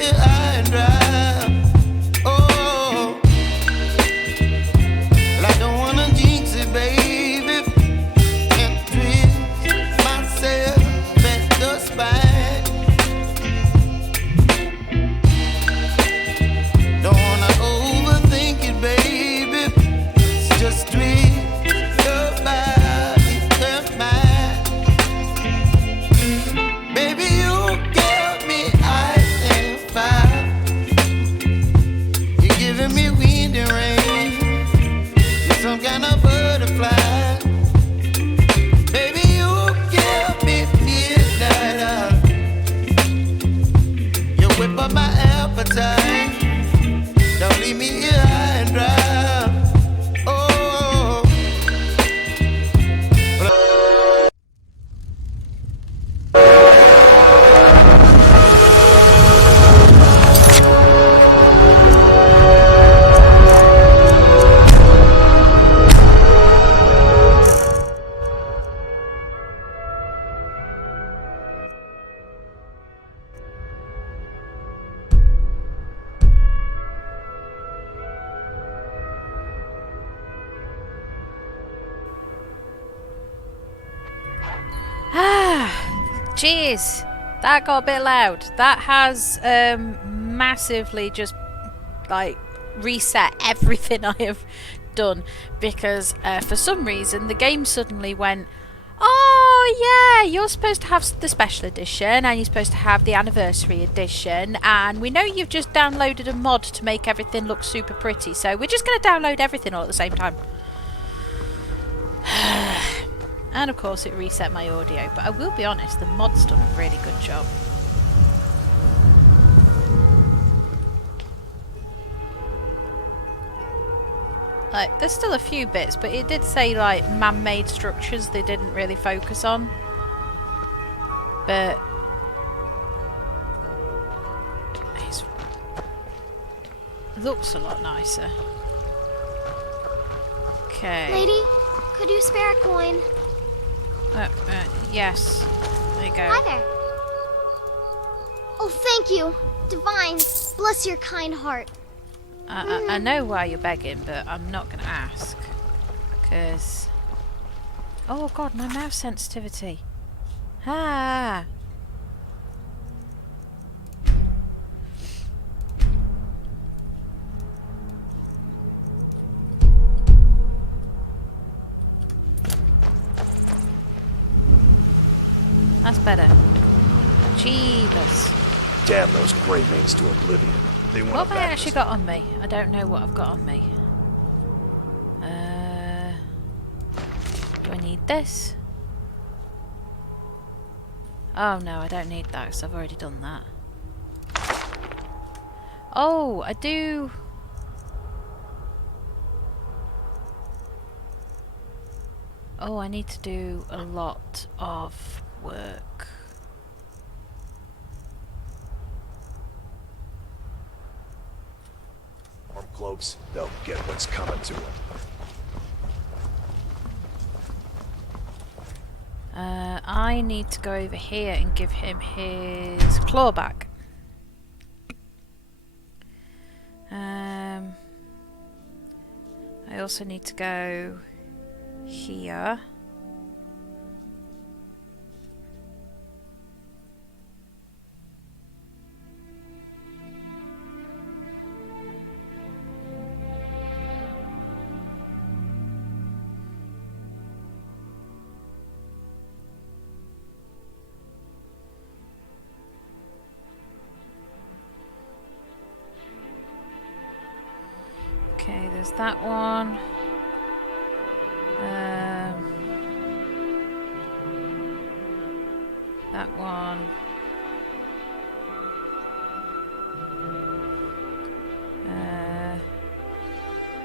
here high and dry. Oh, well, I don't wanna jinx it, baby, and twist myself at the spine. Don't wanna overthink it, baby. It's just twist your body and mine. Baby, you give me ice and fire. You're giving me wind and rain. You're some kind of butterfly. Baby, you give me midnight. You whip up my appetite. Don't leave me here high and dry. Oh, Jeez, that got a bit loud. That has massively just like reset everything I have done, because for some reason the game suddenly went, oh yeah, you're supposed to have the special edition and you're supposed to have the anniversary edition, and we know you've just downloaded a mod to make everything look super pretty, so we're just going to download everything all at the same time. And of course it reset my audio, but I will be honest, the mod's done a really good job. Like, there's still a few bits, but it did say like man-made structures they didn't really focus on. But it looks a lot nicer. Okay. Lady, could you spare a coin? Yes. There you go. Hi there. Oh, thank you. Divine, bless your kind heart. I know why you're begging, but I'm not going to ask. Because... oh god, my mouse sensitivity. Ah! That's better. Jeebus. Damn those grey mates to oblivion. They want What to have I back actually us. got on me? I don't know what I've got on me. Do I need this? Oh no, I don't need that because I've already done that. Oh, I do... oh, I need to do a lot of work. Warm cloaks, they'll get what's coming to them. I need to go over here and give him his claw back. I also need to go here. Okay, there's that one. That one.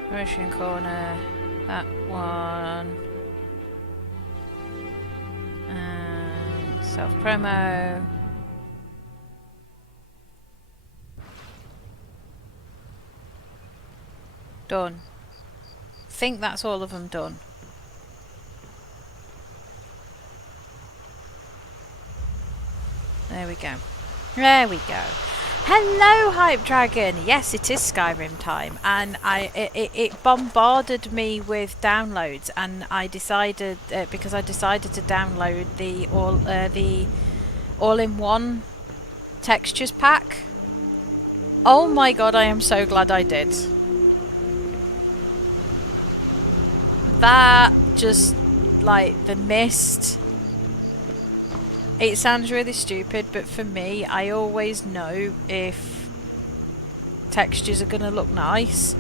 Motion corner. That one. And self-promo. Done. Think that's all of them done. There we go. There we go. Hello, Hype Dragon. Yes, it is Skyrim time, and it bombarded me with downloads, and I decided because I decided to download the all-in-one textures pack. Oh my god, I am so glad I did. That just like the mist. It sounds really stupid, but for me, I always know if textures are going to look nice.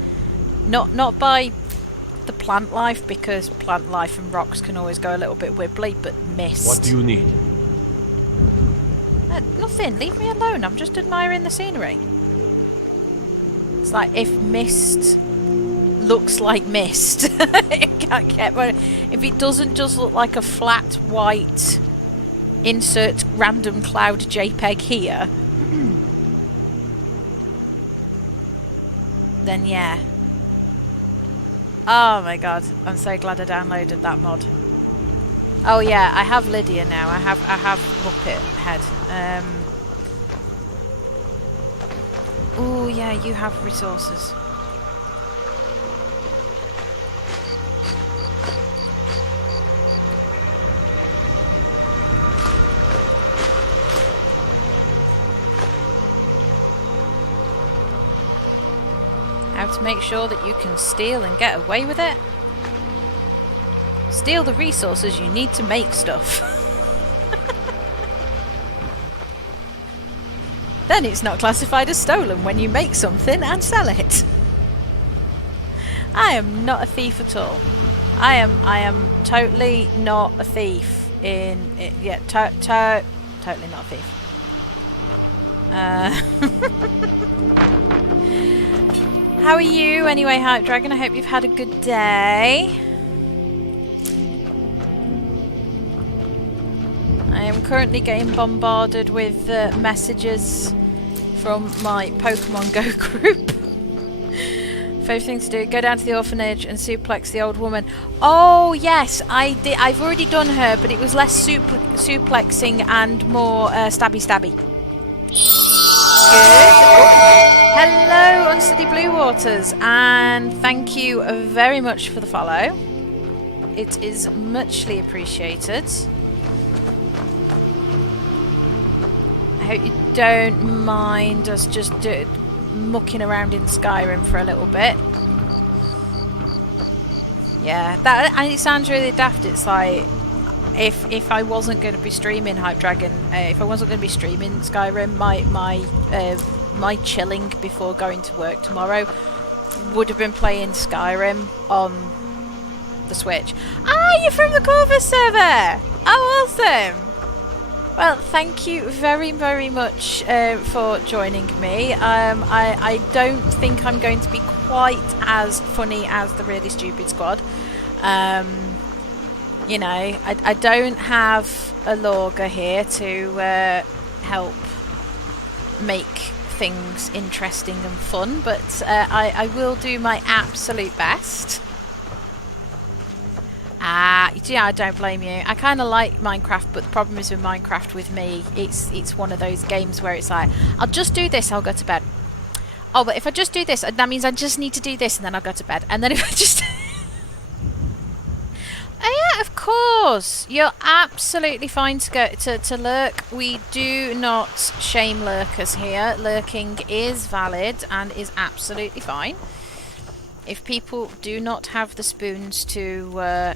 Not by the plant life, because plant life and rocks can always go a little bit wibbly, but mist. What do you need? Nothing. Leave me alone. I'm just admiring the scenery. It's like if mist looks like mist. If it doesn't just look like a flat white insert random cloud JPEG here, then yeah. Oh my god, I'm so glad I downloaded that mod. Oh yeah, I have Lydia now. I have Puppet Head. Oh yeah, you have resources. How to make sure that you can steal and get away with it? Steal the resources you need to make stuff. Then it's not classified as stolen when you make something and sell it. I am not a thief at all. I am totally not a thief totally not a thief. How are you anyway, Hype Dragon? I hope you've had a good day. I am currently getting bombarded with messages from my Pokemon Go group. Favorite thing to do, go down to the orphanage and suplex the old woman. Oh yes, I did. I've already done her, but it was less suplexing and more stabby. Good. Oh. Hello, Unsteady Blue Waters, and thank you very much for the follow. It is muchly appreciated. I hope you don't mind us just mucking around in Skyrim for a little bit. Yeah, and it sounds really daft. It's like if I wasn't going to be streaming Hype Dragon, if I wasn't going to be streaming Skyrim, my chilling before going to work tomorrow would have been playing Skyrim on the Switch. Ah, you're from the Corvus server! Oh, awesome! Well, thank you very, very much for joining me. I don't think I'm going to be quite as funny as the Really Stupid Squad. You know, I don't have a logger here to help make things interesting and fun, but I will do my absolute best. Yeah, I don't blame you. I kind of like Minecraft, but the problem is with Minecraft with me, it's one of those games where it's like, I'll just do this, I'll go to bed. Oh, but if I just do this, that means I just need to do this, and then I'll go to bed. And then if I just... Oh yeah, of course. You're absolutely fine to go to lurk. We do not shame lurkers here. Lurking is valid and is absolutely fine. If people do not have the spoons to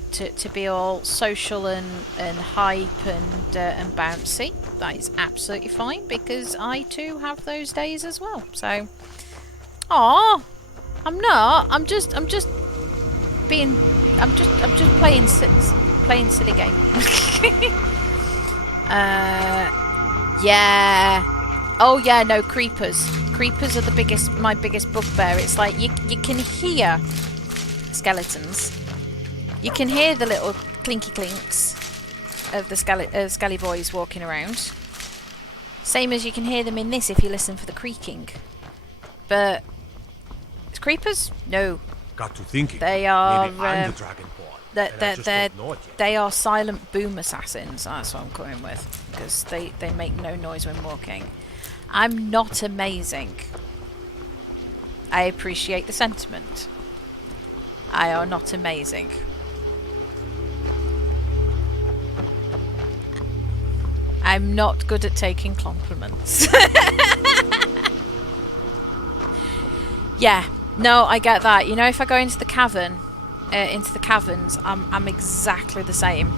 be all social and hype and bouncy, that is absolutely fine, because I too have those days as well. So, I'm not. I'm just playing silly game. Yeah. Oh yeah, no, creepers. Creepers are my biggest bugbear. It's like you can hear skeletons. You can hear the little clinky clinks of the skelly boys walking around. Same as you can hear them in this if you listen for the creaking. But creepers? No. Got to thinking. They are maybe I'm the Dragonborn. they are silent boom assassins. That's what I'm going with, because they make no noise when walking. I'm not amazing. I appreciate the sentiment. I are not amazing. I'm not good at taking compliments. Yeah, no, I get that. You know, if I go into the caverns, I'm exactly the same.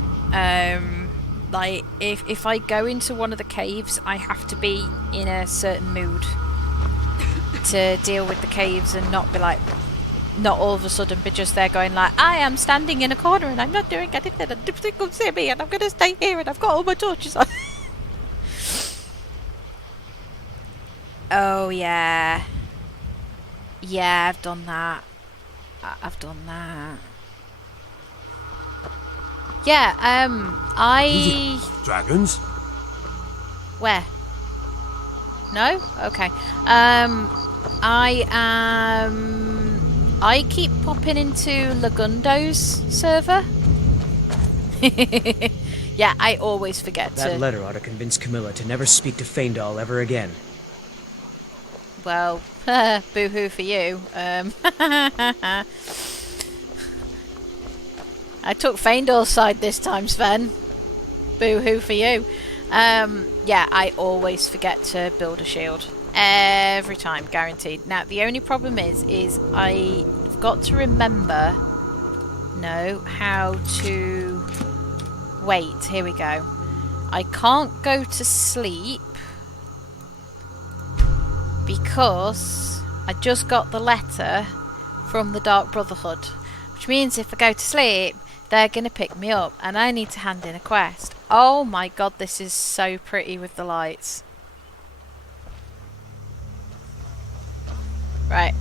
Like, if I go into one of the caves, I have to be in a certain mood to deal with the caves and not be like, not all of a sudden be just there going like, I am standing in a corner and I'm not doing anything and nobody can see me and I'm going to stay here and I've got all my torches on. Oh, yeah. Yeah, I've done that. I've done that. Yeah, Dragons? Where? No? Okay. I keep popping into Lagundo's server. Yeah, I always forget That letter ought to convince Camilla to never speak to Faendal ever again. Well, boo-hoo for you. I took Faendal's side this time, Sven. Boo-hoo for you. Yeah, I always forget to build a shield. Every time, guaranteed. Now, the only problem is I've got to remember, how to... Wait, here we go. I can't go to sleep because I just got the letter from the Dark Brotherhood. Which means if I go to sleep, they're going to pick me up and I need to hand in a quest. Oh my god, this is so pretty with the lights. Right.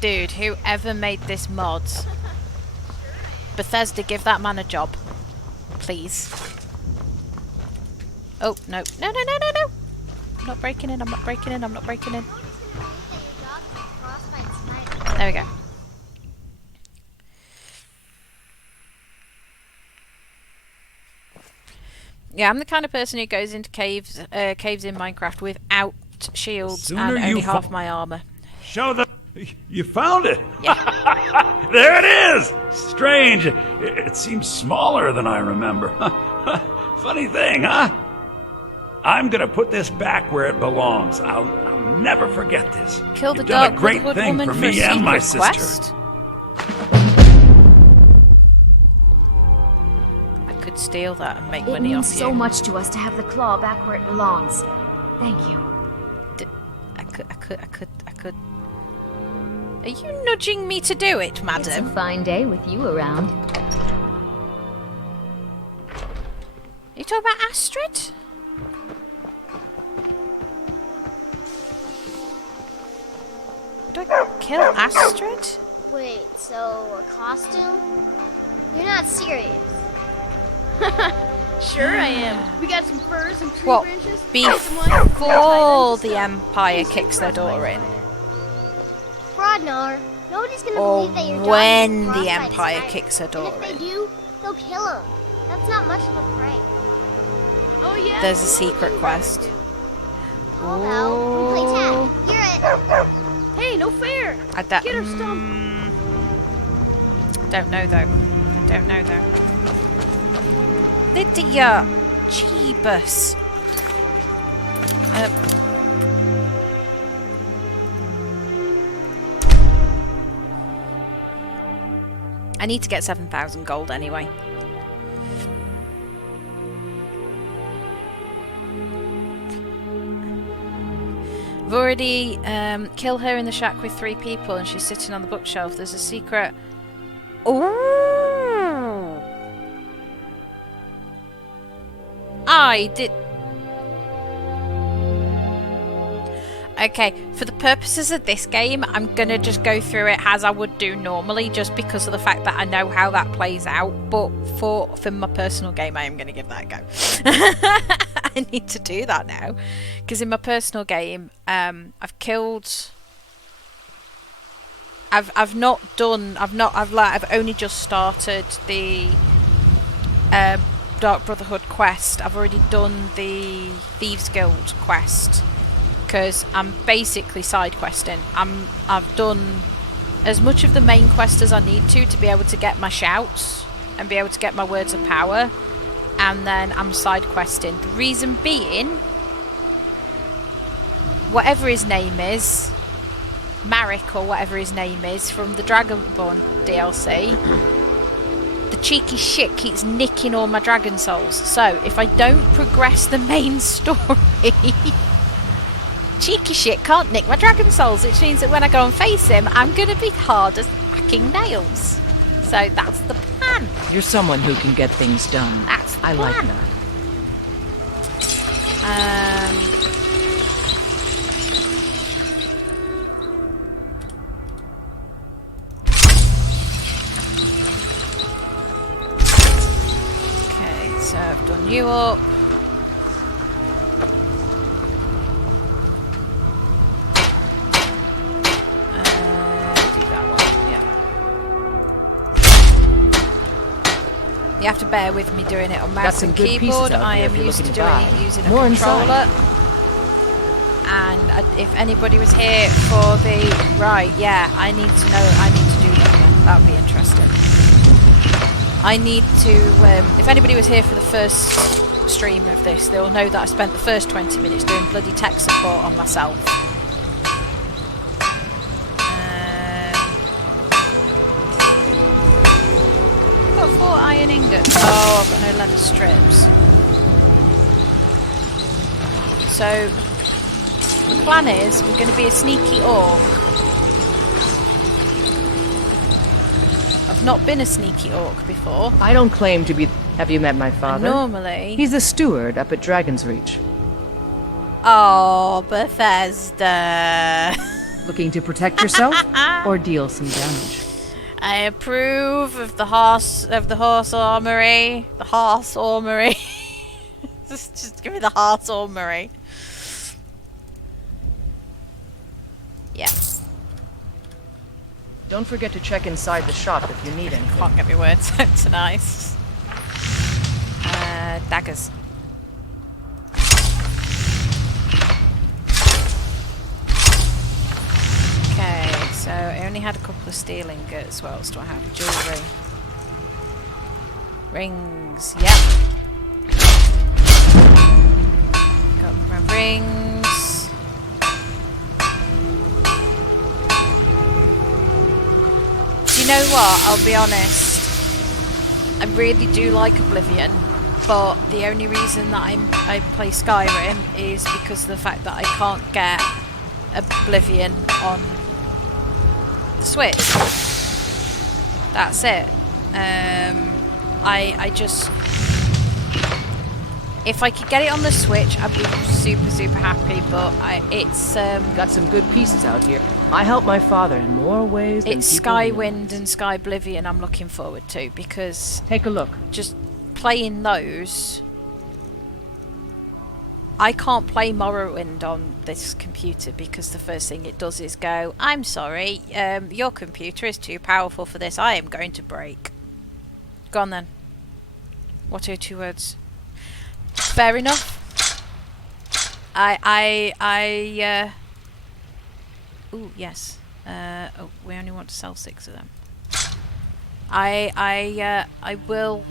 Dude, whoever made this mod, Bethesda, give that man a job. Please. Oh, no. No. I'm not breaking in, I'm not breaking in. There we go. Yeah, I'm the kind of person who goes into caves in Minecraft without shields and only half my armor. Show them. You found it. Yeah. There it is. Strange. It seems smaller than I remember. Funny thing, huh? I'm gonna put this back where it belongs. I'll never forget this. Kill the You've done Dark a great Brotherhood thing woman for for me a and my secret sister. quest? I could steal that and make It money off means you. so much to us to have the claw back where it belongs. Thank you. I could. Are you nudging me to do it, It's a madam? fine day with you around. Are you talking about Astrid? Do I kill Astrid? Wait, so a costume? You're not serious. Sure I am. We got some furs and tree What? branches. Before the Empire kicks their door in? Frodnar, nobody's gonna Or believe that your dog when is the crossed by Empire Skyrim. kicks her door And if in? they do, they'll kill him. That's not much of a prank. Oh yeah. There's a secret quest. Call out and play tag. You're it. Hey, no fair. Get her stumped. Don't know though. I don't know though. Lydia! Jeebus! I need to get 7,000 gold anyway. I've already killed her in the shack with 3 people and she's sitting on the bookshelf. There's a secret... Ooh! I did... Okay, for the purposes of this game, I'm gonna just go through it as I would do normally, just because of the fact that I know how that plays out. But for my personal game, I am gonna give that a go. I need to do that now, because in my personal game, I've only just started the Dark Brotherhood quest. I've already done the Thieves Guild quest. because I'm basically side questing. I've done as much of the main quest as I need to be able to get my shouts and be able to get my words of power, and then I'm side questing. The reason being, whatever his name is, Marek or whatever his name is from the Dragonborn DLC, the cheeky shit keeps nicking all my dragon souls. So if I don't progress the main story, cheeky shit can't nick my dragon souls, which means that when I go and face him, I'm going to be hard as fucking nails. So that's the plan. You're someone who can get things done. That's the plan. I like that. Okay, so I've done you up. You have to bear with me doing it on mouse and keyboard. I am used to doing it using a controller. And if anybody was here for the... Right, yeah, I need to know... I need to do that then. That would be interesting. I need to... if anybody was here for the first stream of this, they'll know that I spent the first 20 minutes doing bloody tech support on myself. I've got 4 iron ingots. Oh, I've got no leather strips. So, the plan is we're going to be a sneaky orc. I've not been a sneaky orc before. I don't claim to be... Have you met my father? And normally... He's the steward up at Dragon's Reach. Oh, Bethesda. Looking to protect yourself or deal some damage? I approve of the horse armory. The horse armory. just give me the horse armory. Yeah. Don't forget to check inside the shop if you need anything. Can't get my words out tonight. Daggers. Okay, so I only had a couple of steel ingots. What else do I have? Jewellery. Rings, yep. Got my rings. Do you know what? I'll be honest. I really do like Oblivion, but the only reason that I play Skyrim is because of the fact that I can't get Oblivion on the Switch. That's it. I just... If I could get it on the Switch, I'd be super, super happy, but it's... Got some good pieces out here. I help my father in more ways than it's Skywind and Skyblivion I'm looking forward to, because... Take a look. Just playing those... I can't play Morrowind on this computer because the first thing it does is go, I'm sorry, your computer is too powerful for this, I am going to break. Go on then. What are your 2 words? Fair enough. Ooh, yes. Oh, we only want to sell 6 of them. I will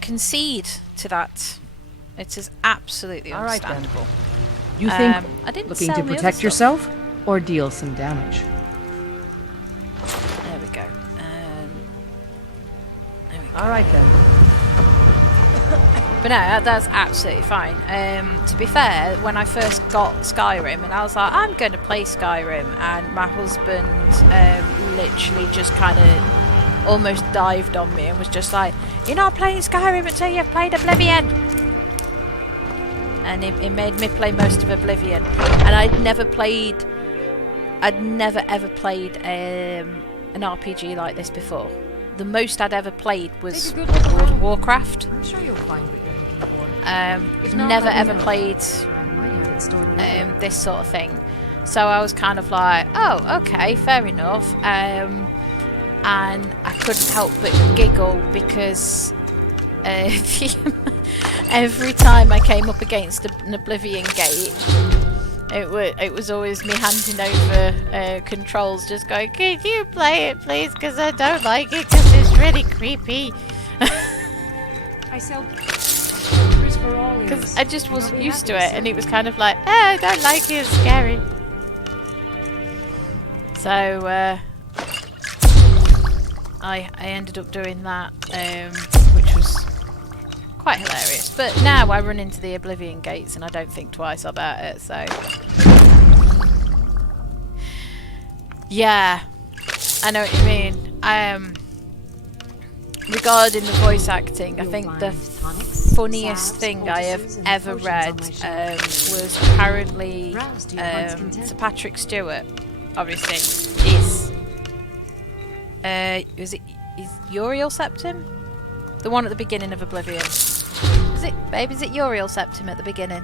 concede to that. It is absolutely understandable. Right, you think I didn't looking sell to protect yourself or deal some damage? There we go. All right then. But no, that's absolutely fine. To be fair, when I first got Skyrim, and I was like, I'm going to play Skyrim, and my husband literally just kind of almost dived on me and was just like, you're not playing Skyrim until you've played Oblivion. And it made me play most of Oblivion. And I'd never ever played an RPG like this before. The most I'd ever played was World of Warcraft. I'm sure you'll find what you're looking for. Never ever played this sort of thing. So I was kind of like, oh, okay, fair enough. And I couldn't help but giggle because every time I came up against an Oblivion gate, It was always me handing over controls, just going, "Could you play it, please? Because I don't like it. Because it's really creepy." I sell for all. Because I just wasn't used to it, and it was kind of like, I don't like it. It's scary. So I ended up doing that, which was quite hilarious. But now I run into the Oblivion gates and I don't think twice about it, so yeah, I know what you mean. Regarding the voice acting, I think the funniest thing I have ever read was apparently Sir Patrick Stewart, obviously, is Uriel Septim? The one at the beginning of Oblivion. Is it Uriel Septim at the beginning?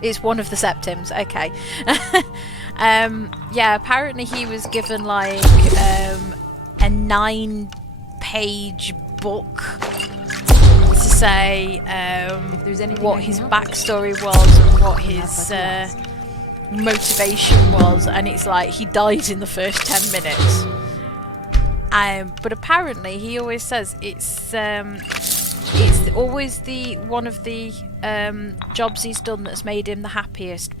It's one of the Septims, okay. Yeah, apparently he was given like a 9-page book to say what his backstory was and what his motivation was, and it's like he died in the first 10 minutes. But apparently he always says it's always one of the jobs he's done that's made him the happiest,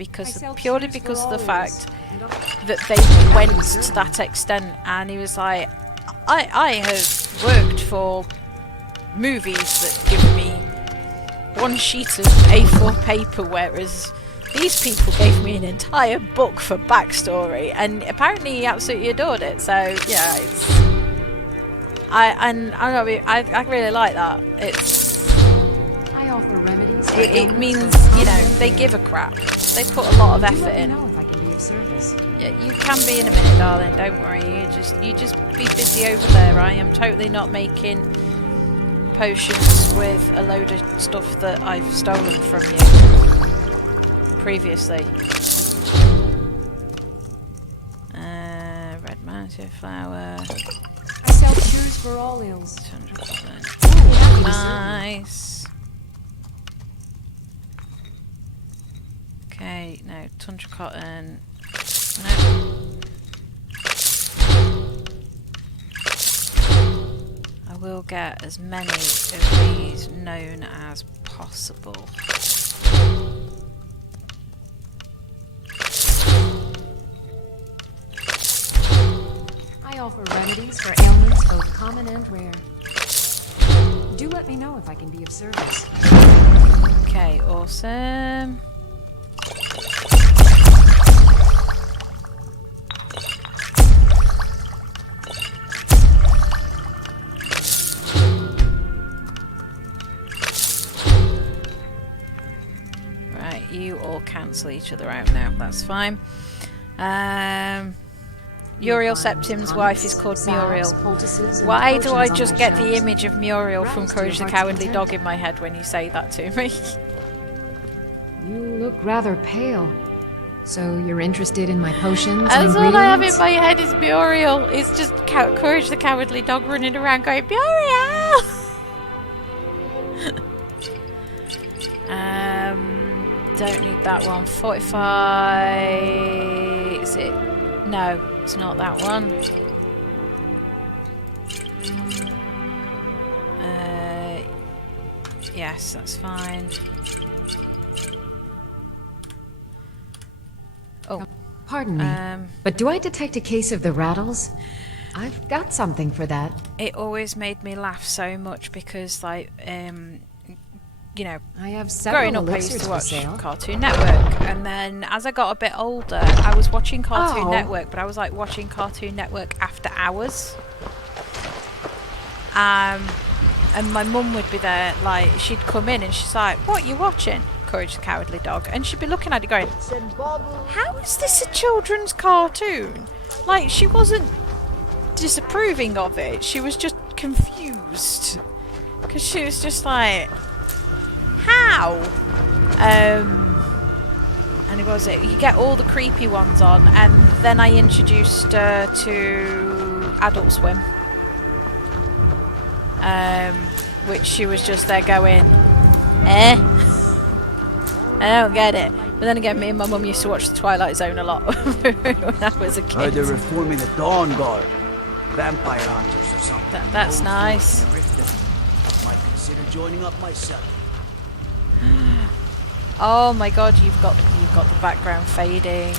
purely because of the fact that they went to that extent. And he was like, I have worked for movies that give me one sheet of A4 paper, whereas these people gave me an entire book for backstory, and apparently he absolutely adored it. So yeah, I really like that. I offer remedies. It means, you know, they give a crap. They put a lot of effort in. If I can be of service. Yeah, you can be in a minute, darling. Don't worry. You just be busy over there. I am totally not making potions with a load of stuff that I've stolen from you previously. Red mountain flower. I sell cures for all ills. Nice. Okay, no, tundra cotton. No. I will get as many of these known as possible. I offer remedies for ailments both common and rare. Do let me know if I can be of service. Okay, awesome. Right, you all cancel each other out now. That's fine. Uriel Septim's wife is called Muriel. Why do I just get the image of Muriel from Courage the Cowardly Dog in my head when you say that to me? You look rather pale. So you're interested in my potions? That's all I have in my head is Muriel. It's just Courage the Cowardly Dog running around going, Muriel! Don't need that one. 45... Is it? No. It's not that one. Yes, that's fine. Oh. Pardon me, but do I detect a case of the rattles? I've got something for that. It always made me laugh so much because, like, you know, I have growing up I used to watch Cartoon Network, and then as I got a bit older I was watching Cartoon Network, but I was like watching Cartoon Network after hours, and my mum would be there, like she'd come in and she's like, what are you watching? Courage the Cowardly Dog. And she'd be looking at it going, how is this a children's cartoon? Like, she wasn't disapproving of it, she was just confused because she was just like, how? And it was you get all the creepy ones on, and then I introduced her to Adult Swim, which she was just there going, I don't get it. But then again, me and my mum used to watch The Twilight Zone a lot when I was a kid. They're reforming the Dawn Guard. Vampire hunters or something. That's nice. Might consider joining up myself. Oh my god, you've got the background fading.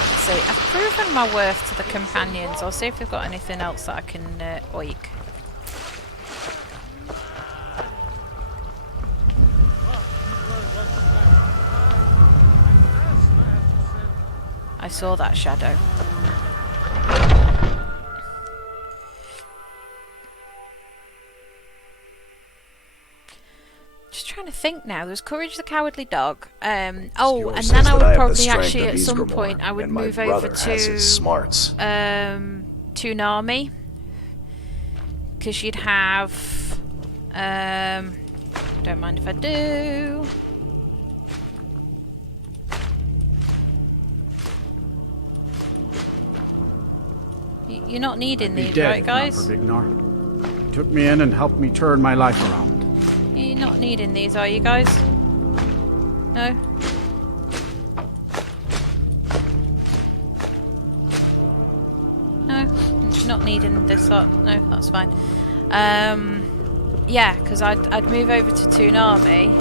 Let's see, I've proven my worth to the companions. I'll see if they've got anything else that I can oik. I saw that shadow. Just trying to think now. There's Courage the Cowardly Dog. Oh, and then I would probably actually at some point I would move over to Toonami, because you'd have don't mind if I do. You're not needing these, right, guys? Took me in and helped me turn my life around. You're not needing these, are you guys? No? No? You're not needing this lot? No, that's fine. Yeah, because I'd move over to Toonami,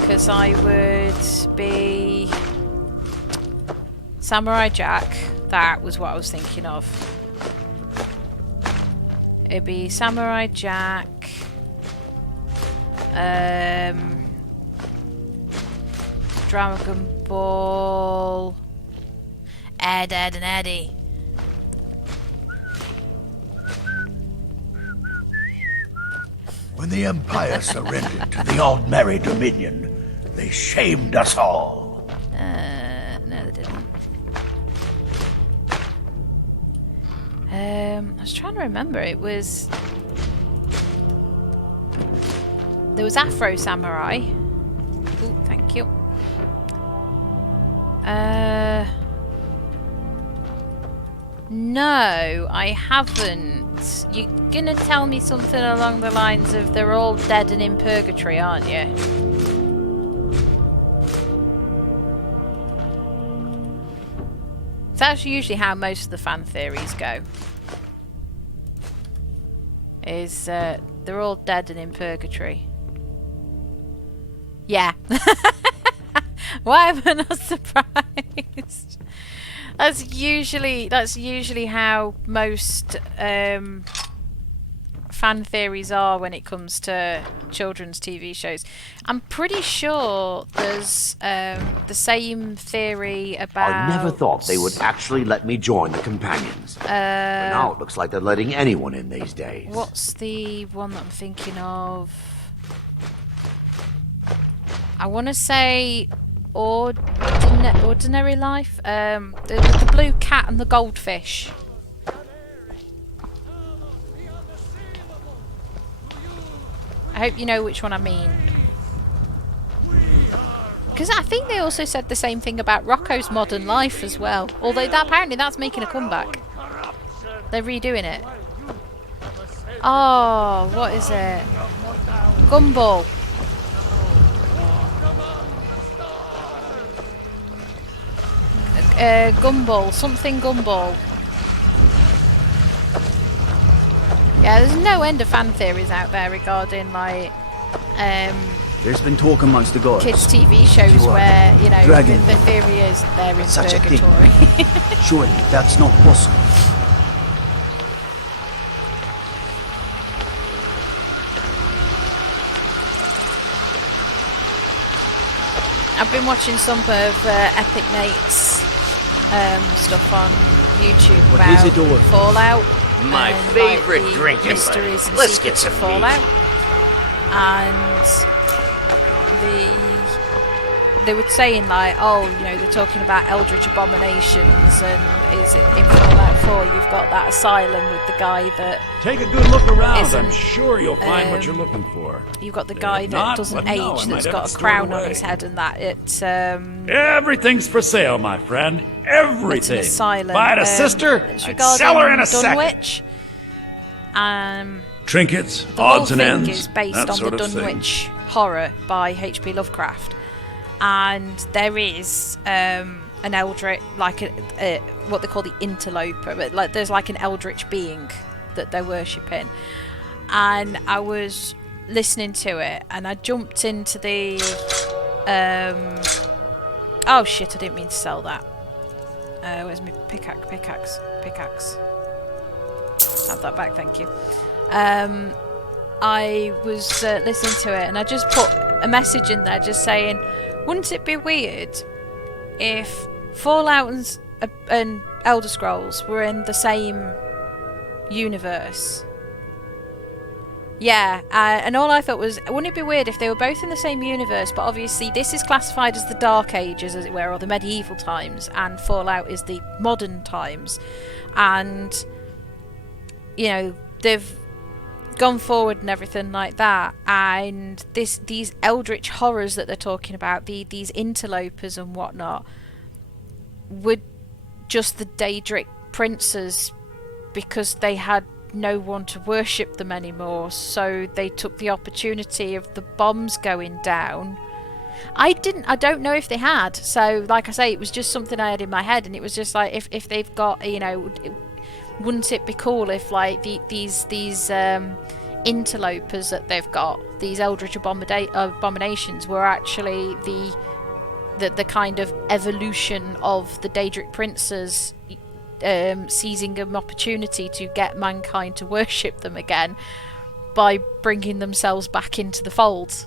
because I would be Samurai Jack. That was what I was thinking of. It'd be Samurai Jack, Dragon Ball, Ed, and Eddie. When the Empire surrendered to the Aldmeri Dominion, they shamed us all. No, they didn't. I was trying to remember. It was... There was Afro Samurai. Ooh, thank you. No, I haven't. You're gonna tell me something along the lines of they're all dead and in purgatory, aren't you? That's usually how most of the fan theories go. Is they're all dead and in purgatory. Yeah. Why am I not surprised? That's usually how most fan theories are when it comes to children's TV shows. I'm pretty sure there's the same theory about... I never thought they would actually let me join the companions. But now it looks like they're letting anyone in these days. What's the one that I'm thinking of? I want to say Ordinary Life. The blue cat and the goldfish. I hope you know which one I mean. Because I think they also said the same thing about Rocco's Modern Life as well. Although apparently that's making a comeback. They're redoing it. Oh, what is it? Gumball. Gumball. Something Gumball. Yeah, there's no end of fan theories out there regarding, like, there's been talk amongst the gods. kids' TV shows where, you know, the theory is they're in Such purgatory. a thing. Surely that's not possible. I've been watching some of Epic Nate's stuff on YouTube about Fallout. My and, favorite like, the drinking mysteries and Let's get secrets some of Fallout. And they were saying, like, oh, you know, they're talking about eldritch abominations, and is it in Fallout 4 you've got that asylum with the guy that take a good look around. I'm sure you'll find what you're looking for. You've got the guy that doesn't age, that's got a crown on his head, and that it everything's for sale, my friend. Everything. It's an asylum. Buy it a sister, it's I'd sell her in a second. Dunwich. Trinkets, the odds whole and thing ends, is based that on sort the of thing. Dunwich Horror by H.P. Lovecraft, and there is an eldritch, like a what they call the interloper, but like there's like an eldritch being that they're worshipping. And I was listening to it, and I jumped into the oh shit! I didn't mean to sell that. Where's my pickaxe? Have that back, thank you. I was listening to it, and I just put a message in there just saying, wouldn't it be weird if Fallout and Elder Scrolls were in the same universe? Yeah, and all I thought was, wouldn't it be weird if they were both in the same universe, but obviously this is classified as the Dark Ages, as it were, or the medieval times, and Fallout is the modern times. And, you know, they've gone forward and everything like that, and these eldritch horrors that they're talking about, these interlopers and whatnot, were just the Daedric princes because they had no one to worship them anymore, so they took the opportunity of the bombs going down. I don't know if they had, so like I say, it was just something I had in my head, and it was just like, if they've got, you know, wouldn't it be cool if like these interlopers that they've got, these eldritch abominations, were actually the kind of evolution of the Daedric princes, seizing an opportunity to get mankind to worship them again by bringing themselves back into the fold.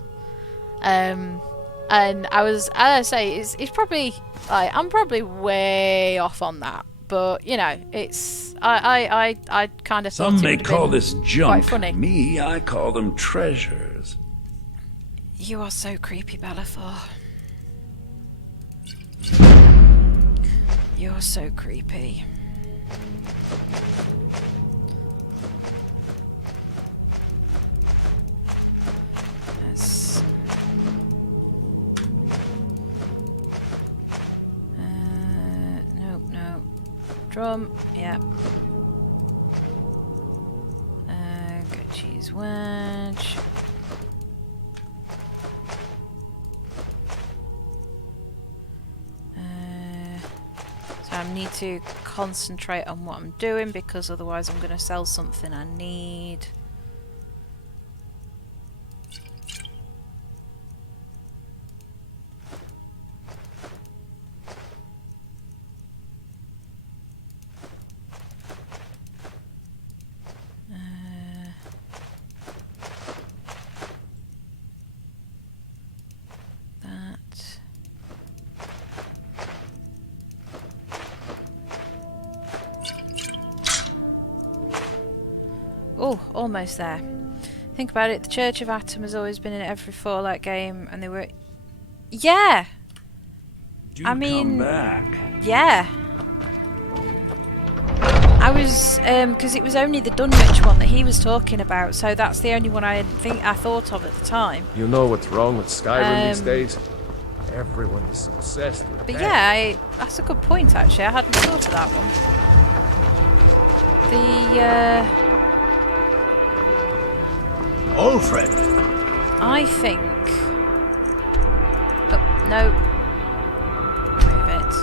And I was, as I say, it's probably, like, I'm probably way off on that, but you know, it's I kind of thought Some it may would have call been this junk. quite funny. Me, I call them treasures. You are so creepy, Bellafor. You're so creepy. Let's... no. Drum, yeah. Good cheese wedge. So I need to concentrate on what I'm doing, because otherwise I'm going to sell something I need. Oh, almost there. Think about it, the Church of Atom has always been in every Fallout game, and they were... Yeah! I mean... come back. Yeah. I was... because it was only the Dunwich one that he was talking about, so that's the only one I thought of at the time. You know what's wrong with Skyrim these days? Everyone is obsessed with But that. yeah, that's a good point, actually. I hadn't thought of that one. Old friend. I think... Oh, no. Move it.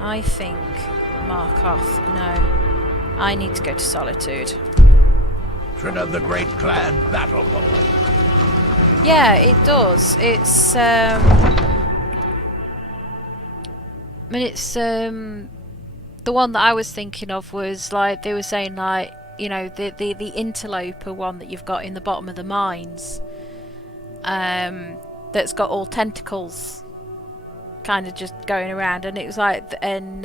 I think Markoth. No. I need to go to Solitude. Should have the Great Clan battle poem. Yeah, it does. It's, I mean, it's, the one that I was thinking of was, like, they were saying, like, you know, the interloper one that you've got in the bottom of the mines, that's got all tentacles kind of just going around, and it was like, and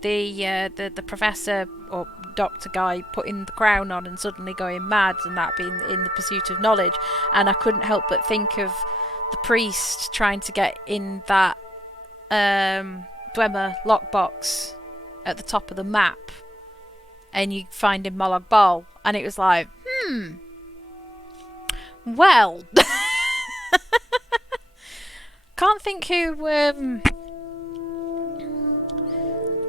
the professor or doctor guy putting the crown on and suddenly going mad, and that being in the pursuit of knowledge. And I couldn't help but think of the priest trying to get in that Dwemer lockbox at the top of the map, and you find in Molag Bal, and it was like, well, can't think who,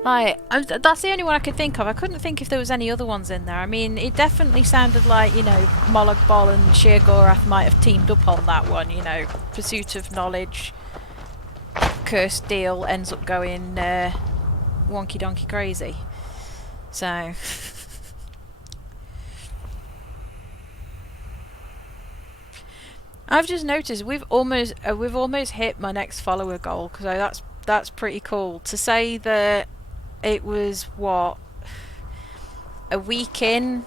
Right, that's the only one I could think of. I couldn't think if there was any other ones in there. I mean, it definitely sounded like, you know, Molag Bal and Sheer Gorath might have teamed up on that one, you know. Pursuit of knowledge, cursed deal ends up going wonky donkey crazy. So... I've just noticed we've almost hit my next follower goal, because that's pretty cool. To say that it was what, a week in,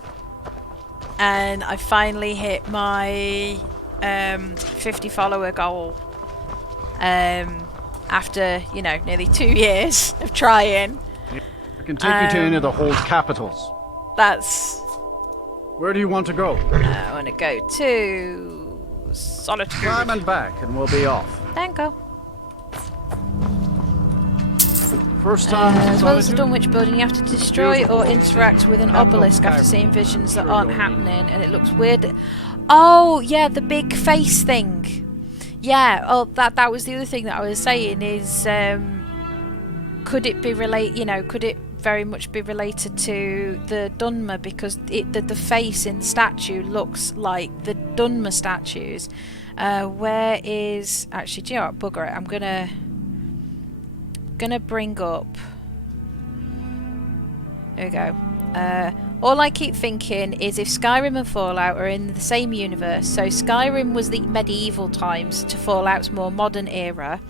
and I finally hit my 50 follower goal after, you know, nearly 2 years of trying. I can take you to any of the hold capitals. That's... Where do you want to go? I want to go to... Solitude. Climb and back, and we'll be off. Thank you. First time. As well as the Dunwich building, you have to destroy or interact with an obelisk after seeing visions that aren't happening, and it looks weird. Oh, yeah, the big face thing. Yeah. Oh, that was the other thing that I was saying is, could it be could it very much be related to the Dunmer, because the face in the statue looks like the Dunmer statues. Where is... Actually, do you know what? Bugger it. I'm gonna bring up... There we go. All I keep thinking is if Skyrim and Fallout are in the same universe, so Skyrim was the medieval times to Fallout's more modern era,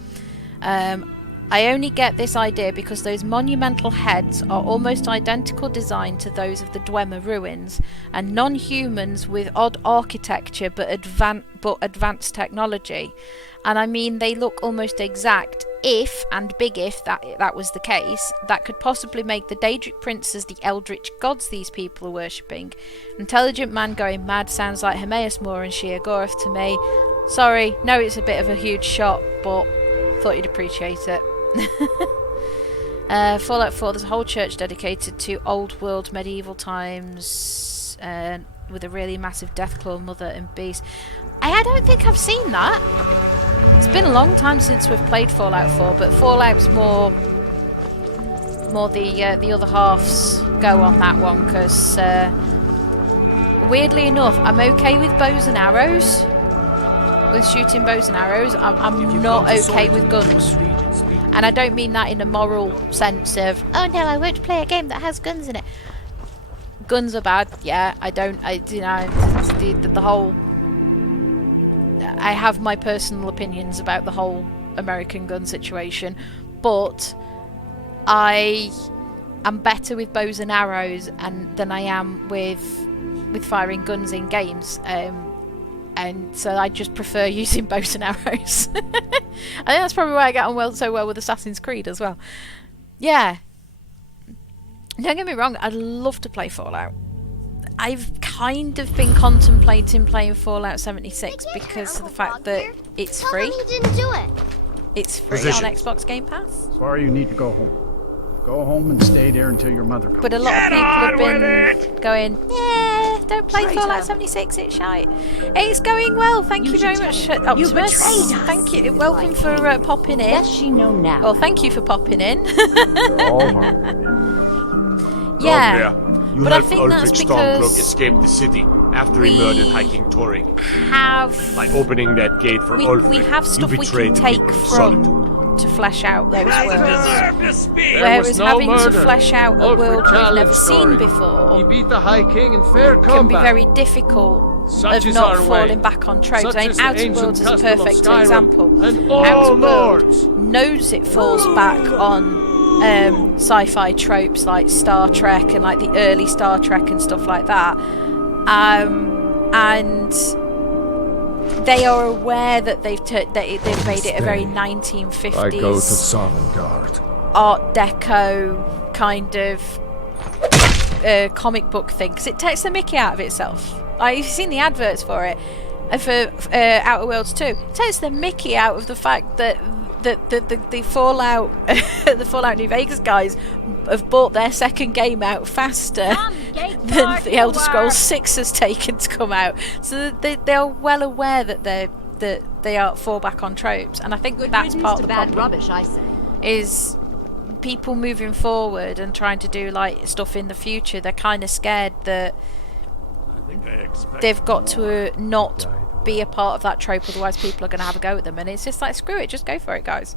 I only get this idea because those monumental heads are almost identical design to those of the Dwemer ruins, and non-humans with odd architecture but advanced technology. And I mean, they look almost exact. If, and big if, that was the case, that could possibly make the Daedric princes the eldritch gods these people are worshipping. Intelligent man going mad sounds like Hermaeus Moore and Sheer Gorath to me. Sorry, no, it's a bit of a huge shot, but thought you'd appreciate it. Fallout 4, there's a whole church dedicated to old world medieval times, with a really massive Deathclaw mother and beast. I don't think I've seen that. It's been a long time since we've played Fallout 4, but Fallout's more the other halves go on that one, because weirdly enough, I'm okay with bows and arrows, with shooting bows and arrows. I'm not okay with guns. And I don't mean that in a moral sense of, oh no, I won't play a game that has guns in it. Guns are bad, yeah. The whole... I have my personal opinions about the whole American gun situation, but I am better with bows and arrows than I am with firing guns in games. And so I just prefer using bows and arrows. I think that's probably why I get on so well with Assassin's Creed as well. Yeah. Don't get me wrong, I'd love to play Fallout. I've kind of been contemplating playing Fallout 76 because of the fact that it's free. How come you didn't do it? It's free on Xbox Game Pass. Sorry, you need to go home. Go home and stay there until your mother comes. But a lot of people have been going, yeah, don't play Fallout 76, it's shite. It's going well, thank you very much, Optimus. Thank you, welcome for popping in. Does she know now? Well, thank you for popping in. Yeah. You but I helped think Ulfric that's Stormcloak because escape the city after he murdered High King Toring. By opening that gate for Ulfric, we have stuff you we betrayed can the take people of from Solitude. to flesh out those worlds. There Whereas was no having murder. to flesh out a world we've never seen before He beat the High King in fair combat. can be very difficult Such of is not our falling way. back on tropes. Such I mean, is the Outer ancient Worlds is a custom of perfect Skyrim, example. and all Outer lords. World knows it falls back on sci-fi tropes like Star Trek and like the early Star Trek and stuff like that, and they are aware that they've made it a very 1950s I go to Sovngarde. Art Deco kind of comic book thing, because it takes the mickey out of itself. Like, you've seen the adverts for it, for Outer Worlds 2. It takes the mickey out of the fact that the Fallout the Fallout New Vegas guys have bought their second game out faster than the Elder Scrolls 6 has taken to come out. So they are well aware that they are fall back on tropes, and I think that's part of the problem. Rubbish, I say. Is people moving forward and trying to do like stuff in the future, they're kind of scared that they've got to not be a part of that trope, otherwise people are going to have a go at them. And it's just like, screw it, just go for it, guys.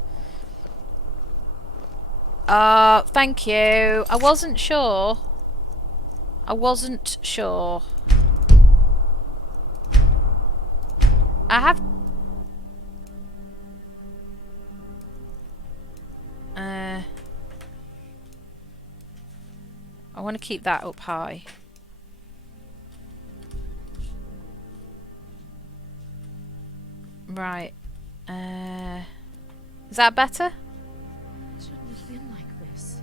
Thank you. I wasn't sure. I have... I want to keep that up high. Right. Is that better? Shouldn't have been like this.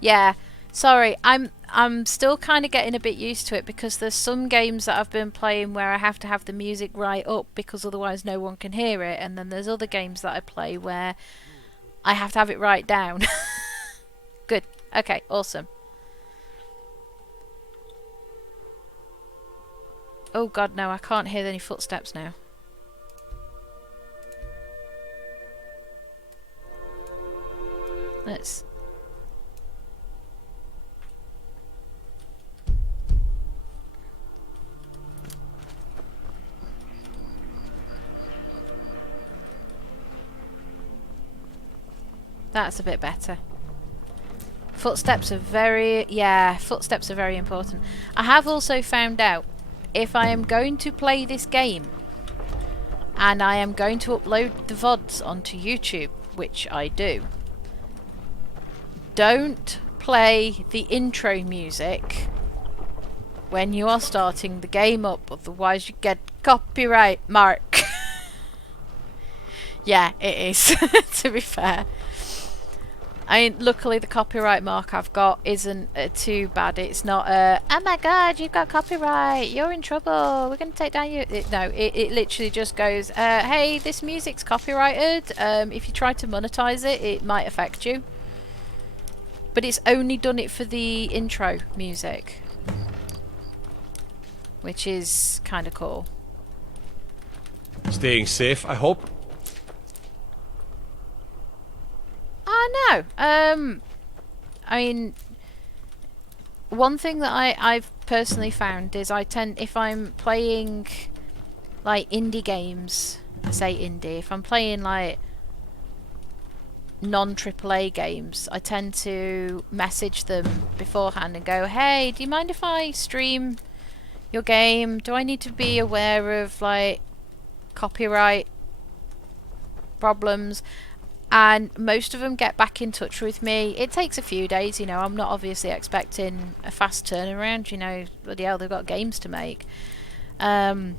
Yeah. Sorry, I'm still kind of getting a bit used to it, because there's some games that I've been playing where I have to have the music right up because otherwise no one can hear it, and then there's other games that I play where I have to have it right down. Good. Okay, awesome. Oh god, no, I can't hear any footsteps now. Let's... That's a bit better. Footsteps are very... Yeah, footsteps are very important. I have also found out, if I am going to play this game and I am going to upload the VODs onto YouTube, which I do, don't play the intro music when you are starting the game up, otherwise you get copyright mark. Yeah, it is, to be fair. I mean, luckily the copyright mark I've got isn't too bad. It's not oh my god, you've got copyright, you're in trouble, we're going to take down you... No, it literally just goes, hey, this music's copyrighted, if you try to monetize it, it might affect you. But it's only done it for the intro music, which is kind of cool. Staying safe, I hope. No. I mean, one thing that I've personally found is I tend, if I'm playing like indie games, I say indie, if I'm playing like non-AAA games, I tend to message them beforehand and go, hey, do you mind if I stream your game? Do I need to be aware of like copyright problems? And most of them get back in touch with me. It takes a few days, you know, I'm not obviously expecting a fast turnaround, you know, bloody hell, they've got games to make. But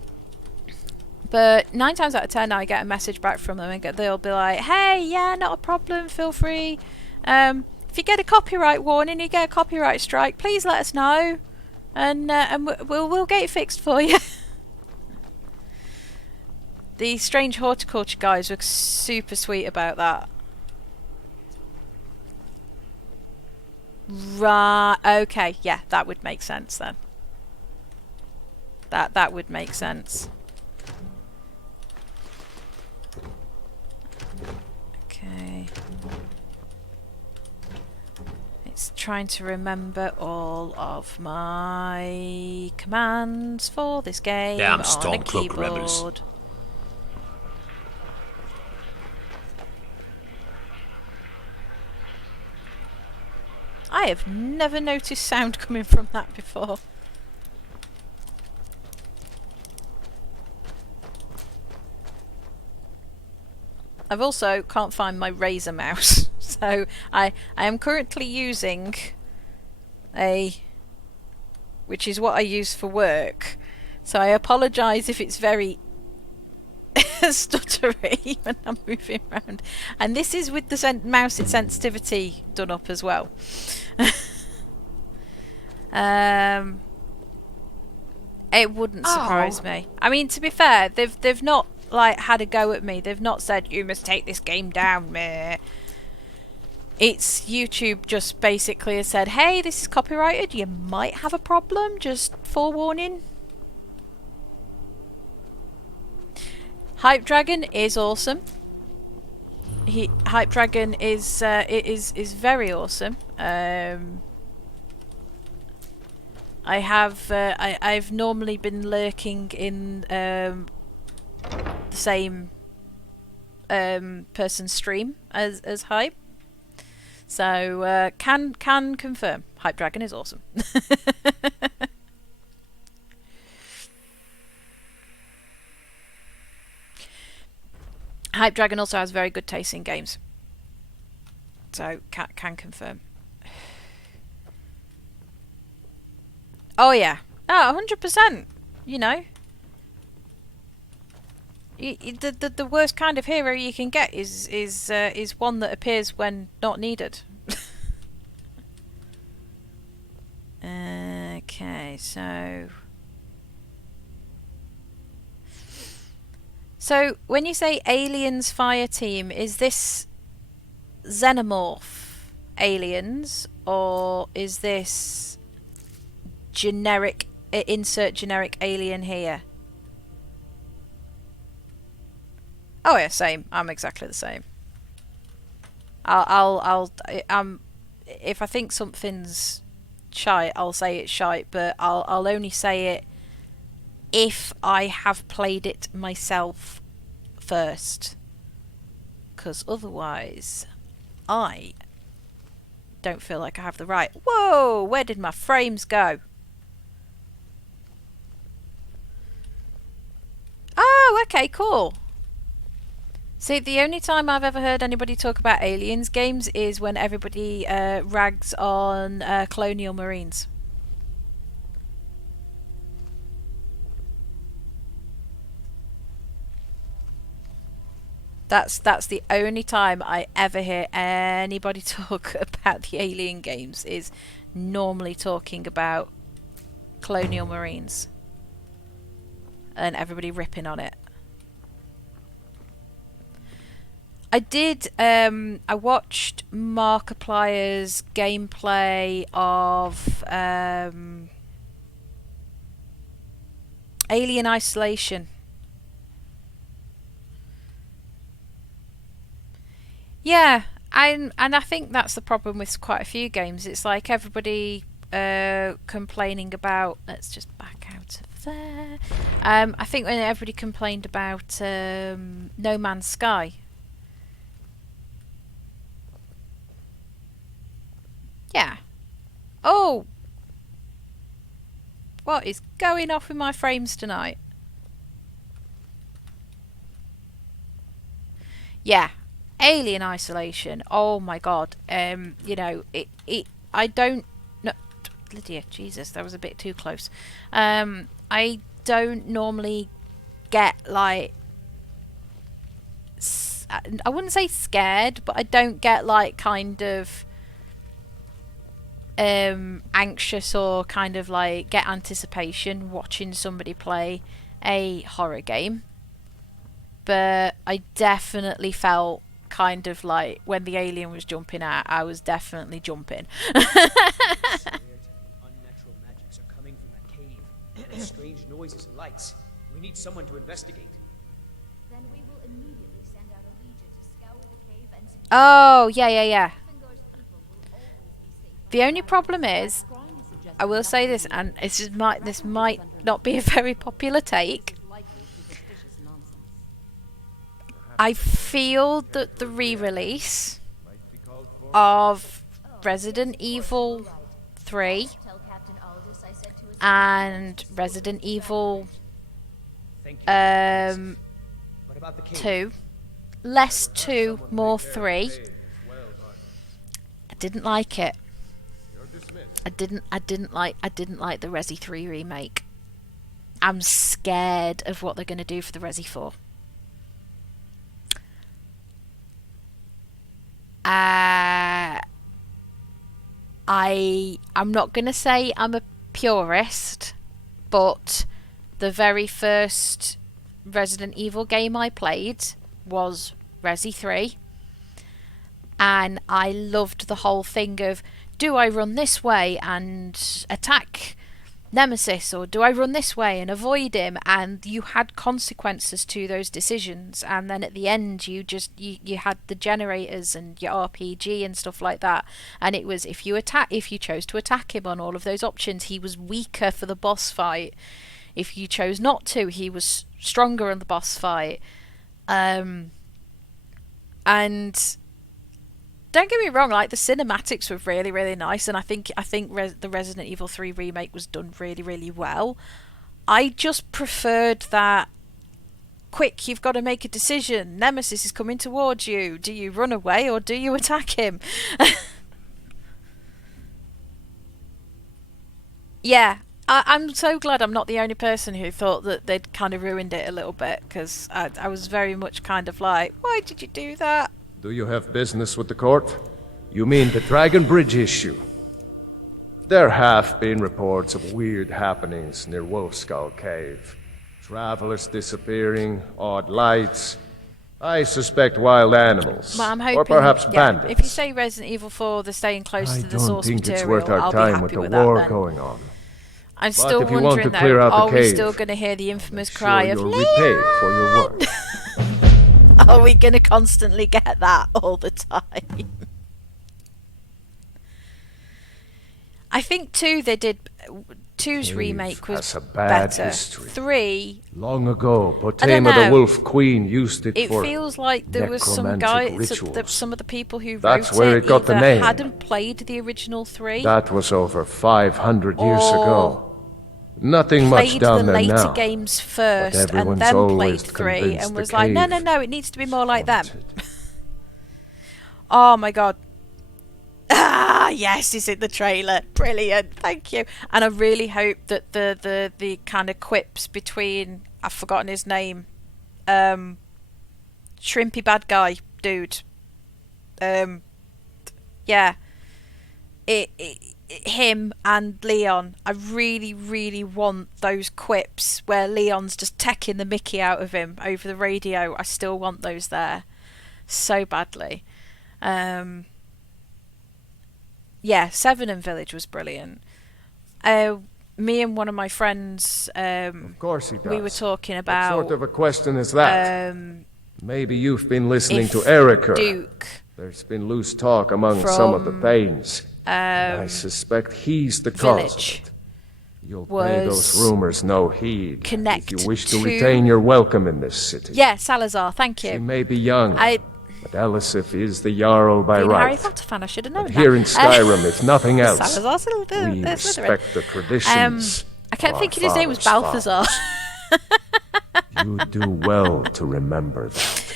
9 times out of 10 I get a message back from them and they'll be like, hey, yeah, not a problem, feel free. If you get a copyright warning, you get a copyright strike, please let us know. And we'll get it fixed for you. The Strange Horticulture guys were super sweet about that. Right, okay, yeah, that would make sense then. That would make sense. Okay. It's trying to remember all of my commands for this game Damn on a Stormcloak keyboard. rebels. I have never noticed sound coming from that before. I've also can't find my Razer mouse, so I am currently using which is what I use for work. So I apologise if it's very stuttery when I'm moving around. And this is with the mouse sensitivity done up as well. It wouldn't surprise me. I mean, to be fair, they've not like had a go at me. They've not said you must take this game down, meh. It's YouTube just basically has said, hey, this is copyrighted, you might have a problem, just forewarning. Hype Dragon is awesome. Hype Dragon is very awesome. I've normally been lurking in the same person's stream as Hype, so can confirm Hype Dragon is awesome. Hype Dragon also has very good taste in games, so can confirm. Oh yeah, 100%. You know, the worst kind of hero you can get is one that appears when not needed. Okay, so when you say aliens fire team, is this xenomorph aliens, or is this generic, insert generic alien here? Oh yeah, same. I'm exactly the same. If I think something's shite, I'll say it's shite, but I'll only say it if I have played it myself first, because otherwise I don't feel like I have the right. Whoa, where did my frames go? Oh, okay, cool. See, the only time I've ever heard anybody talk about aliens games is when everybody rags on Colonial Marines. That's the only time I ever hear anybody talk about the alien games, is normally talking about Colonial Marines and everybody ripping on it. I did, I watched Markiplier's gameplay of Alien Isolation. Yeah, and I think that's the problem with quite a few games. It's like everybody complaining about... Let's just back out of there. I think when everybody complained about No Man's Sky. Yeah. Oh! What is going off with my frames tonight? Yeah. Alien Isolation. Oh my god. You know, I don't... No, Lydia, Jesus, that was a bit too close. I don't normally get, like... I wouldn't say scared, but I don't get, like, kind of... anxious or kind of like get anticipation watching somebody play a horror game, but I definitely felt kind of like when the alien was jumping out, I was definitely jumping. Unnatural magics are coming from that cave. There's strange noises and lights. We need someone to investigate. Then we will immediately send out a legion to scour the cave and secure. Oh yeah. The only problem is, I will say this, and this might not be a very popular take. I feel that the re-release of Resident Evil 3 and Resident Evil 2, less 2, more 3, I didn't like it. I didn't like the Resi 3 remake. I'm scared of what they're going to do for the Resi 4. I'm not going to say I'm a purist, but the very first Resident Evil game I played was Resi 3, and I loved the whole thing of, do I run this way and attack Nemesis, or do I run this way and avoid him? And you had consequences to those decisions, and then at the end you had the generators and your RPG and stuff like that, and it was if you chose to attack him on all of those options, he was weaker for the boss fight. If you chose not to, he was stronger in the boss fight. And don't get me wrong, like the cinematics were really, really nice, and I think the Resident Evil 3 remake was done really, really well. I just preferred that quick, you've got to make a decision. Nemesis is coming towards you. Do you run away or do you attack him? Yeah, I'm so glad I'm not the only person who thought that they'd kind of ruined it a little bit, because I was very much kind of like, why did you do that? Do you have business with the court? You mean the Dragon Bridge issue? There have been reports of weird happenings near Wolfskull Cave. Travelers disappearing, odd lights. I suspect wild animals. Well, I'm hoping, or perhaps bandits. If you say Resident Evil 4, they're staying close to the source material, I don't think it's worth our I'll time with the war going on. I'm still wondering though, are we still going to hear the infamous cry of Leon? Repaid for your work. Are we going to constantly get that all the time? I think 2's remake was has a bad better. History. 3, long ago, Potema the Wolf Queen used it for feels like there was some guys, some of the people who That's wrote where it it got the name. hadn't played the original 3. That was over 500 years ago. Nothing much down there now. Played the later games first and then played 3 and was like, no, it needs to be more like them. Oh my god. Ah, yes, it's in the trailer. Brilliant, thank you. And I really hope that the kind of quips between, I've forgotten his name, shrimpy bad guy dude. Yeah. Him and Leon, I really, really want those quips where Leon's just teching the mickey out of him over the radio. I still want those there so badly. Yeah, 7 and Village was brilliant. Me and one of my friends, of course he does. We were talking about... What sort of a question is that? Maybe you've been listening to Erica. Duke. There's been loose talk among some of the Thanes. I suspect he's the cause of it. You'll pay those rumors no heed if you wish to retain your welcome in this city. Yeah, Salazar, thank you. She may be young, but Elisif is the Jarl by being right. a Harry Potter fan, I should have known that. Here in Skyrim, if nothing else, we respect the traditions. I kept thinking his name was Balthazar. You do well to remember that.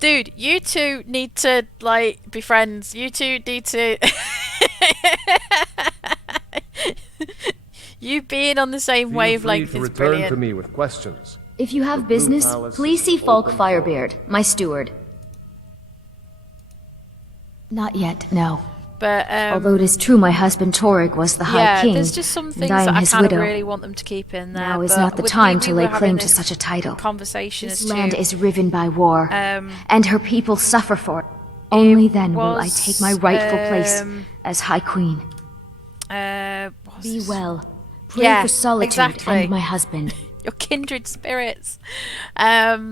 Dude, you two need to, like, be friends. You two need to... You being on the same wavelength is brilliant. To me with questions. If you have business, please see Falk Firebeard, my steward. Not yet, no. But although it is true my husband Torrig was the High King, there's just some things and I am that his I kind widow. of really want them to keep in there. Now is not the time to lay claim to such a title. Conversation this land is riven by war, and her people suffer for it. Only then will I take my rightful place as High Queen. Be well. Pray for solitude and my husband. Your kindred spirits. Yeah,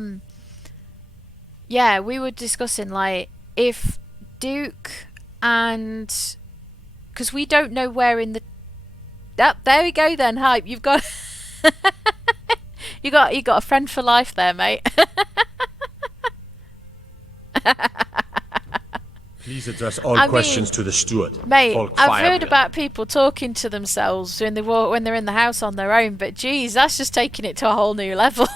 we were discussing, like, if Duke and... Because we don't know where in the... there we go then, Hype. You've got... you got a friend for life there, mate. Please address all questions to the steward. Mate, I've heard about people talking to themselves when they're in the house on their own, but geez, that's just taking it to a whole new level.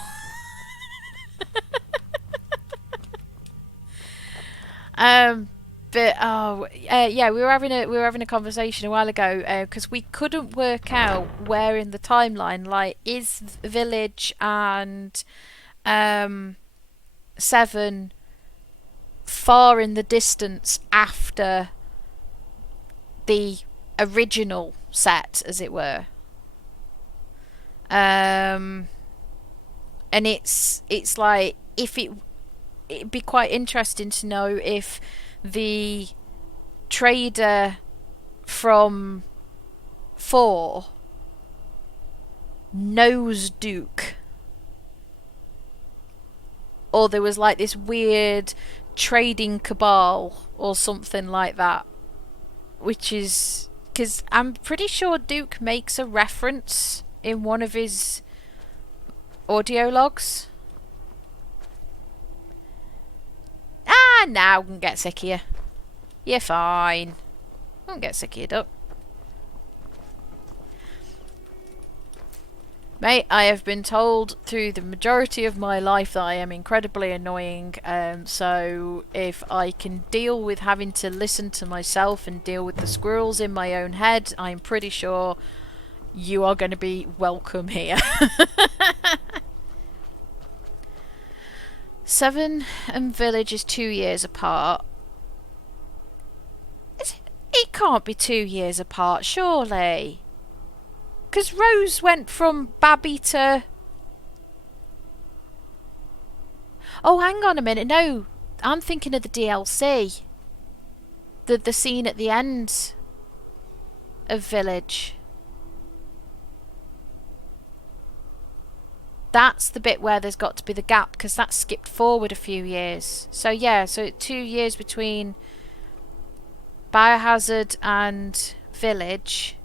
Yeah, we were having a conversation a while ago because we couldn't work out where in the timeline, like, is Village and 7 far in the distance after the original set, as it were. And it's like, if it'd be quite interesting to know if the trader from 4 Nose Duke. Or there was like this weird trading cabal or something like that. Which is... because I'm pretty sure Duke makes a reference in one of his audio logs. Ah, now I can get sick of you. You're fine. I won't get sick of you, duck. Mate, I have been told through the majority of my life that I am incredibly annoying, so if I can deal with having to listen to myself and deal with the squirrels in my own head, I'm pretty sure you are going to be welcome here. 7 and Village is 2 years apart. It can't be 2 years apart, surely. Because Rose went from Babby to... Oh, hang on a minute. No, I'm thinking of the DLC. The scene at the end of Village. That's the bit where there's got to be the gap, because that's skipped forward a few years. So yeah, so 2 years between Biohazard and Village.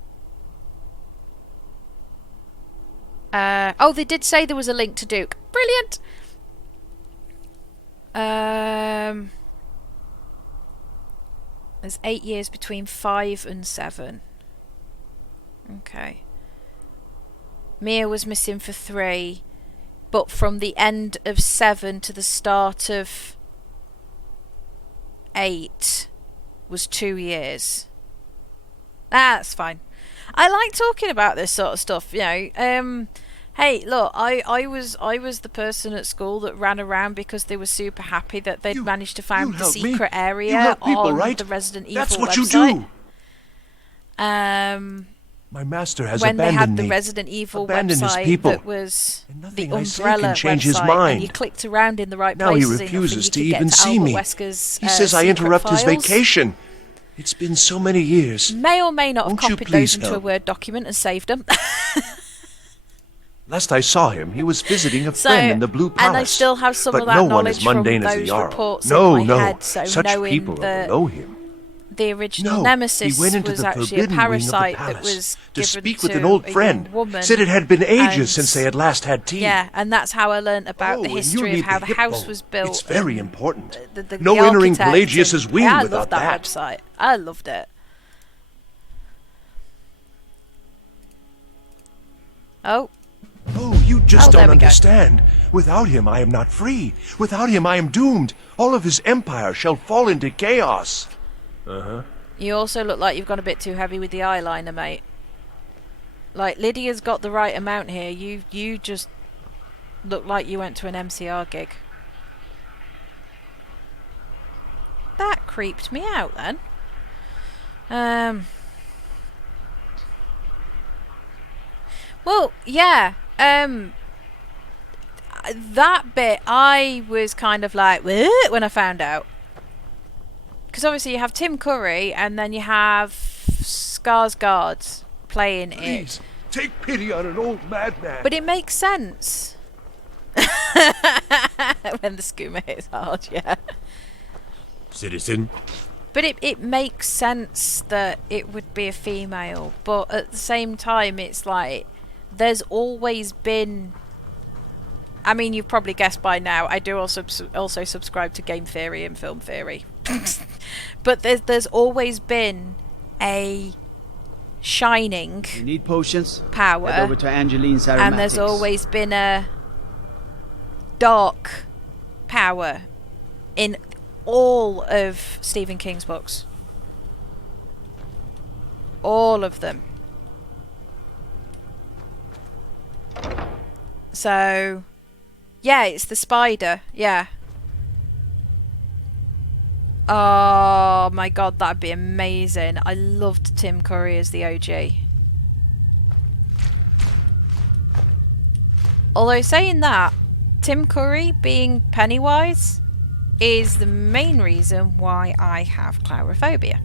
Oh, they did say there was a link to Duke. Brilliant! There's 8 years between 5 and 7. Okay. Mia was missing for 3, but from the end of 7 to the start of 8 was 2 years. That's fine. I like talking about this sort of stuff, you know. Hey, look, I was the person at school that ran around because they were super happy that they'd managed to find the secret area on the Resident Evil website. That's what you do. My master has when they had the me. Resident Evil Abandoned his website people. that was the I say Umbrella can change website, his mind. and you clicked around in the right Now he places refuses to enough even and you could get to see Albert me. Wesker's, He says I secret interrupt his files. vacation. It's been so many years. May or may not have Won't you copied please those into a help? Word document and saved them. Last I saw him, he was visiting a friend in the Blue Palace. And I still have some but of that no one knowledge as mundane from as the those Jarl. reports No, in my no. head. So Such knowing people are below him. the original No, Nemesis he went into was the actually a forbidden wing of the parasite that palace was to given speak to with an old a friend. young woman. Said it had been ages and since they had last had tea. Yeah, and that's how I learnt about the and you history of need how the the hip house bone. was built. It's very and important. The No entering architect Pelagius's and- wing yeah, I without loved that that. website. I loved it. Oh. Oh, you just there don't we go. understand. Without him, I am not free. Without him, I am doomed. All of his empire shall fall into chaos. Uh-huh. You also look like you've gone a bit too heavy with the eyeliner, mate. Like, Lydia's got the right amount here. You just look like you went to an MCR gig. That creeped me out, then. Well, yeah. That bit, I was kind of like, "What?" when I found out. Because obviously you have Tim Curry and then you have Skarsgård playing Please, it. take pity on an old madman. But it makes sense. When the skooma hits hard, yeah. Citizen. But it makes sense that it would be a female. But at the same time, it's like, there's always been... I mean, you've probably guessed by now, I do also subscribe to game theory and film theory. But there's always been a shining You need potions? power, Head over to Angeline's and aromatics. there's always been a dark power in all of Stephen King's books. All of them. So, yeah, it's the spider, yeah. Oh my god, that'd be amazing. I loved Tim Curry as the OG. Although saying that, Tim Curry being Pennywise is the main reason why I have claustrophobia.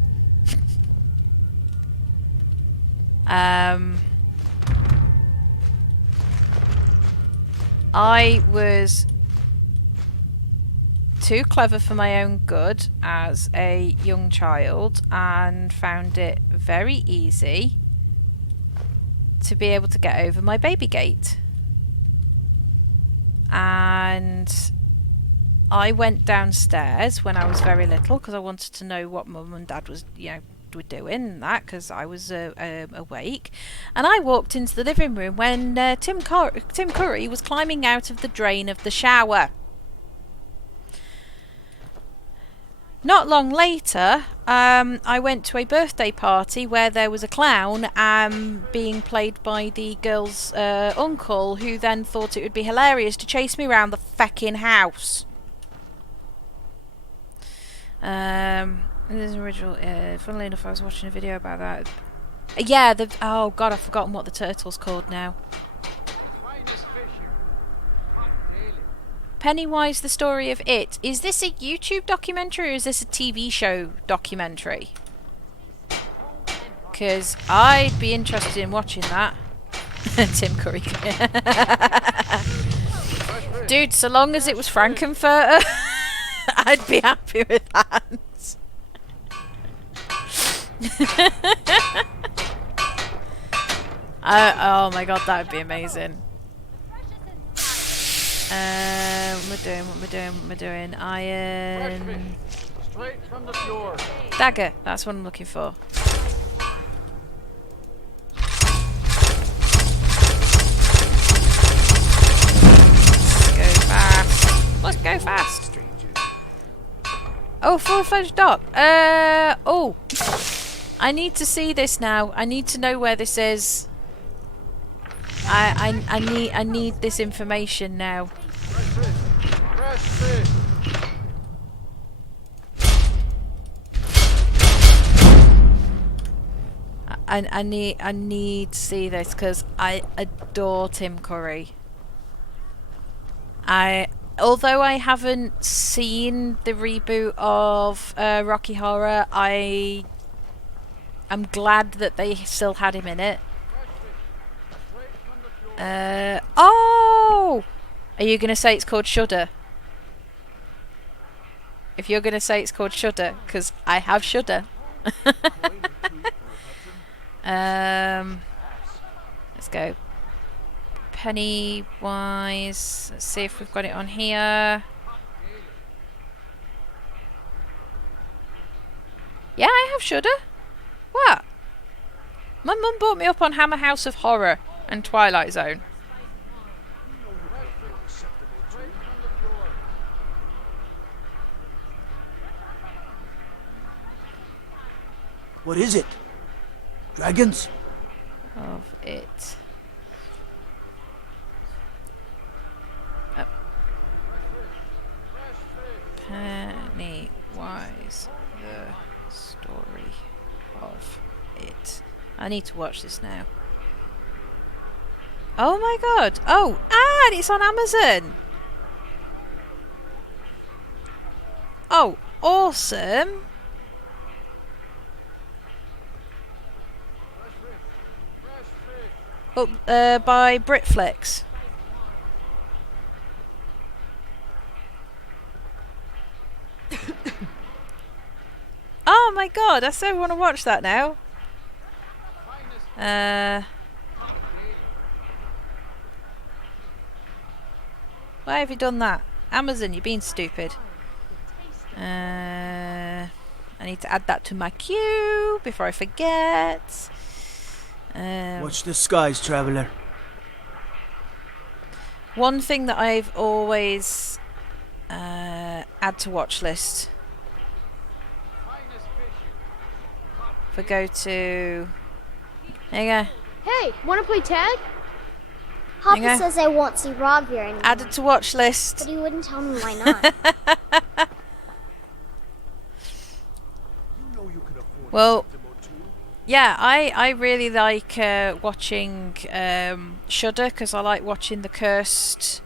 I was too clever for my own good as a young child and found it very easy to be able to get over my baby gate. And I went downstairs when I was very little because I wanted to know what Mum and Dad was, were doing and that, because I was awake. And I walked into the living room when Tim Curry was climbing out of the drain of the shower. Not long later, I went to a birthday party where there was a clown being played by the girl's uncle, who then thought it would be hilarious to chase me around the feckin' house. This is original. Funnily enough, I was watching a video about that. Yeah, oh god, I've forgotten what the turtle's called now. Pennywise, the story of it. Is this a YouTube documentary or is this a TV show documentary? Because I'd be interested in watching that. Tim Curry. Dude, so long as it was Frankenfurter, I'd be happy with that. Oh my god, that would be amazing. What am I doing? Iron... Straight from the fjord. Dagger, that's what I'm looking for. Let's go fast. Let's go fast. Oh, full-fledged dock. Oh. I need to see this now. I need to know where this is. I need this information now. I need to see this because I adore Tim Curry. Although I haven't seen the reboot of Rocky Horror, I'm glad that they still had him in it. Oh! Are you going to say it's called Shudder? If you're going to say it's called Shudder, because I have Shudder. Let's go. Pennywise. Let's see if we've got it on here. Yeah, I have Shudder. What? My mum brought me up on Hammer House of Horror and Twilight Zone. What is it? Dragons? Of it. Pennywise, the story of it. I need to watch this now. Oh my god! Oh, and it's on Amazon! Oh, awesome! Up by Britflix. Oh my god, I so want to watch that now. Why have you done that? Amazon, you're being stupid. I need to add that to my queue before I forget. Watch the skies, traveler. One thing that I've always add to watch list. If I go to... There you go. Hey, wanna play tag? Papa says I won't see Rob here anymore. Added to watch list. But he wouldn't tell me why not. Well, yeah, I really like watching Shudder because I like watching the cursed.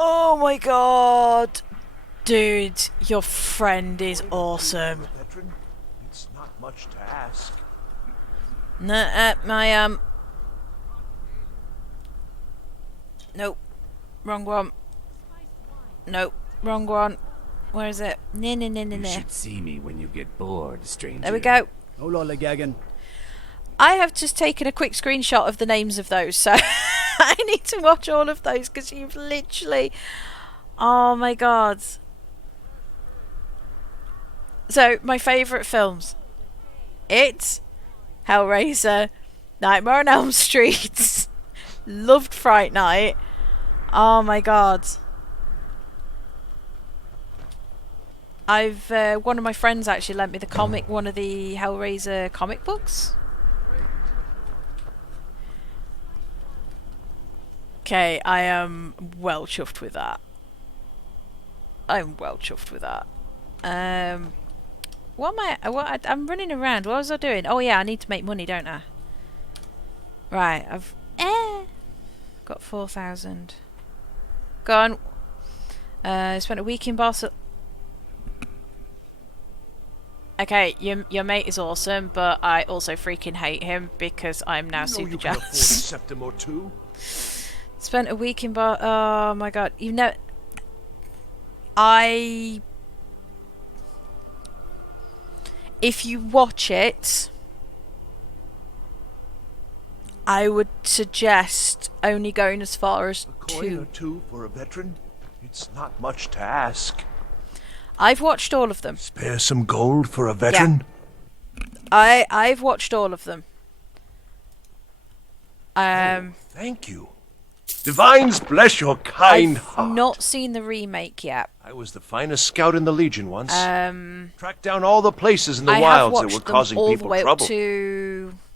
Oh my god, dude, your friend is awesome. It's not much to ask. No, nope. Wrong one. Nope. Wrong one. Where is it? No. You should see me when you get bored, stranger. There we go. No lollygagging. I have just taken a quick screenshot of the names of those, so I need to watch all of those because you've literally... Oh my god. So, my favourite films. It, Hellraiser, Nightmare on Elm Street, loved Fright Night. Oh my god. One of my friends actually lent me one of the Hellraiser comic books. Okay, I am well chuffed with that. I'm I'm running around. What was I doing? Oh yeah, I need to make money, don't I? Right, I've got 4,000. Go on. I spent a week in Barcelona. Okay, your mate is awesome, but I also freaking hate him because I'm now super jealous. Spent a week in oh my god, you know, if you watch it, I would suggest only going as far as a coin or two for a veteran? It's not much to ask. I've watched all of them. Spare some gold for a veteran? Yeah. I've watched all of them. Oh, thank you. Divines bless your kind heart. I've not seen the remake yet. I was the finest scout in the Legion once. Tracked down all the places in the wilds that were causing people trouble.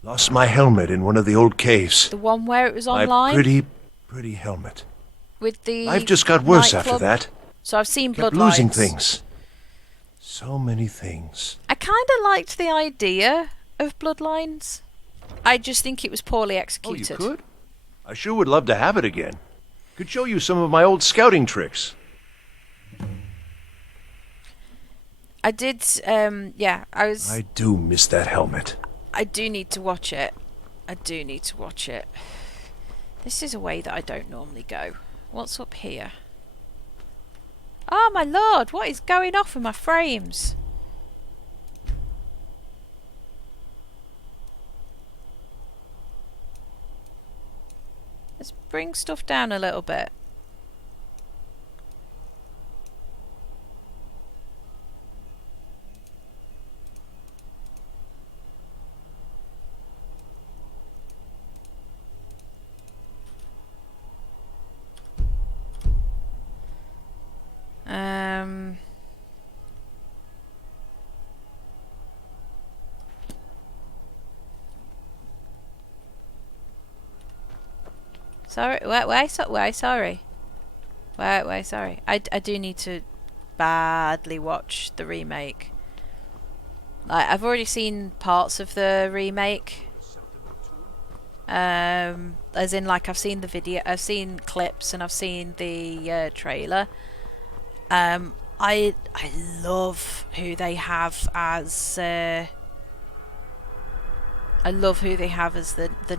Lost my helmet in one of the old caves. The one where it was online? My pretty helmet. With the Life just got worse after that. So I've seen Kept Bloodlines. Losing things. So many things. I kind of liked the idea of Bloodlines. I just think it was poorly executed. Oh, you could? I sure would love to have it again. Could show you some of my old scouting tricks. I did, yeah, I do miss that helmet. I do need to watch it. This is a way that I don't normally go. What's up here? Oh my lord, what is going off with my frames? Let's bring stuff down a little bit. Sorry, sorry. Sorry. I do need to badly watch the remake. Like, I've already seen parts of the remake. As in, like, I've seen the video, I've seen clips, and I've seen the trailer. I love who they have as the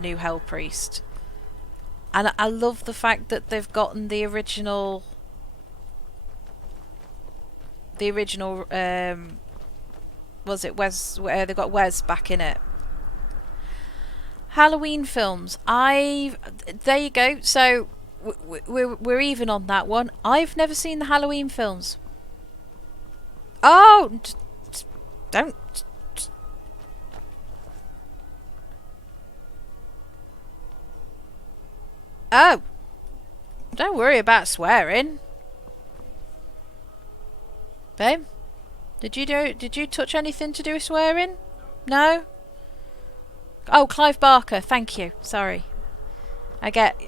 new Hell Priest. And I love the fact that they've gotten the original was it Wes? They've got Wes back in it. Halloween films. There you go. So we're even on that one. I've never seen the Halloween films. Oh, don't. Oh, don't worry about swearing. Babe, did you touch anything to do with swearing? No? Oh, Clive Barker, thank you. Sorry. I get...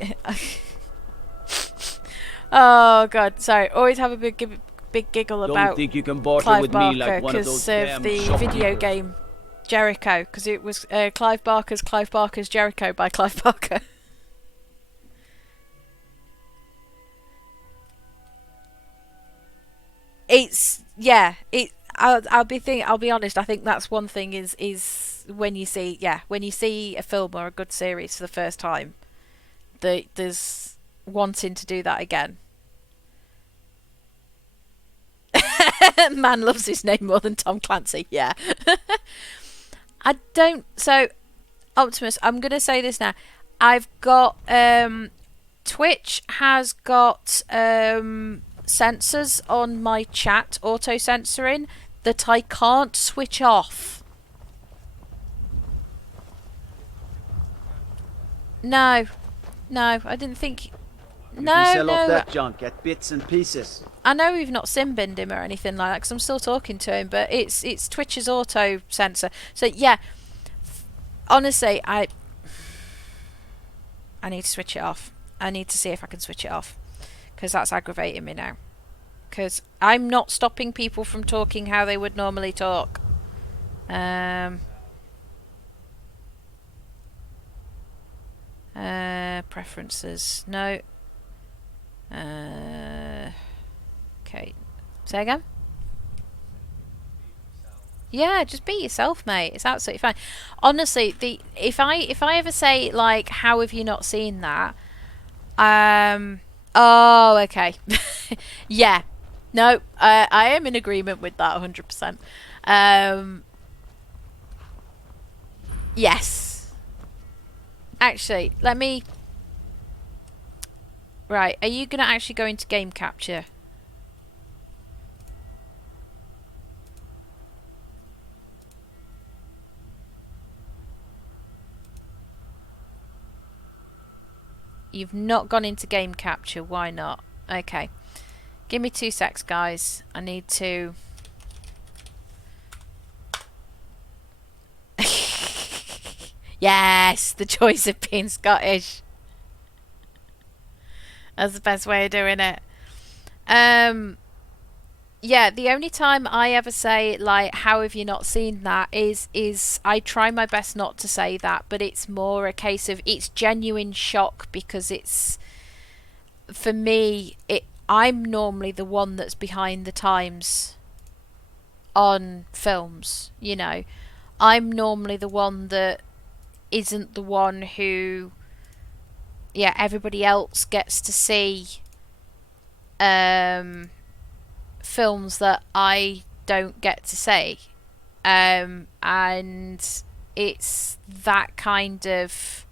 Oh, God, sorry. Always have a big giggle about think you can barter Clive with Barker me like one of those because of the damn video shopkeepers. game Jericho, because it was Clive Barker's Jericho by Clive Barker. I'll be honest. I think that's one thing is when you see a film or a good series for the first time, there's wanting to do that again. Man loves his name more than Tom Clancy. Yeah. So Optimus, I'm gonna say this now. I've got Twitch has got sensors on my chat, auto censoring, that I can't switch off. No, I didn't think. You can sell off that junk at bits and pieces. I know we've not sin-binned him or anything like that, because I'm still talking to him, but it's Twitch's auto censor. So yeah, honestly, I need to switch it off. I need to see if I can switch it off, because that's aggravating me now. Because I'm not stopping people from talking how they would normally talk. Preferences, no. Okay, say again. Yeah, just be yourself, mate. It's absolutely fine. Honestly, if I ever say like, how have you not seen that? Oh, okay. Yeah. No, I am in agreement with that 100%. Yes. Actually, let me... Right, are you going to actually go into game capture? You've not gone into game capture. Why not? Okay. Give me 2 secs, guys. I need to... Yes! The choice of being Scottish. That's the best way of doing it. Yeah, the only time I ever say, like, how have you not seen that is I try my best not to say that, but it's more a case of it's genuine shock, because it's, for me, I'm normally the one that's behind the times on films, you know. I'm normally the one that isn't the one who, yeah, everybody else gets to see films that I don't get to see, and it's that kind of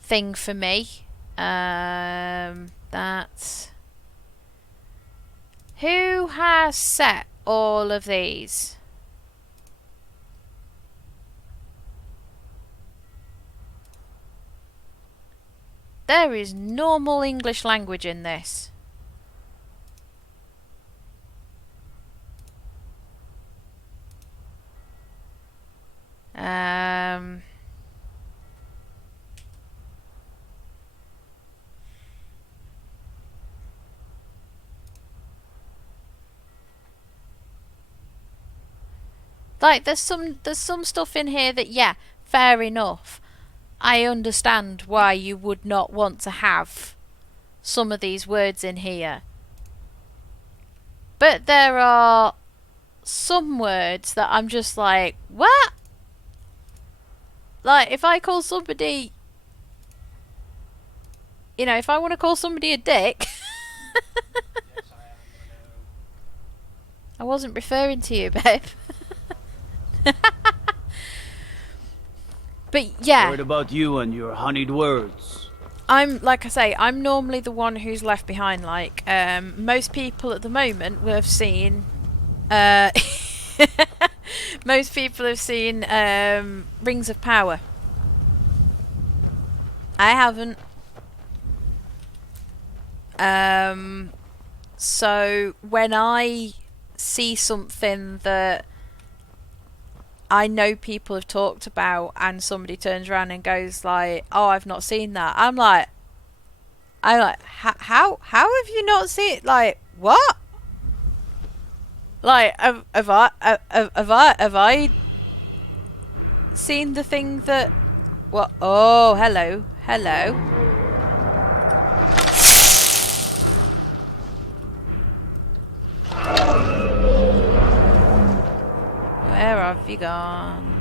thing for me. That who has set all of these? There is normal English language in this. Like there's some stuff in here that, yeah, fair enough. I understand why you would not want to have some of these words in here. But there are some words that I'm just like, what? Like, if I call somebody, you know, if I want to call somebody a dick, I wasn't referring to you, babe. But yeah. What about you and your honeyed words? Like I say, I'm normally the one who's left behind. Like, most people at the moment will have seen, most people have seen Rings of Power. I haven't. So when I see something that I know people have talked about, and somebody turns around and goes like, "Oh, I've not seen that," I'm like, how have you not seen it? Like, what? Like, have I seen the thing that? What? Oh, hello. you gone?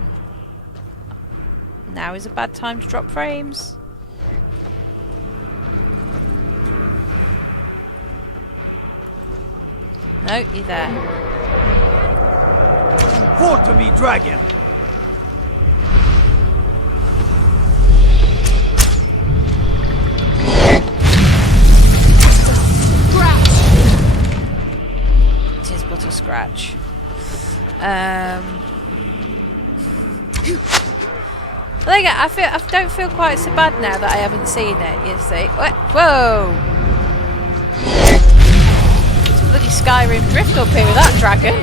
Now is a bad time to drop frames. No, you're there. Fall to me, dragon! It is but a scratch. I don't feel quite so bad now that I haven't seen it, you see. Whoa! It's bloody Skyrim drift up here with that dragon.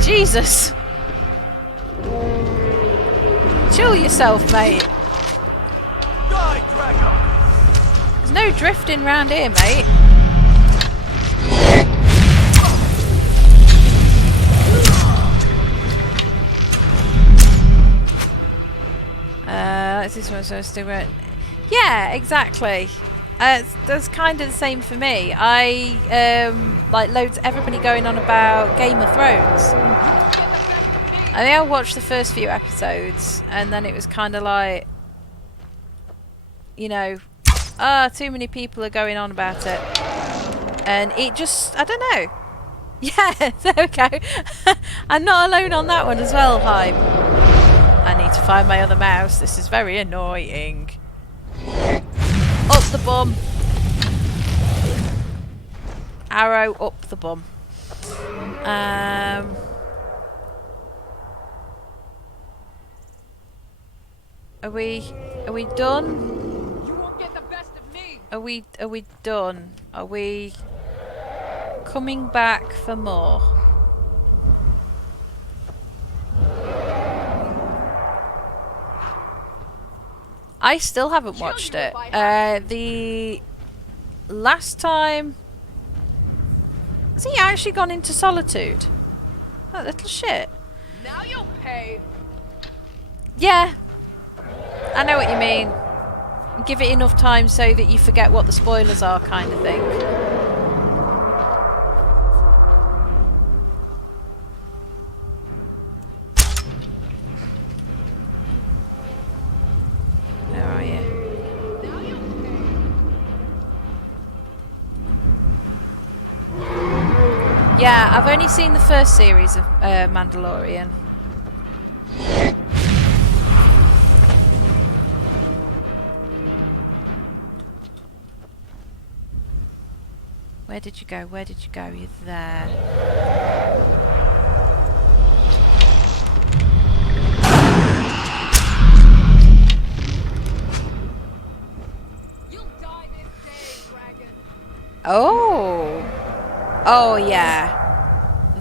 Jesus! Chill yourself, mate. Die, dragon! There's no drifting round here, mate. Is this one supposed to do? Yeah, exactly. That's kind of the same for me. I like everybody going on about Game of Thrones. I think I watched the first few episodes, and then it was kind of like, you know, too many people are going on about it, and it just, I don't know. Yeah, there we go. I'm not alone on that one as well, Hype. I need to find my other mouse. This is very annoying. Up the bum. Arrow up the bum. Are we done? You won't get the best of me. Are we done? Are we coming back for more? I still haven't watched it. The last time... Has he actually gone into solitude? That little shit. Now you'll pay. Yeah. I know what you mean. Give it enough time so that you forget what the spoilers are, kind of thing. Where are you? Yeah, I've only seen the first series of Mandalorian. Where did you go? Where did you go? You're there. You'll die this day, dragon. Oh! Oh yeah.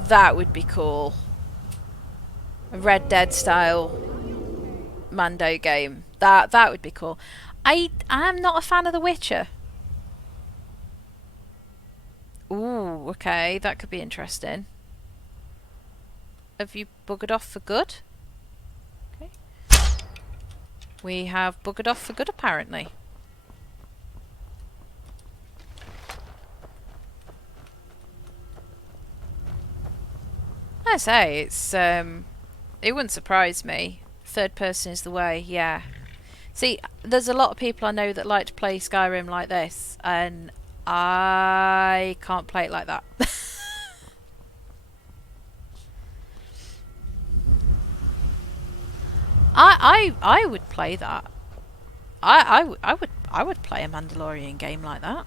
That would be cool. A Red Dead style Mando game. That would be cool. I'm not a fan of The Witcher. Ooh, okay, that could be interesting. Have you buggered off for good? Okay. We have buggered off for good, apparently. I say, it's, it wouldn't surprise me. Third person is the way, yeah. See, there's a lot of people I know that like to play Skyrim like this, and I can't play it like that. I would play that. I would play a Mandalorian game like that.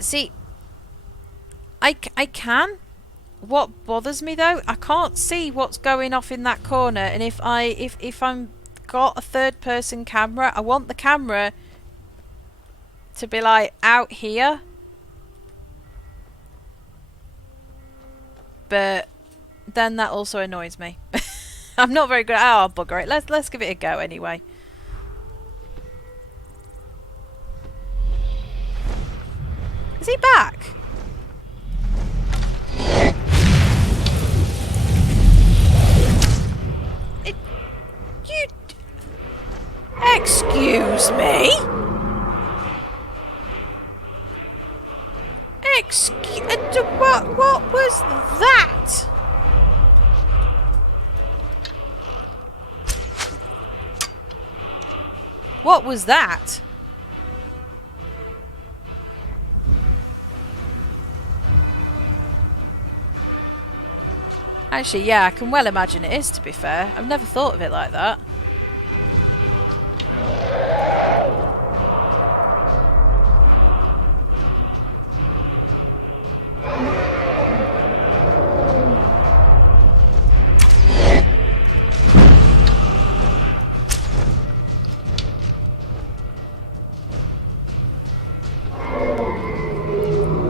See, I can. What bothers me though, I can't see what's going off in that corner, and if I'm got a third person camera, I want the camera to be like out here. But then that also annoys me. I'm not very good. Oh, bugger it. Let's give it a go anyway. Is he back? Excuse me? What was that? What was that? Actually, yeah, I can well imagine it is, to be fair. I've never thought of it like that.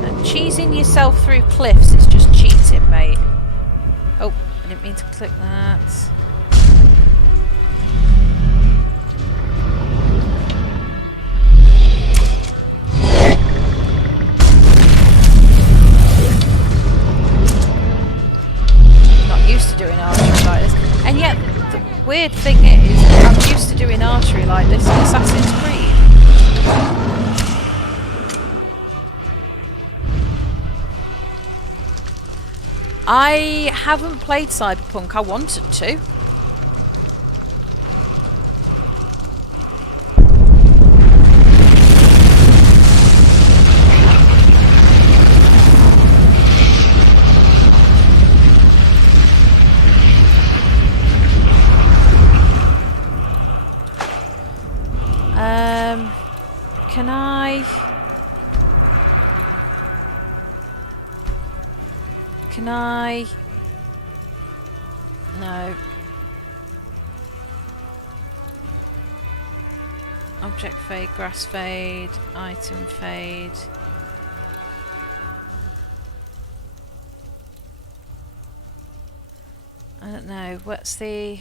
And cheesing yourself through cliffs is just cheating, mate. Oh, I didn't mean to click that. Not used to doing archery like this. And yet, the weird thing is, I'm used to doing archery like this in Assassin's Creed. I haven't played Cyberpunk. I wanted to. Can I? Can I? No. Object fade, grass fade, item fade. I don't know. What's the?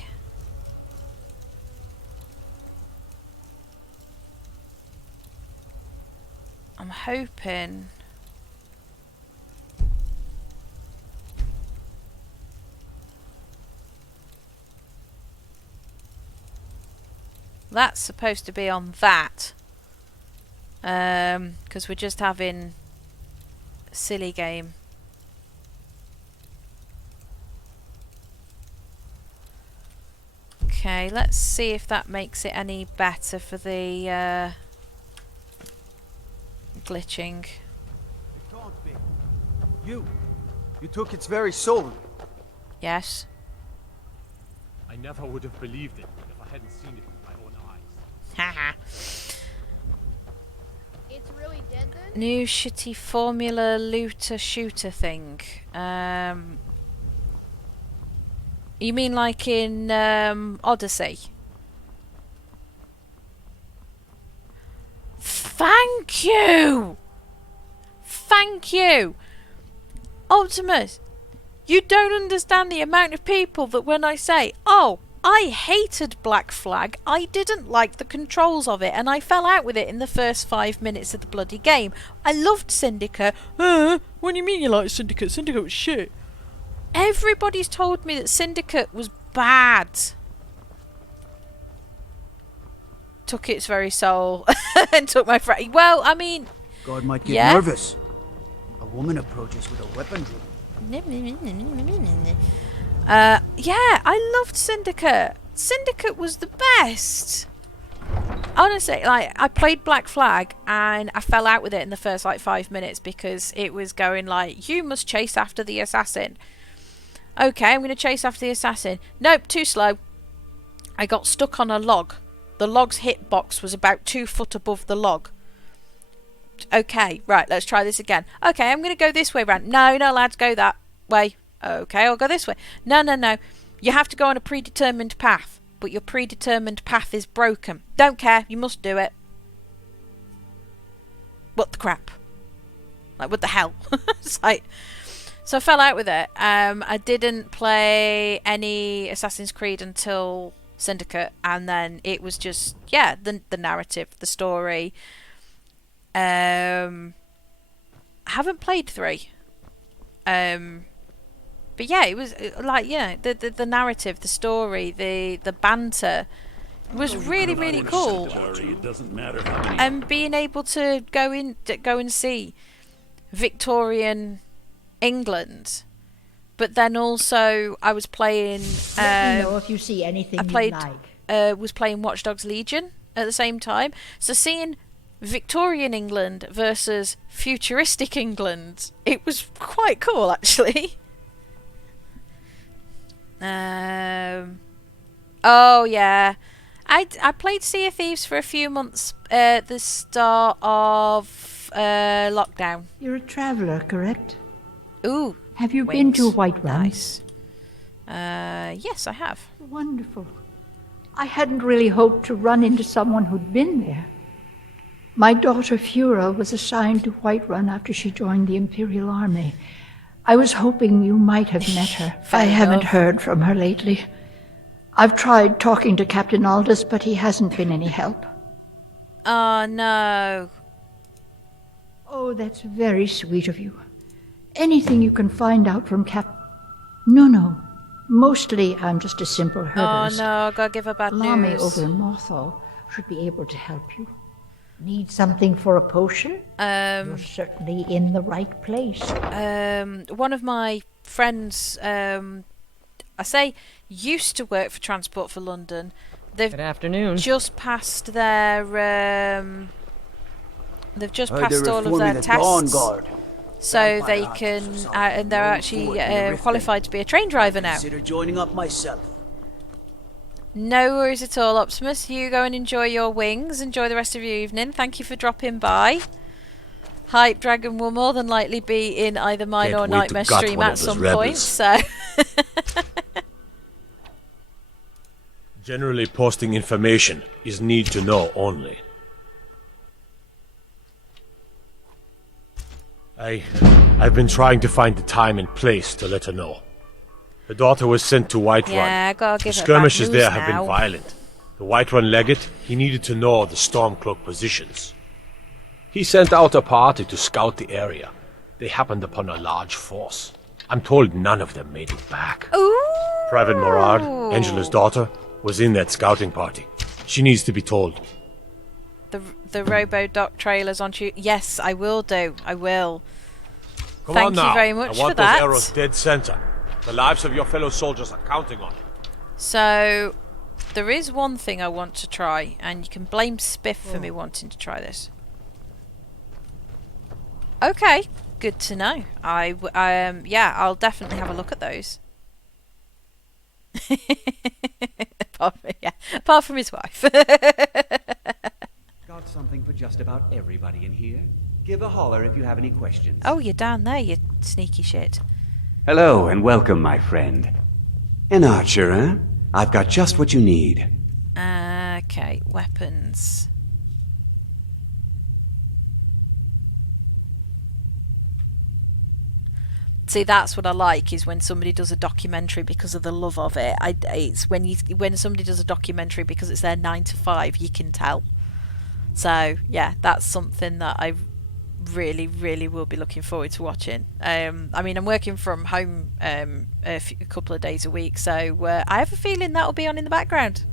I'm hoping. That's supposed to be on that. Because we're just having a silly game. Okay, let's see if that makes it any better for the glitching. It can't be. You took its very soul. Yes. I never would have believed it if I hadn't seen it with my own eyes. Haha. It's really dead then? New shitty formula looter shooter thing. You mean like in Odyssey? Thank you! Thank you! Optimus, you don't understand the amount of people that when I say, oh, I hated Black Flag, I didn't like the controls of it, and I fell out with it in the first 5 minutes of the bloody game. I loved Syndicate. What do you mean you like Syndicate? Syndicate was shit. Everybody's told me that Syndicate was bad. Took its very soul and took my friend. Well, I mean, God might get nervous. A woman approaches with a weapon drawn. Yeah, I loved Syndicate. Syndicate was the best. Honestly, like, I played Black Flag and I fell out with it in the first like 5 minutes because it was going like, you must chase after the assassin. Okay, I'm going to chase after the assassin. Nope, too slow. I got stuck on a log. The log's hitbox was about 2 foot above the log. Okay, right, let's try this again. Okay, I'm going to go this way round. No, lads, go that way. Okay, I'll go this way. No. You have to go on a predetermined path, but your predetermined path is broken. Don't care, you must do it. What the crap? Like, what the hell? It's like... So I fell out with it. I didn't play any Assassin's Creed until Syndicate, and then it was just, yeah, the narrative, the story. I haven't played 3. But yeah, it was like, yeah, the narrative, the story, the banter was really, really cool. It doesn't matter how many. And being able to go and see Victorian England, but then also I was playing. Let me know if you see anything you like. Was playing Watch Dogs Legion at the same time, so seeing Victorian England versus futuristic England, it was quite cool actually. Oh yeah, I played Sea of Thieves for a few months at the start of lockdown. You're a traveller, correct? Ooh. Have you been to Whiterun? Nice. Yes, I have. Wonderful. I hadn't really hoped to run into someone who'd been there. My daughter Fura was assigned to Whiterun after she joined the Imperial Army. I was hoping you might have met her. I haven't heard from her lately. I've tried talking to Captain Aldous, but he hasn't been any help. Oh, no. Oh, that's very sweet of you. Anything you can find out from No. Mostly, I'm just a simple herbalist. Oh, no, I gotta give her bad Lamy news. over in Morthal should be able to help you. Need something for a potion? You're certainly in the right place. One of my friends, I say used to work for Transport for London. They've Good afternoon. Just passed their they've just passed all of their tests, so they can and they're actually qualified to be a train driver now. Consider joining up myself. No worries at all, Optimus. You go and enjoy your wings. Enjoy the rest of your evening. Thank you for dropping by. Hype Dragon will more than likely be in either mine or Nightmare stream at some point, so... Generally posting information is need to know only. I've been trying to find the time and place to let her know. The daughter was sent to Whiterun. Yeah, I gotta give the her skirmishes bad news there have been violent. The Whiterun legate, he needed to know the Stormcloak positions. He sent out a party to scout the area. They happened upon a large force. I'm told none of them made it back. Ooh. Private Morard, Angela's daughter, was in that scouting party. She needs to be told. The Robo-Doc trailers on you. Yes, I will do. I will. Come Thank on now. you very much I want for that. those arrows dead center. The lives of your fellow soldiers are counting on it. So, there is one thing I want to try, and you can blame Spiff for me wanting to try this. Okay, good to know. Yeah, I'll definitely have a look at those. Apart from his wife. Got something for just about everybody in here. Give a holler if you have any questions. Oh, you're down there, you sneaky shit. Hello and welcome, my friend. An archer, eh? I've got just what you need. Okay, weapons. See, that's what I like, is when somebody does a documentary because of the love of it. It's when somebody does a documentary because it's their 9 to 5, you can tell. So yeah, that's something that I really, really will be looking forward to watching. I mean, I'm working from home a couple of days a week, so I have a feeling that'll be on in the background.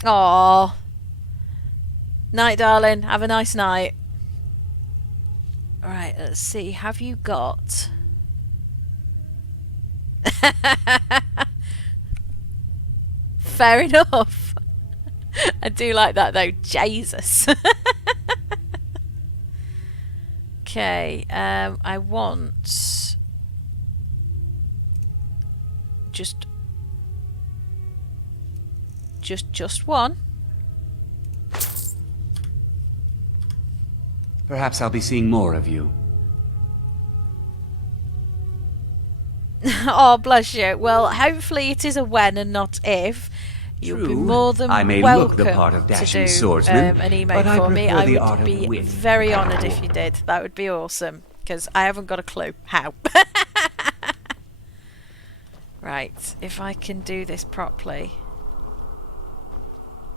Aww. Night, darling. Have a nice night. Alright, let's see. Have you got... Fair enough. I do like that though. Jesus. Okay, I want just one. Perhaps I'll be seeing more of you. Oh, bless you. Well, hopefully it is a when and not if. You'll be more than I may welcome look the part of to dashing do swordsman, an email but I for me. prefer I the art would of be wit. very honoured if you did. That would be awesome, because I haven't got a clue how. Right, if I can do this properly.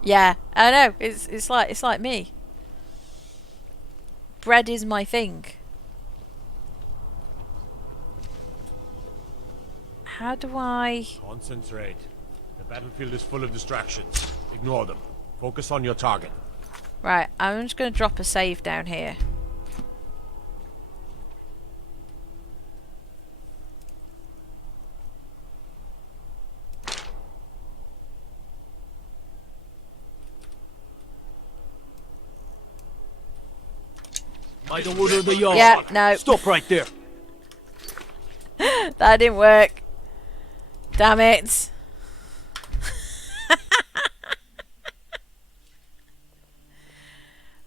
Yeah, I know. It's like me. Bread is my thing. How do I... Concentrate. The battlefield is full of distractions. Ignore them. Focus on your target. Right, I'm just going to drop a save down here. By the order of the yard. Yeah, no. Stop right there. That didn't work. Damn it.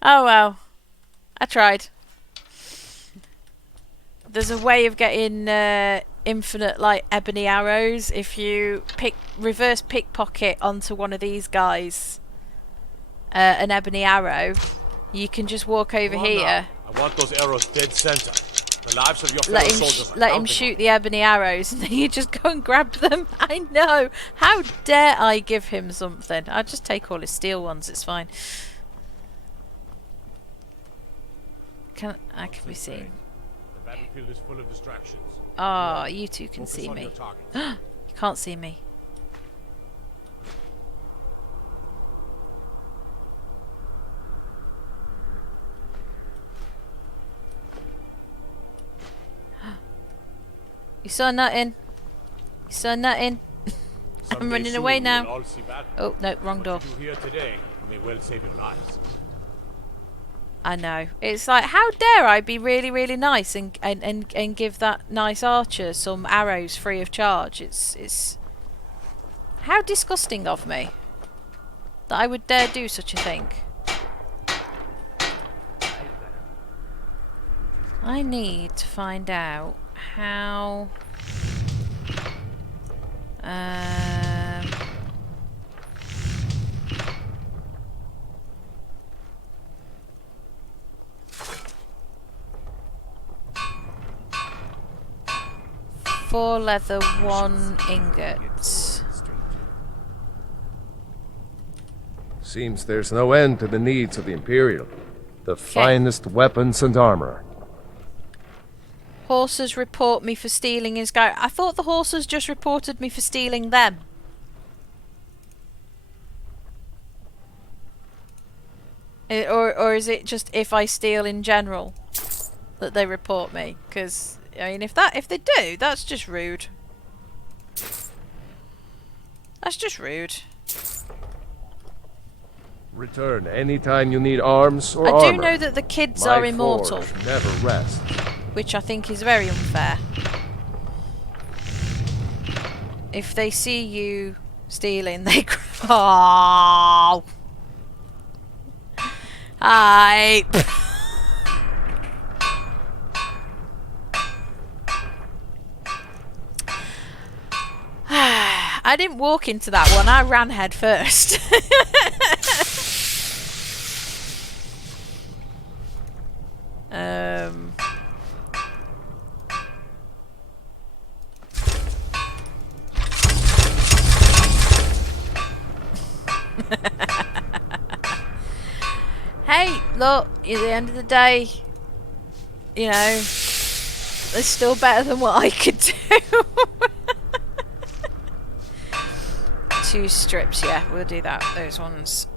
Oh well. I tried. There's a way of getting infinite like ebony arrows if you reverse pickpocket onto one of these guys. An ebony arrow. You can just walk over here. I want those arrows dead center. The lives of your fellow soldiers are let him shoot the ebony arrows, and then you just go and grab them. I know. How dare I give him something? I'll just take all his steel ones. It's fine. I can be seen. The battlefield is full of distractions. Oh, you two can see me. You can't see me. You saw nothing. You saw nothing. I'm running away now. Oh no, wrong door. What you do here today may well save your lives. I know. It's like, how dare I be really, really nice and give that nice archer some arrows free of charge. It's how disgusting of me that I would dare do such a thing. I need to find out how four leather, 1 ingot. Seems there's no end to the needs of the Imperial. The finest weapons and armor. Horses report me for stealing his guy. I thought the horses just reported me for stealing them. Or is it just if I steal in general that they report me? Because I mean, if they do, that's just rude. That's just rude. Return anytime you need arms or armor. I do know that the kids are immortal. Never rest. Which I think is very unfair. If they see you stealing, they oh. Hi. I didn't walk into that one. I ran head first. Hey, look, at the end of the day, you know, it's still better than what I could do. 2 strips, yeah, we'll do that. Those ones.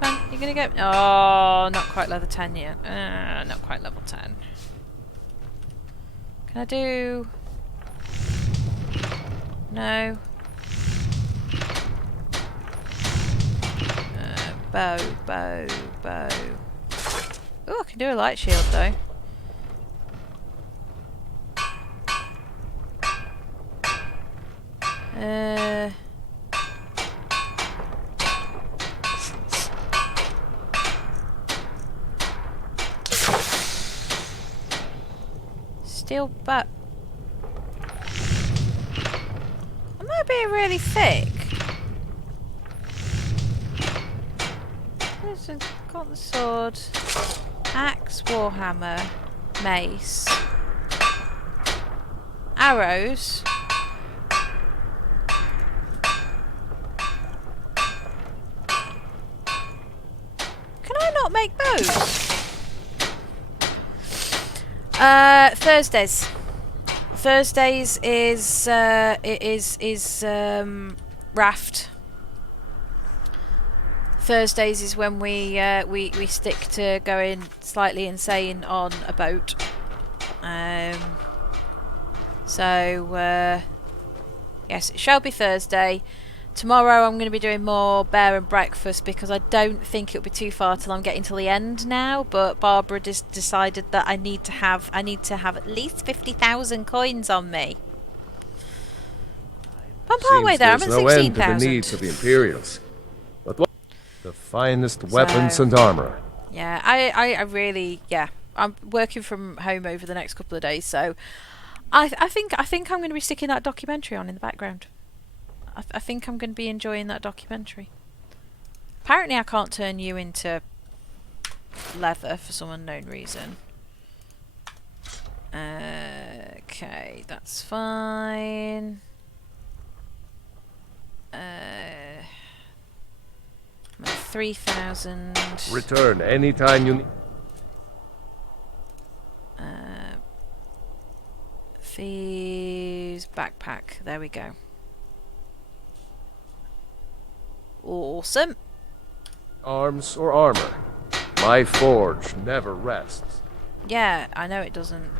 Come on, you're gonna go. Oh, not quite level 10 yet. Not quite level 10. Can I do? No. Bow. Oh, I can do a light shield though. Steel butt. Am I being really thick? Got the sword, axe, warhammer, mace, arrows. Can I not make bows? Thursdays. Thursdays is raft. Thursdays is when we stick to going slightly insane on a boat. Yes, it shall be Thursday. Tomorrow I'm going to be doing more bear and breakfast because I don't think it'll be too far till I'm getting to the end now. But Barbara just decided that I need to have at least 50,000 coins on me. I'm part way there. I'm at 16,000. Seems there's no end to the needs of the Imperials. But what? The finest weapons and armor. Yeah, I really, yeah. I'm working from home over the next couple of days, so I think I'm going to be sticking that documentary on in the background. I think I'm going to be enjoying that documentary. Apparently I can't turn you into leather for some unknown reason. Okay, that's fine. 3,000. Return anytime you need. Thieves backpack. There we go. Awesome. Arms or armor. My forge never rests. Yeah, I know it doesn't.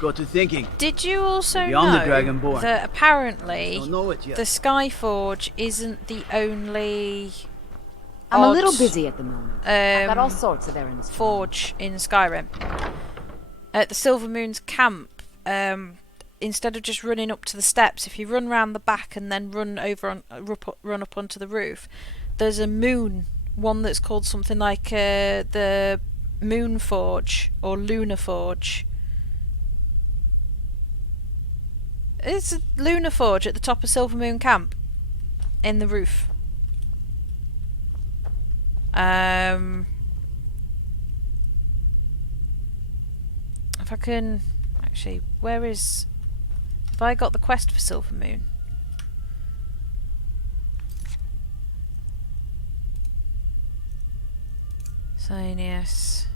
Got to thinking. Did you also Beyond know the Dragonborn. that apparently Don't know it yet. the Skyforge isn't the only I'm a little busy at the moment. I've got all sorts of errands. Forge in Skyrim. At the Silver Moon's camp, instead of just running up to the steps, if you run round the back and then run up onto the roof, there's a moon, one that's called something like the Moon Forge or Lunar Forge. It's a Lunar Forge at the top of Silver Moon Camp in the roof. If I can actually, where is? Have I got the quest for Silver Moon? Sinius.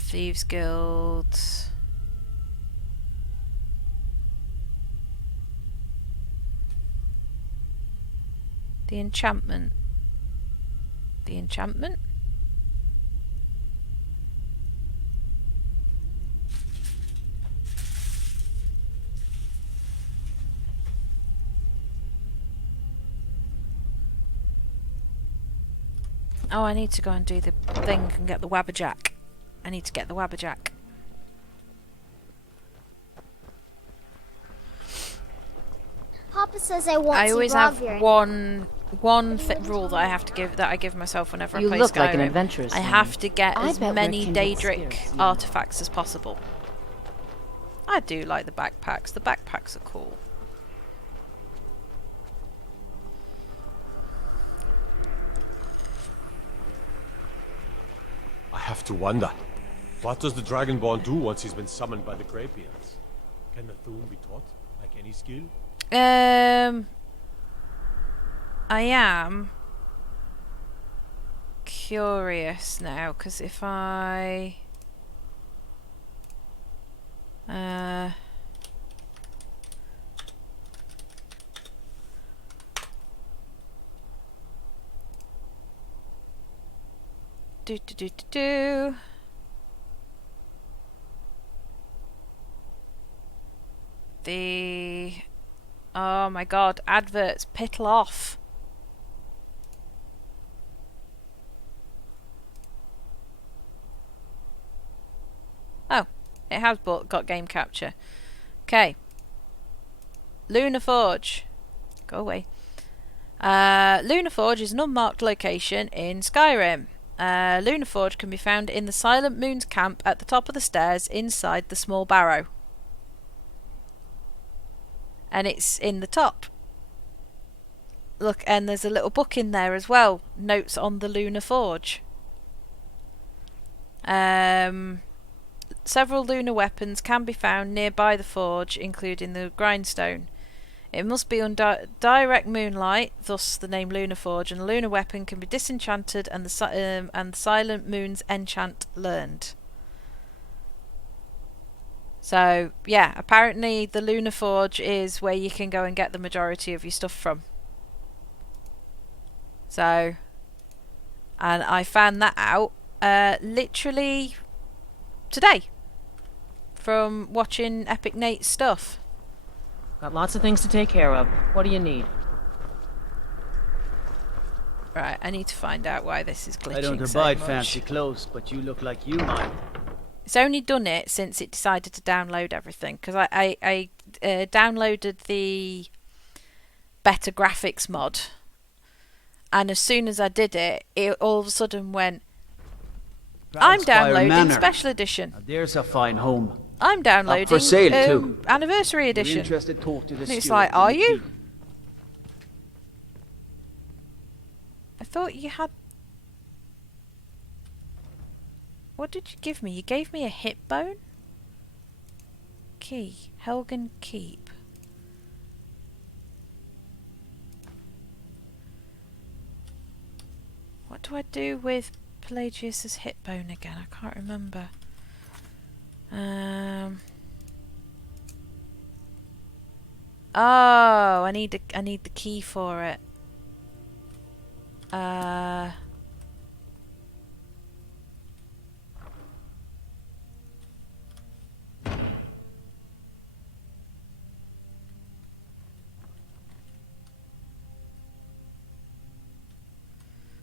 Thieves Guild. The enchantment. The enchantment? Oh, I need to go and do the thing and get the Wabberjack. I need to get the Wabberjack. Papa says I won't I see always Rob have here. one rule that I have to give myself whenever I play Skyrim. You look like an adventurous. I have to get as many Daedric artifacts as possible. I do like the backpacks. The backpacks are cool. I have to wonder. What does the Dragonborn do once he's been summoned by the Greybeards? Can the Thune be taught, like any skill? I am curious now, because if I oh my god, adverts, piddle off. Oh, it has got game capture. Okay. Lunar Forge. Go away. Lunar Forge is an unmarked location in Skyrim. Lunar Forge can be found in the Silent Moon's camp at the top of the stairs inside the small barrow. And it's in the top. Look, and there's a little book in there as well. Notes on the Lunar Forge. Several lunar weapons can be found nearby the forge, including the grindstone. It must be under direct moonlight, thus the name Lunar Forge, and the lunar weapon can be disenchanted and the Silent Moon's enchant learned. So, yeah, apparently the Lunar Forge is where you can go and get the majority of your stuff from. So, and I found that out literally today from watching Epic Nate's stuff. Got lots of things to take care of. What do you need? Right, I need to find out why this is glitching I don't abide fancy clothes, but you look like you might. It's only done it since it decided to download everything, because I downloaded the better graphics mod, and as soon as I did it, it all of a sudden went, I'm downloading Special Edition. Now there's a fine home. I'm downloading Up for sale too. Anniversary Edition. Interested, talk to the And it's steward like, are in the you? queue. I thought you had... What did you give me? You gave me a hip bone? Key. Helgen Keep. What do I do with Pelagius's hip bone again? I can't remember. Oh, I need the key for it.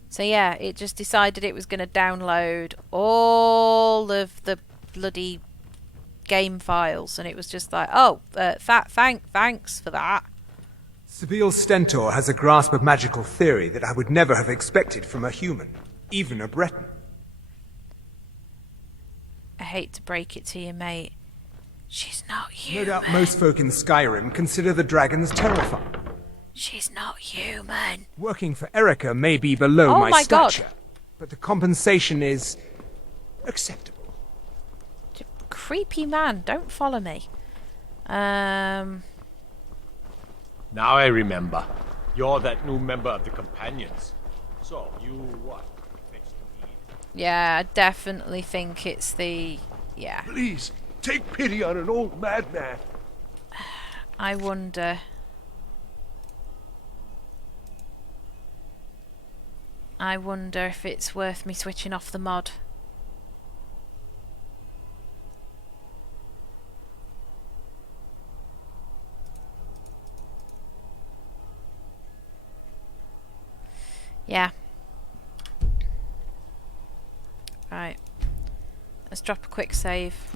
So yeah, it just decided it was going to download all of the bloody game files, and it was just like, oh, thanks for that. Sibyl Stentor has a grasp of magical theory that I would never have expected from a human, even a Breton. I hate to break it to you, mate. She's not human. No doubt most folk in Skyrim consider the dragons terrifying. She's not human. Working for Erica may be below Oh my my God. stature, but the compensation is acceptable. Creepy man, don't follow me. Now I remember. You're that new member of the Companions. So, you what? Fixed the need? Yeah, I definitely think it's the... Yeah. Please, take pity on an old madman. I wonder... I wonder if it's worth me switching off the mod. Yeah. Right. Let's drop a quick save.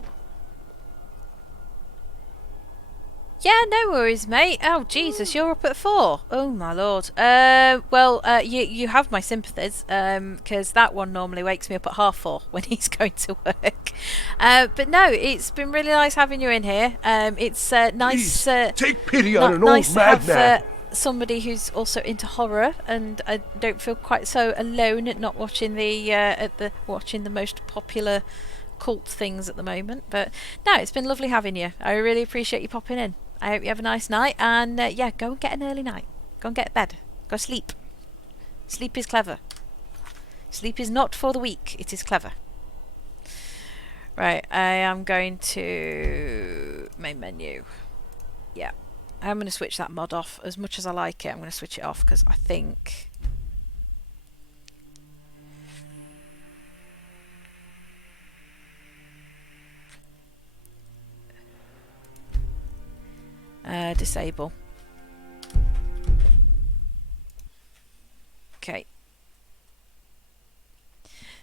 Yeah, no worries, mate. Oh, Jesus, you're up at 4. Oh, my lord. You have my sympathies, because that one normally wakes me up at 3:30 when he's going to work. But no, it's been really nice having you in here. It's nice... Please, take pity on an nice old to have madman. somebody who's also into horror, and I don't feel quite so alone at not watching watching the most popular cult things at the moment. But no, it's been lovely having you. I really appreciate you popping in. I hope you have a nice night, and yeah, go and get an early night. Go and get to bed. Go sleep. Sleep is clever. Sleep is not for the weak, it is clever. Right, I am going to main menu. Yeah, I'm going to switch that mod off. As much as I like it, I'm going to switch it off, because I think... disable. Okay.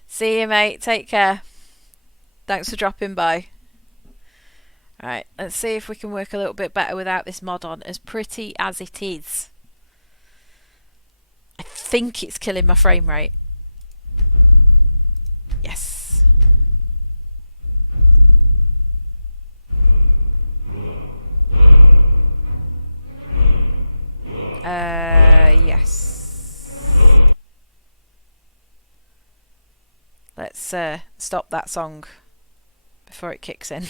See you, mate. Take care. Thanks for dropping by. Right, let's see if we can work a little bit better without this mod on, as pretty as it is. I think it's killing my frame rate. Yes. Yes. Let's stop that song before it kicks in.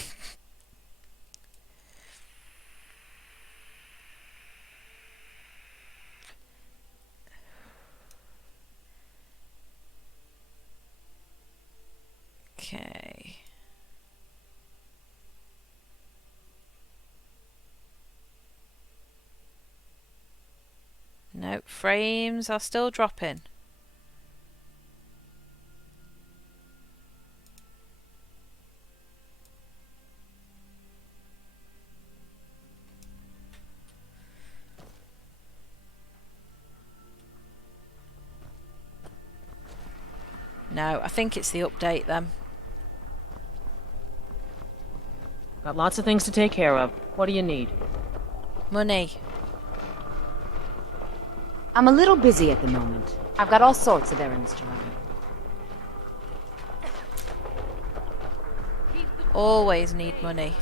Okay. No, frames are still dropping. No, I think it's the update then. Got lots of things to take care of. What do you need? Money. I'm a little busy at the moment. I've got all sorts of errands to run. Always need money.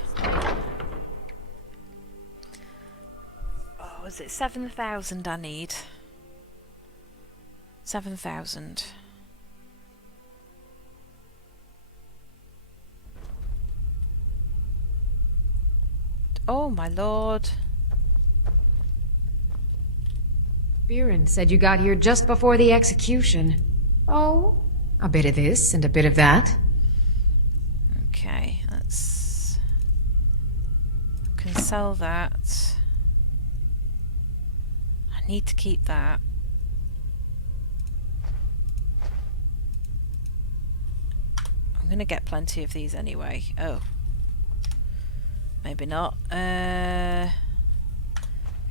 Oh, is it 7,000 I need? 7,000. Oh my lord. Viren said you got here just before the execution. Oh, a bit of this and a bit of that. Okay, let's... can sell that. I need to keep that. I'm gonna get plenty of these anyway. Oh. Maybe not. Get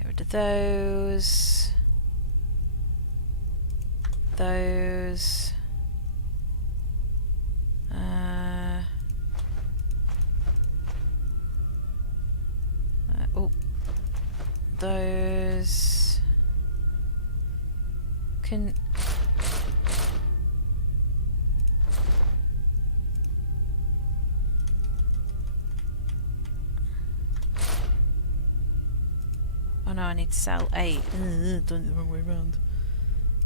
rid of those. Those. Oh. Those. Can... Oh no, I need to sell 8. Done it the wrong way around.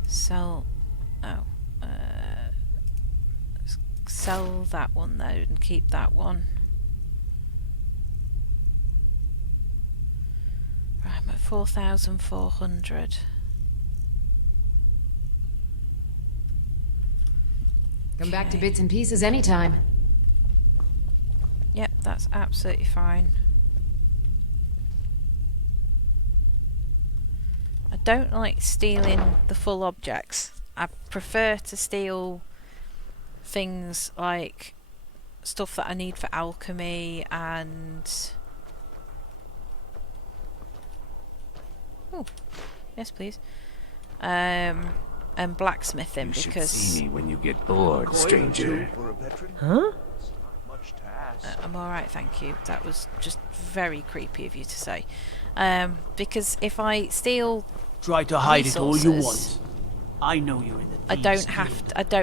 Sell... oh. Sell that one though and keep that one. Right, I'm at 4,400. Come back to bits and pieces anytime. Yep, that's absolutely fine. I don't like stealing the full objects. I prefer to steal things like stuff that I need for alchemy and... oh, yes please. And blacksmithing you because... should see me when you get bored, stranger. Huh? I'm alright, thank you. That was just very creepy of you to say. Because if I steal try to hide resources, it all you want. I know you're in the I don't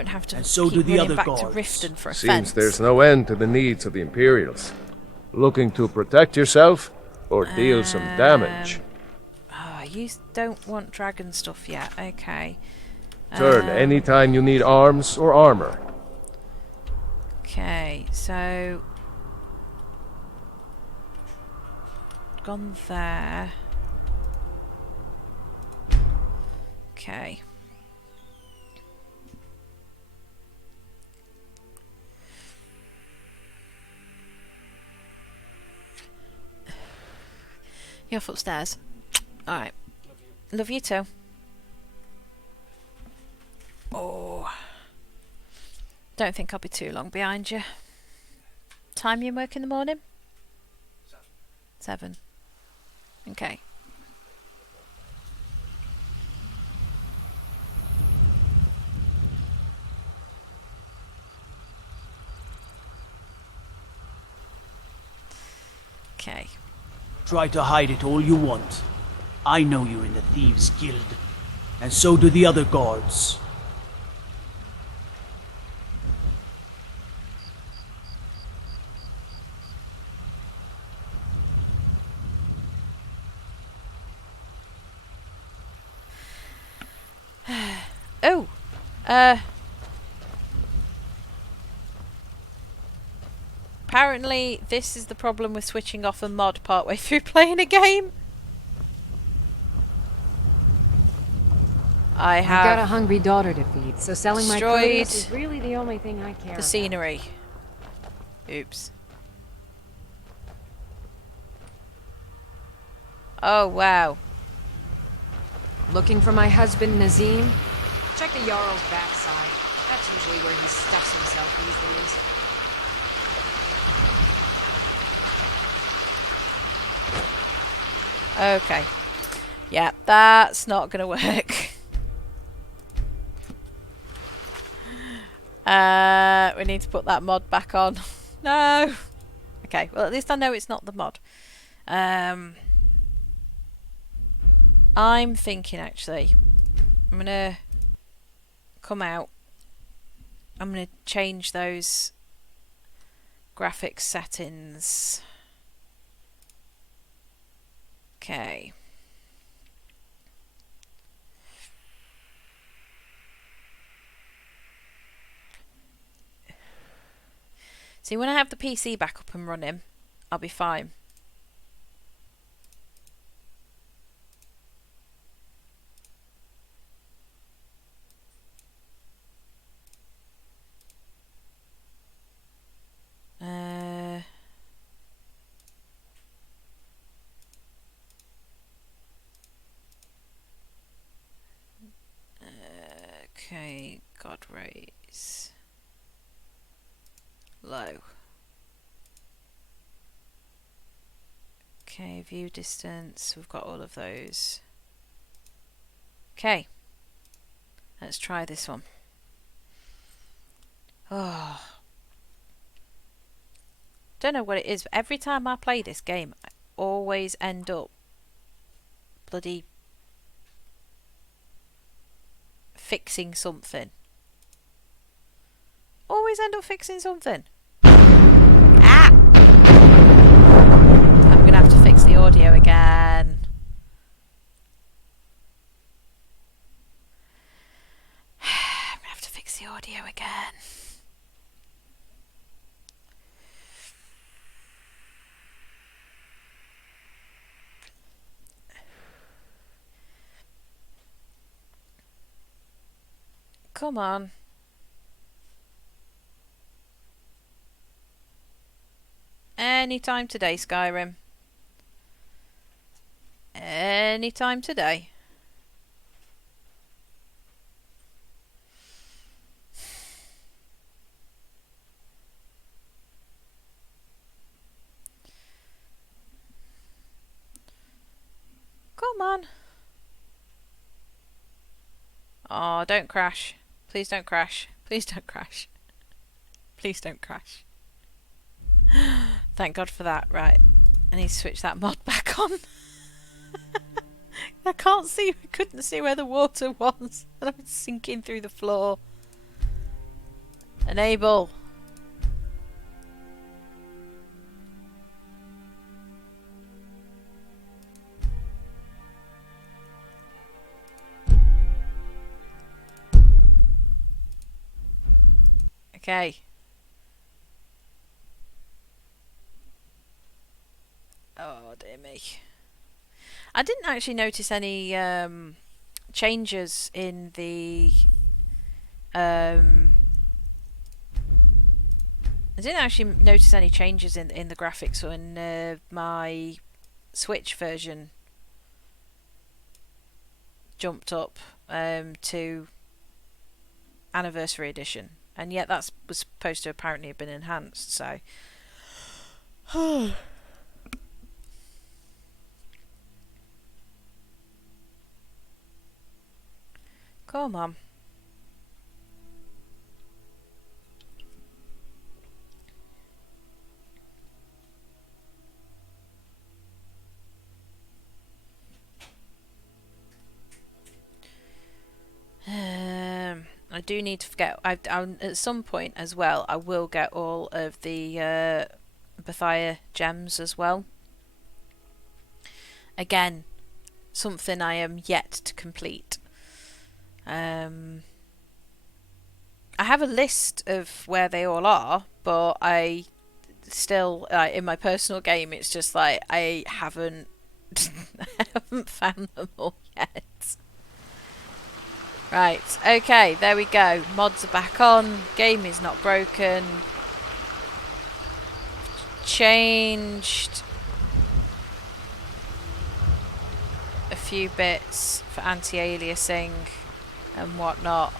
have to and so keep do the running other back guards. to Riften for a Seems fence. there's no end to the needs of the Imperials. Looking to protect yourself or deal some damage? Oh, you don't want dragon stuff yet. Okay. Turn anytime you need arms or armor. Okay, so... gone there. Okay. You're off upstairs. Alright. Love you too. Oh. Don't think I'll be too long behind you. Time you work in the morning? 7. Okay. Okay. Try to hide it all you want. I know you're in the Thieves Guild, and so do the other guards. Oh! Apparently this is the problem with switching off a mod partway through playing a game. I've got a hungry daughter to feed, so selling my destroyed produce is really the only thing I care the about. scenery. Oops. Oh wow. Looking for my husband, Nazim? Check the Jarl's backside. That's usually where he stuffs himself these days. Okay. Yeah, that's not gonna work. We need to put that mod back on. No! Okay, well at least I know it's not the mod. I'm thinking actually, I'm gonna come out. I'm gonna change those graphics settings. Okay. See, when I have the PC back up and running, I'll be fine. Okay, God raise. Low. Okay, view distance, we've got all of those. Okay, let's try this one. Oh, don't know what it is, but every time I play this game, I always end up bloody fixing something. Always end up fixing something. Ah! I'm gonna have to fix the audio again. I'm gonna have to fix the audio again. Come on. Anytime today, Skyrim. Anytime today. Come on. Oh, don't crash. Please don't crash. Please don't crash. Please don't crash. Thank God for that. Right. I need to switch that mod back on. I can't see. I couldn't see where the water was. And I'm sinking through the floor. Enable. Okay. Oh dear me. I didn't actually notice any changes in the I didn't actually notice any changes in the graphics or in my Switch version jumped up to Anniversary Edition, and yet that was supposed to apparently have been enhanced, so come on. I do need to get. At some point as well, I will get all of the Bethia gems as well. Again, something I am yet to complete. I have a list of where they all are, but I still, in my personal game, it's just like I haven't found them all yet. Right, okay, there we go. Mods are back on. Game is not broken. Changed a few bits for anti-aliasing and whatnot.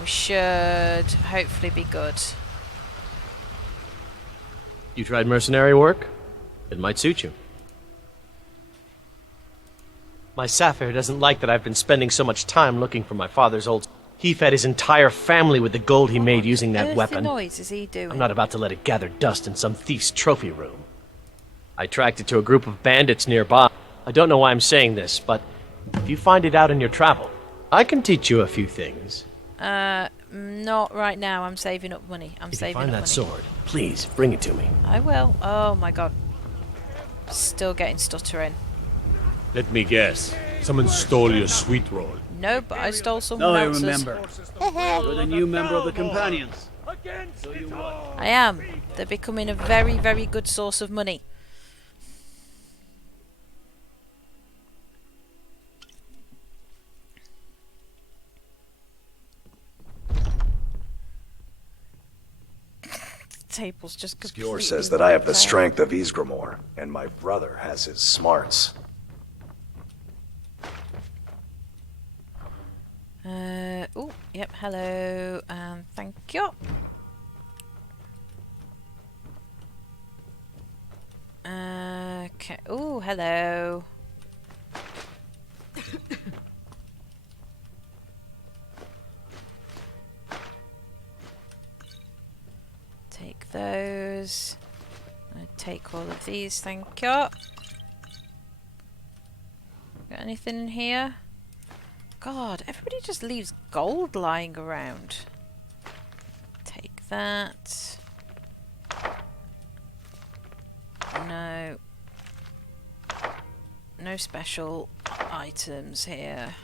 We should hopefully be good. You tried mercenary work? It might suit you. My Sapphire doesn't like that I've been spending so much time looking for my father's old... He fed his entire family with the gold he made using that weapon. What noise is he doing? I'm not about to let it gather dust in some thief's trophy room. I tracked it to a group of bandits nearby. I don't know why I'm saying this, but if you find it out in your travel, I can teach you a few things. Not right now. I'm saving up money. If you find that sword, please bring it to me. I will. Oh my god. Still getting stuttering. Let me guess. Someone stole your sweet roll. No, but I stole someone else's. I remember. You're the new member of the Companions. So you what? I am. They're becoming a very, very good source of money. Table's just completely... Skjor says that I have the strength of Ysgramor, and my brother has his smarts. Oh, yep, hello, thank you. Okay, oh, hello. Take those. I'll take all of these, thank you. Got anything in here? God, everybody just leaves gold lying around. Take that. No. No special items here.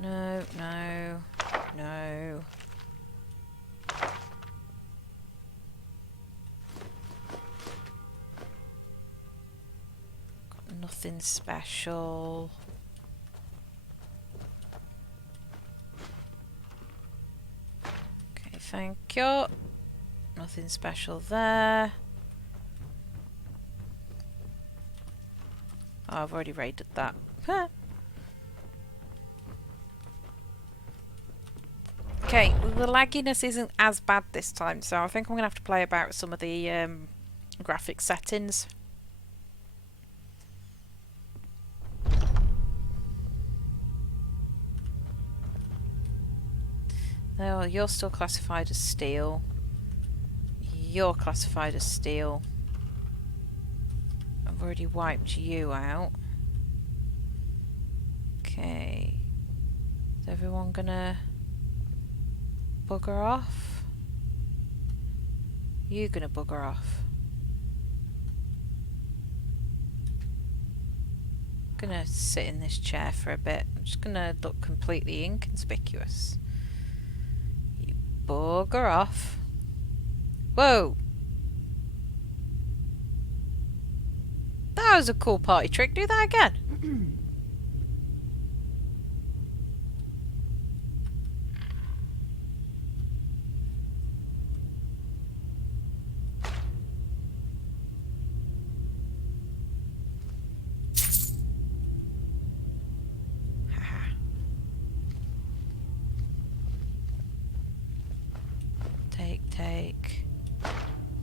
No, no, no. Nothing special. Okay, thank you. Nothing special there. Oh, I've already raided that. Okay, the lagginess isn't as bad this time, so I think I'm going to have to play about with some of the graphic settings. Oh, you're still classified as steel. You're classified as steel. I've already wiped you out. Okay. Is everyone gonna bugger off? You gonna bugger off? I'm gonna sit in this chair for a bit. I'm just gonna look completely inconspicuous. Bugger off. Whoa! That was a cool party trick. Do that again.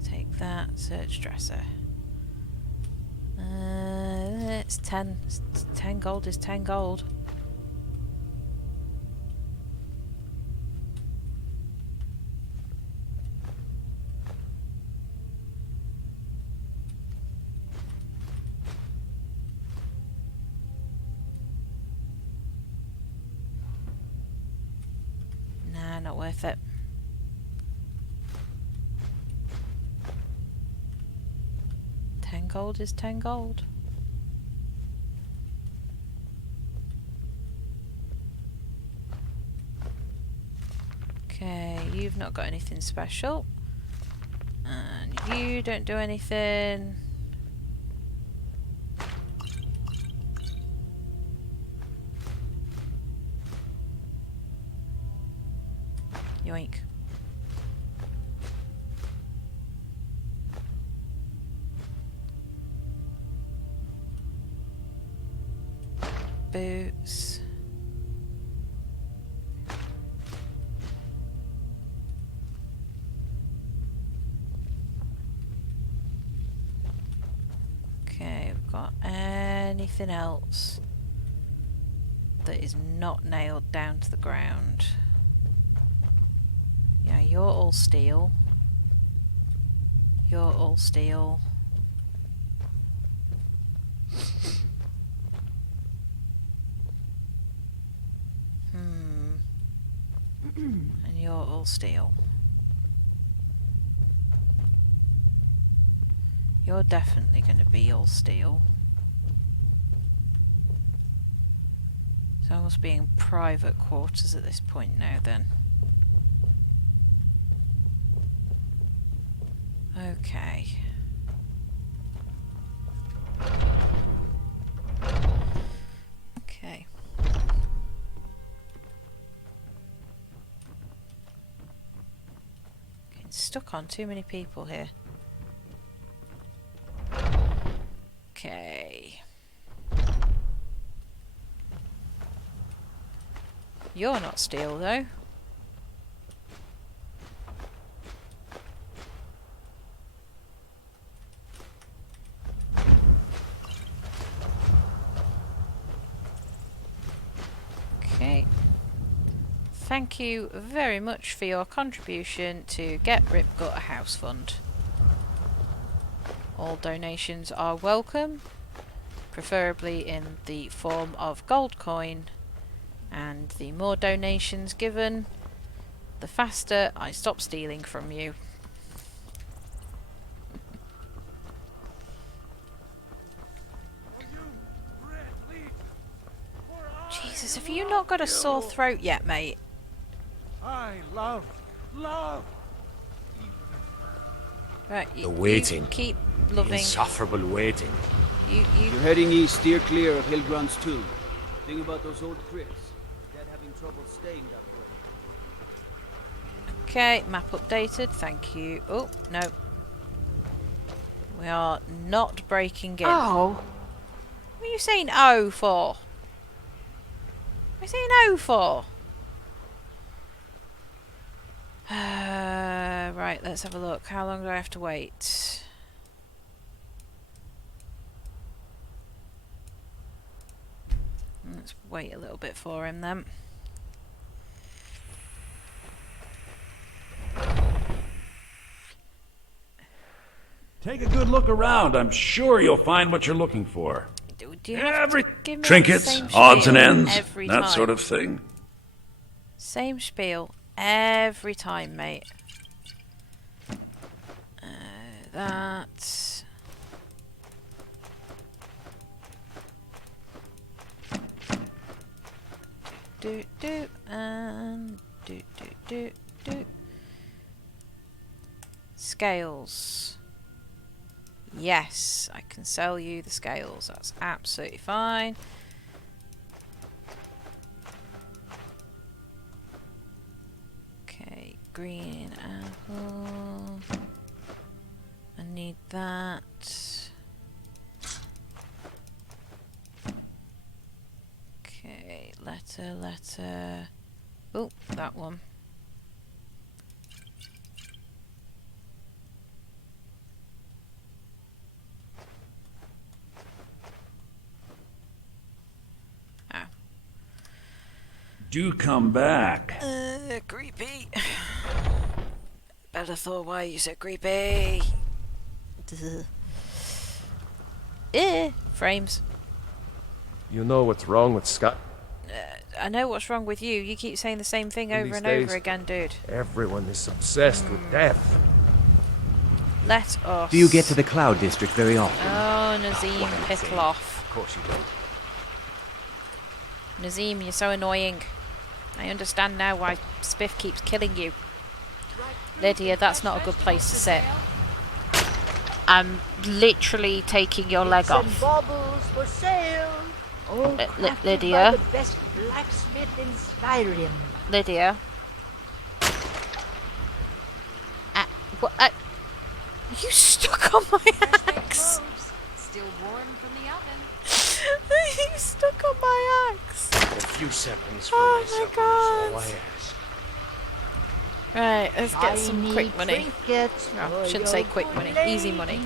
Take that. Search dresser. It's 10. 10 gold is 10 gold. Nah, not worth it. Gold is 10 gold. Okay, you've not got anything special. And you don't do anything. Yoink. boots. Okay, we've got anything else that is not nailed down to the ground? Yeah, you're all steel. You're all steel. And you're all steel. You're definitely going to be all steel. So I must be in private quarters at this point now then. Okay. Okay. Getting stuck on too many people here. Okay. You're not steel though. Okay. Thank you very much for your contribution to Get Rip Gut a House Fund. All donations are welcome, preferably in the form of gold coin, and the more donations given, the faster I stop stealing from you. Jesus, have you not got a sore throat yet, mate? I love. Right, The waiting. You keep loving. Insufferable waiting. You're heading east, steer clear of Hilgrun's tomb. Think about those old crypts. Dad having trouble staying that way. Okay, map updated, thank you. Oh, no. We are not breaking in. Oh. What are you saying oh for? What are you saying oh for? Right, let's have a look. How long do I have to wait? Let's wait a little bit for him then. Take a good look around. I'm sure you'll find what you're looking for. Do you have to give me trinkets, the same odds and spiel ends, every that time? sort of thing. Same spiel every time, mate. That. Do and do. Scales. Yes, I can sell you the scales. That's absolutely fine. Okay, green apple. I need that. Okay, letter. Oh, that one. Ah. Do come back. Creepy. Better thought why you said creepy. Frames. You know what's wrong with Scott? I know what's wrong with you. You keep saying the same thing over and over again, dude. Everyone is obsessed with death. Let us. Do you get to the Cloud District very often? Oh, Nazim, pickle off. Of course you don't. Nazim, you're so annoying. I understand now why Spiff keeps killing you. Lydia, that's not a good place to sit. I'm literally taking your leg off. Baubles for sale. All Lydia. by the best blacksmith in Skyrim. Lydia. What? You stuck on my axe. Still warm from the oven. You stuck on my axe. A few seconds for Oh myself my is all God. I ask. Right, let's get some quick money. Oh, I shouldn't say quick money, easy money.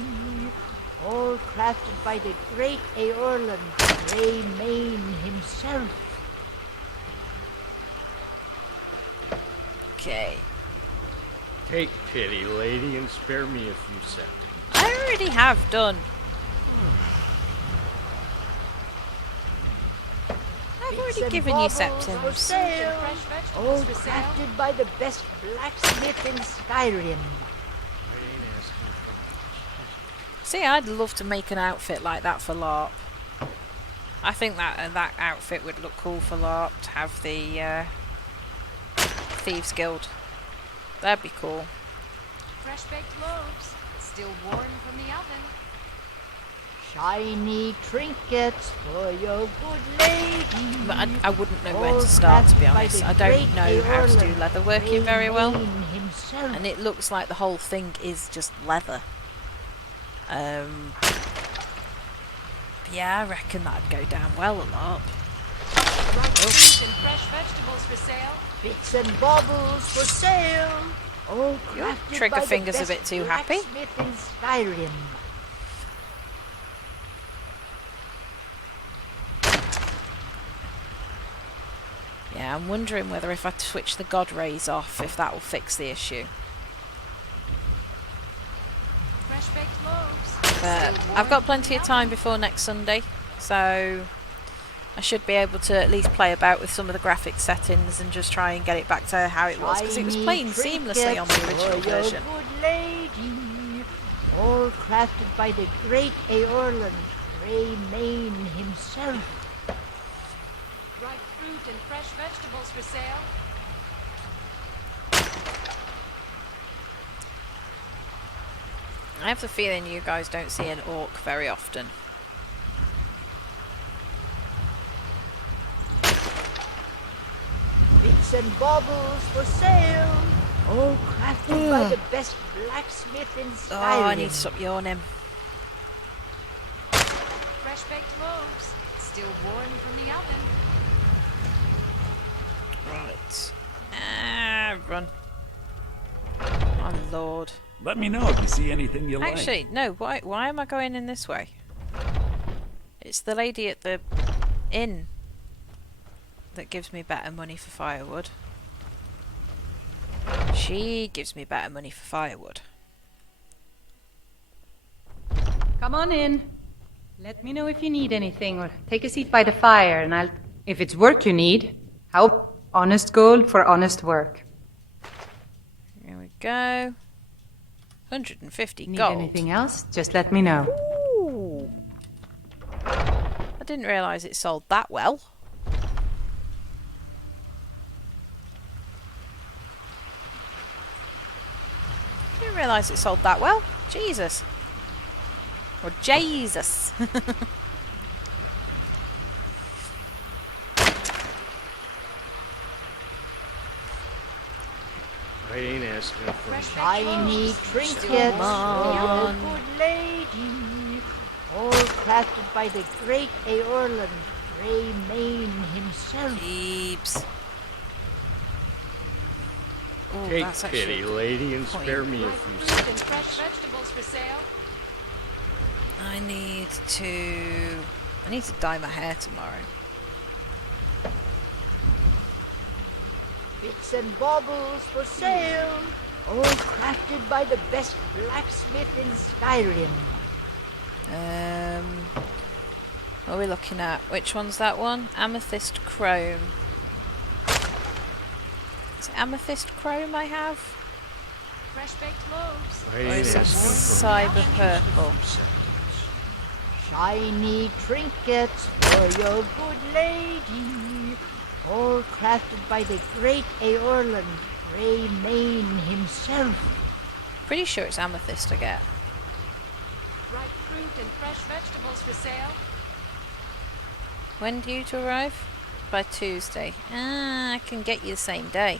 All crafted by the great Ormand Grey Mane himself. Okay. Take pity, lady, and spare me a few seconds. I already have done. I've already given you septums. All crafted by the best blacksmith in Skyrim. See, I'd love to make an outfit like that for LARP. I think that outfit would look cool for LARP, to have the Thieves Guild. That'd be cool. Fresh baked loaves, still warm from the oven. Shiny trinkets for your good lady. But I wouldn't know where to start, to be honest. I don't know how to do leatherworking very well. And it looks like the whole thing is just leather. Yeah, I reckon that'd go down well a lot. Fruit and fresh vegetables for sale. Bits and baubles for sale. All crafted Trigger by the finger's a best bit too happy. blacksmith in Skyrim. Yeah, I'm wondering whether if I switch the god rays off, if that will fix the issue. Fresh baked loaves. But I've got plenty of time before next Sunday, so I should be able to at least play about with some of the graphic settings and just try and get it back to how it was, because it was playing seamlessly on the original version. Good lady, all crafted by the great Ormand Grey Mane himself. Ripe fruit and fresh vegetables for sale. I have the feeling you guys don't see an orc very often. Bits and baubles for sale. All crafted by the best blacksmith in Skyrim. Oh, I need to stop yawning. Fresh baked loaves, still warm from the oven. Right. Run. Oh, Lord. Let me know if you see anything you like. Actually, no, why am I going in this way? It's the lady at the inn that gives me better money for firewood. She gives me better money for firewood. Come on in. Let me know if you need anything, or take a seat by the fire, and if it's work you need, help. Honest gold for honest work. Here we go. 150 Need gold. anything else? Just let me know. Ooh. I didn't realise it sold that well. Didn't realise it sold that well. Jesus. Or Jesus. I ain't asking for Shiny trinkets for your good lady. All crafted by the great Ormand Grey Mane himself. Jeeps. Oh, Take that's pity, actually lady, and point. spare me a few Fruit seconds. and fresh vegetables for sale. I need to dye my hair tomorrow. Bits and baubles for sale. All crafted by the best blacksmith in Skyrim. What are we looking at? Which one's that one? Amethyst Chrome. Is it Amethyst Chrome I have? Fresh baked loaves. Or is it Cyber Purple? Shiny trinkets for your good lady. All crafted by the great Ormand Grey Mane himself. Pretty sure it's Amethyst I get. Ripe fruit and fresh vegetables for sale. When do you to arrive? By Tuesday. Ah, I can get you the same day.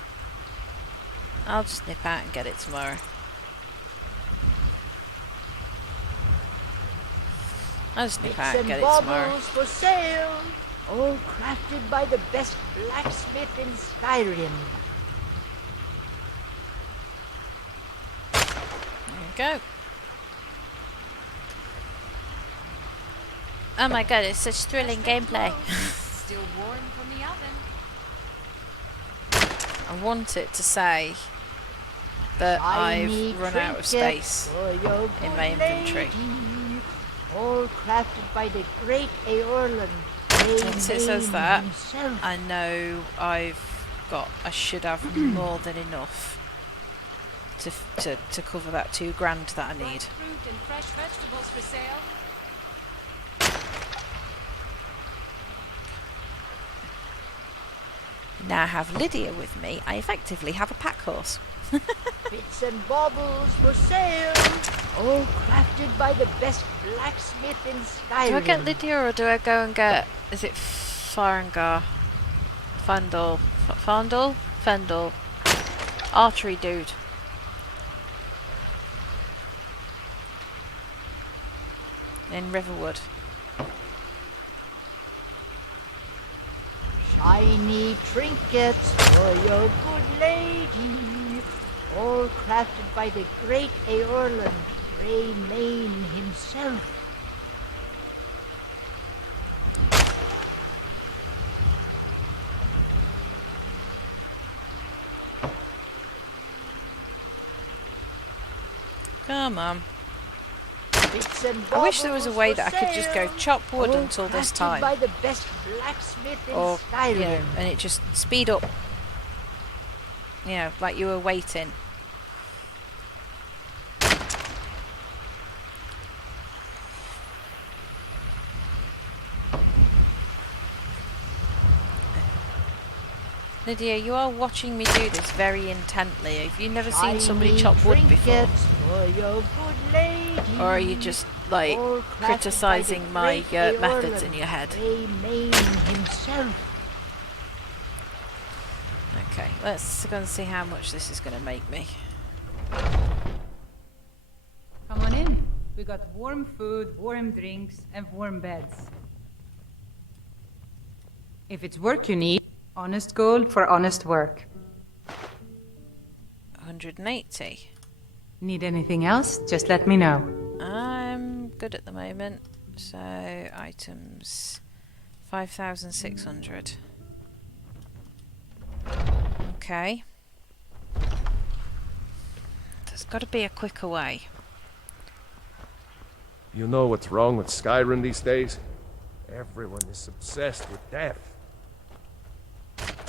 I'll just nip out and get it tomorrow. I'll just nip out Bits and get and it tomorrow. baubles for sale, all crafted by the best blacksmith in Skyrim. There you go. Oh my god, it's such thrilling gameplay. Still warm from the oven. I want it to say that I've run out of space in my inventory. All crafted by the Great Ormand Once it says that, himself. I know I should have more than enough to cover that $2,000 that I need. Fruit and fresh vegetables for sale. Now I have Lydia with me, I effectively have a pack horse. Bits and baubles for sale, all crafted by the best blacksmith in Skyrim. Do I get Lydia or do I go and get, is it Farengar? Fendel? Archery dude. In Riverwood. Shiny trinkets for your good lady, all crafted by the Great Ormand himself. Come on. Bits and I wish there was a way baubles that I could just go for chop wood sale, all until this crafted time. by the best blacksmith in Or, Skyrim. you know, and it just speed up. You know, like you were waiting. Lydia, you are watching me do this very intently. Have you never seen somebody chop wood before? For your good lady, Or are you just, like, all crafted by criticising the my Great methods in Ormand your head? himself. Okay, let's go and see how much this is going to make me. Come on in. We got warm food, warm drinks, and warm beds. If it's work you need, honest gold for honest work. 180. Need anything else? Just let me know. I'm good at the moment. So, items 5,600. Okay. There's got to be a quicker way. You know what's wrong with Skyrim these days? Everyone is obsessed with death.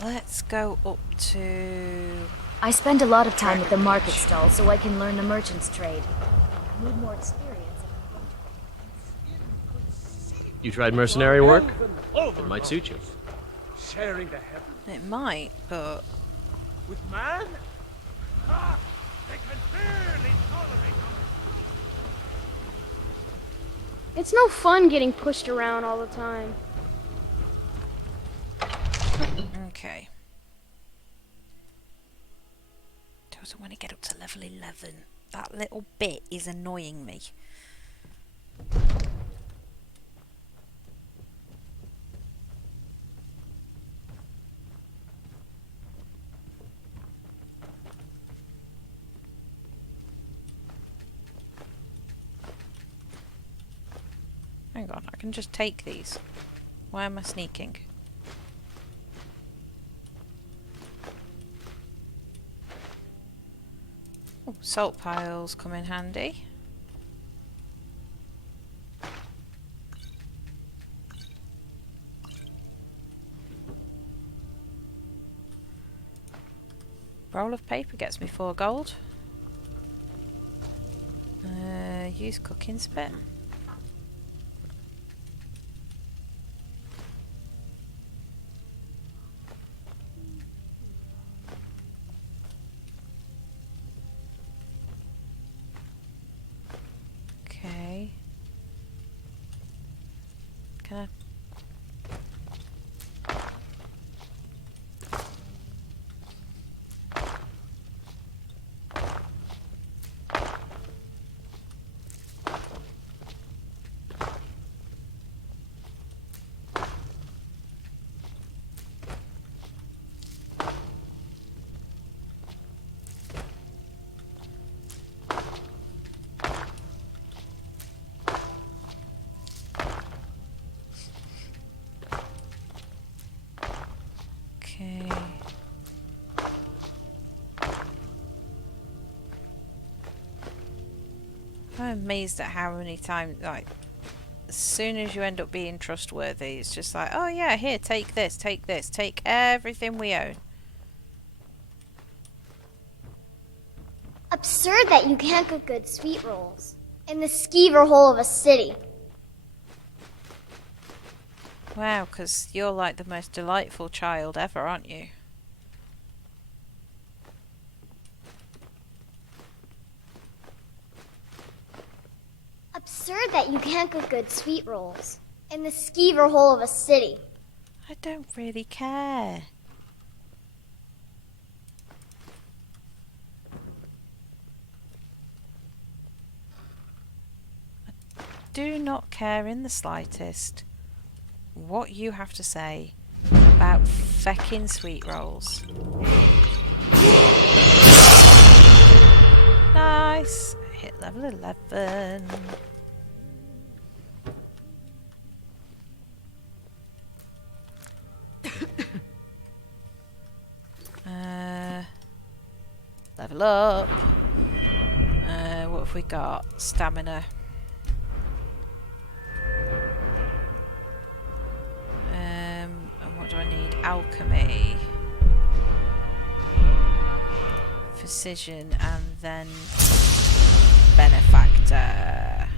Let's go up to... I spend a lot of time at the market stall so I can learn the merchant's trade. I need more experience. You tried mercenary work? It might suit you. Sharing the heaven It might, but... with man? Ah, they can barely tolerate It's no fun getting pushed around all the time. Okay. Don't want to get up to level 11. That little bit is annoying me. Hang on, I can just take these. Why am I sneaking? Oh, salt piles come in handy. Roll of paper gets me 4 gold. Use cooking spit. Okay. Can I? amazed at how many times, like, as soon as you end up being trustworthy, it's just like, oh yeah, here, take this, take everything we own. Absurd that you can't cook good sweet rolls in the skeever hole of a city. Wow, because you're like the most delightful child ever, aren't you? Absurd that you can't cook good sweet rolls in the skeever hole of a city. I don't really care. I do not care in the slightest what you have to say about feckin' sweet rolls. Nice. Hit level 11. Level up. What have we got? Stamina. And what do I need? Alchemy. Precision, and then benefactor.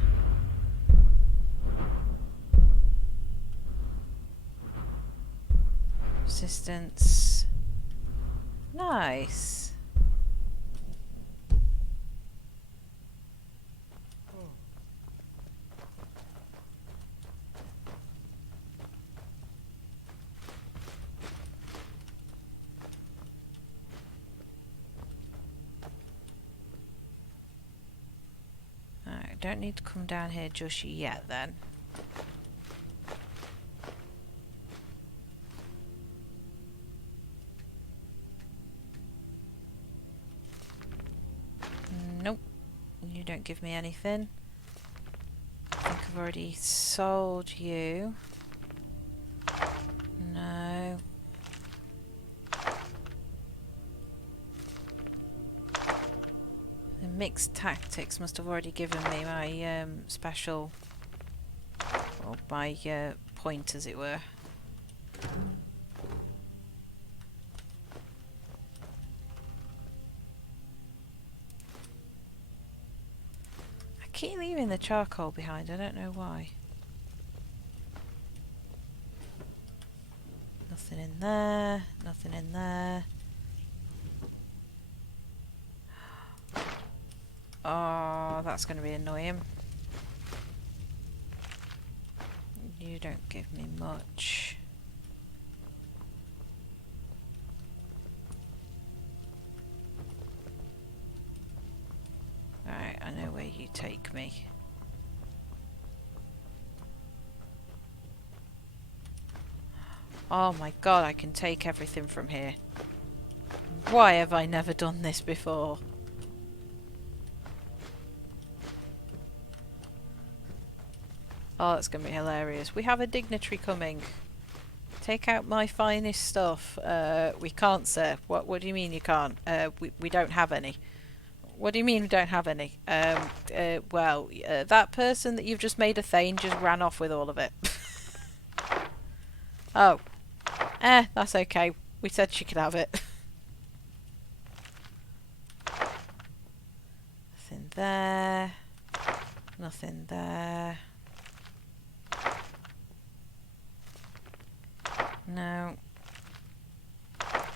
Resistance. Nice. Don't need to come down here just yet then. Nope. You don't give me anything. I think I've already sold you. No. The mixed tactics must have already given me my special, or my point, as it were. I keep leaving the charcoal behind, I don't know why. Nothing in there, nothing in there. Oh, that's going to be annoying. You don't give me much. Right, I know where you take me. Oh my god, I can take everything from here. Why have I never done this before? Oh, that's going to be hilarious. We have a dignitary coming. Take out my finest stuff. We can't, sir. What do you mean you can't? We don't have any. What do you mean we don't have any? Well, that person that you've just made a thane just ran off with all of it. Oh. That's okay. We said she could have it. Nothing there. Nothing there. No.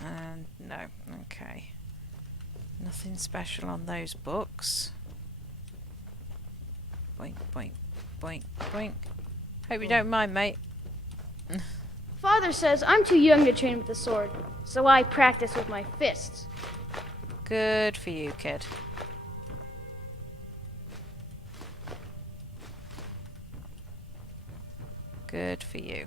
And no. Okay. Nothing special on those books. Boink, boink, boink, boink. Hope you don't mind, mate. Father says I'm too young to train with the sword, so I practice with my fists. Good for you, kid. Good for you.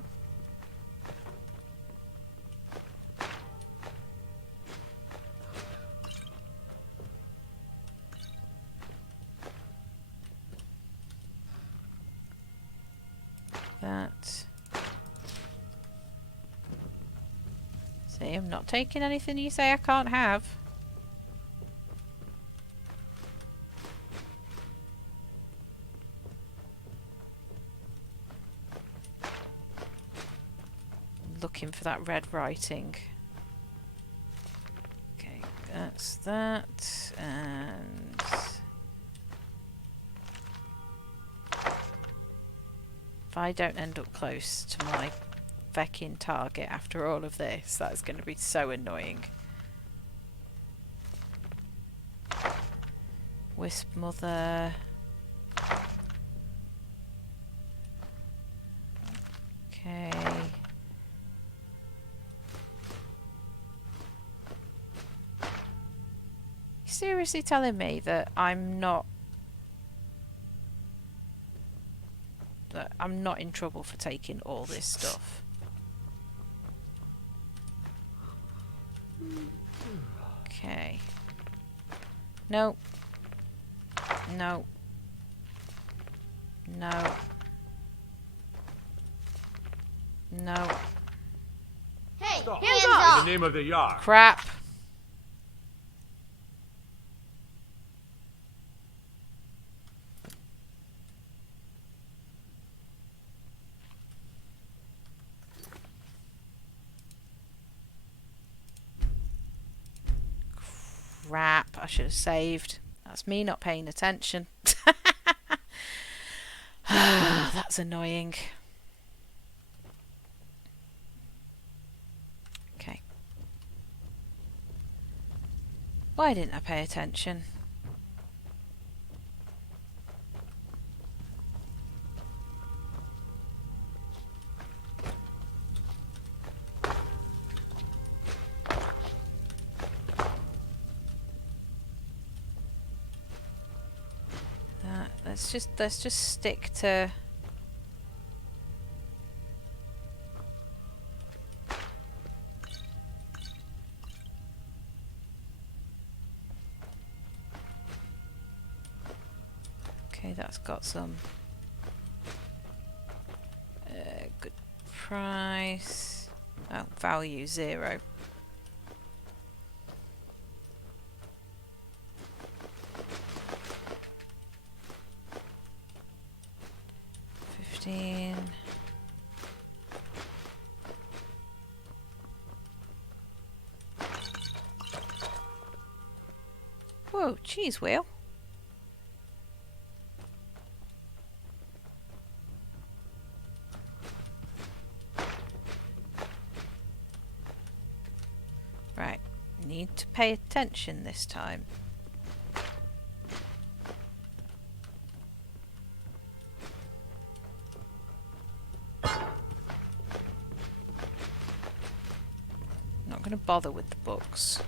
That. See, I'm not taking anything you say I can't have. looking for that red writing. Okay, that's that, and if I don't end up close to my feckin' target after all of this, that's going to be so annoying. Wisp Mother. Okay. You seriously telling me that I'm not in trouble for taking all this stuff? Okay. No. No. No. No. Hey, Stop. hands In off! the name of the Yar. Crap. Crap, I should have saved. That's me not paying attention. That's annoying. Okay. Why didn't I pay attention? Let's just stick to okay, that's got some good price. Oh, value 0. Whoa, cheese wheel. Right, need to pay attention this time. Not going to bother with the books.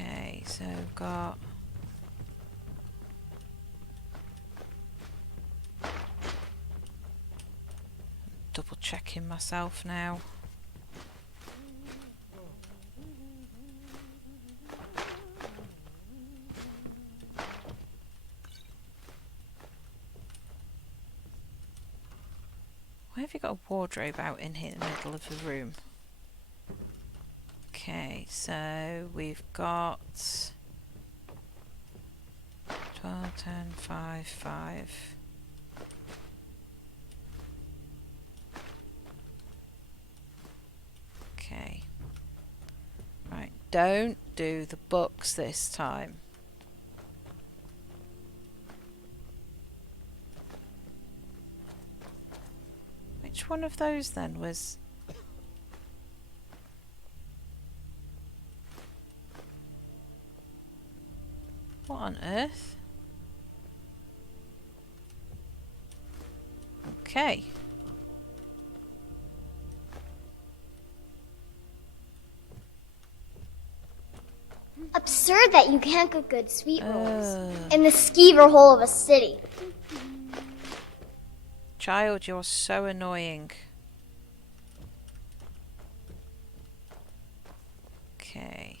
Okay, so we've got double checking myself now. Why have you got a wardrobe out in here in the middle of the room? Okay, so we've got 12, 10, 5, 5. Okay. Right, don't do the books this time. Which one of those then was... What on earth? Okay. Absurd that you can't cook good sweet rolls in the skeever hole of a city. Child, you're so annoying. Okay.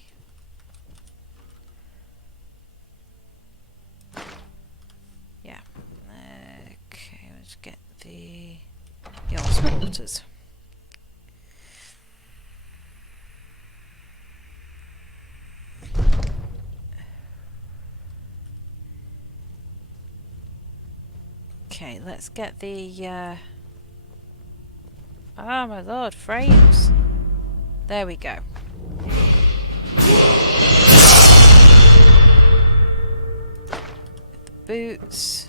Yeah. Okay, let's get the Yar's quarters. Okay, let's get the oh my lord, frames. There we go. The boots.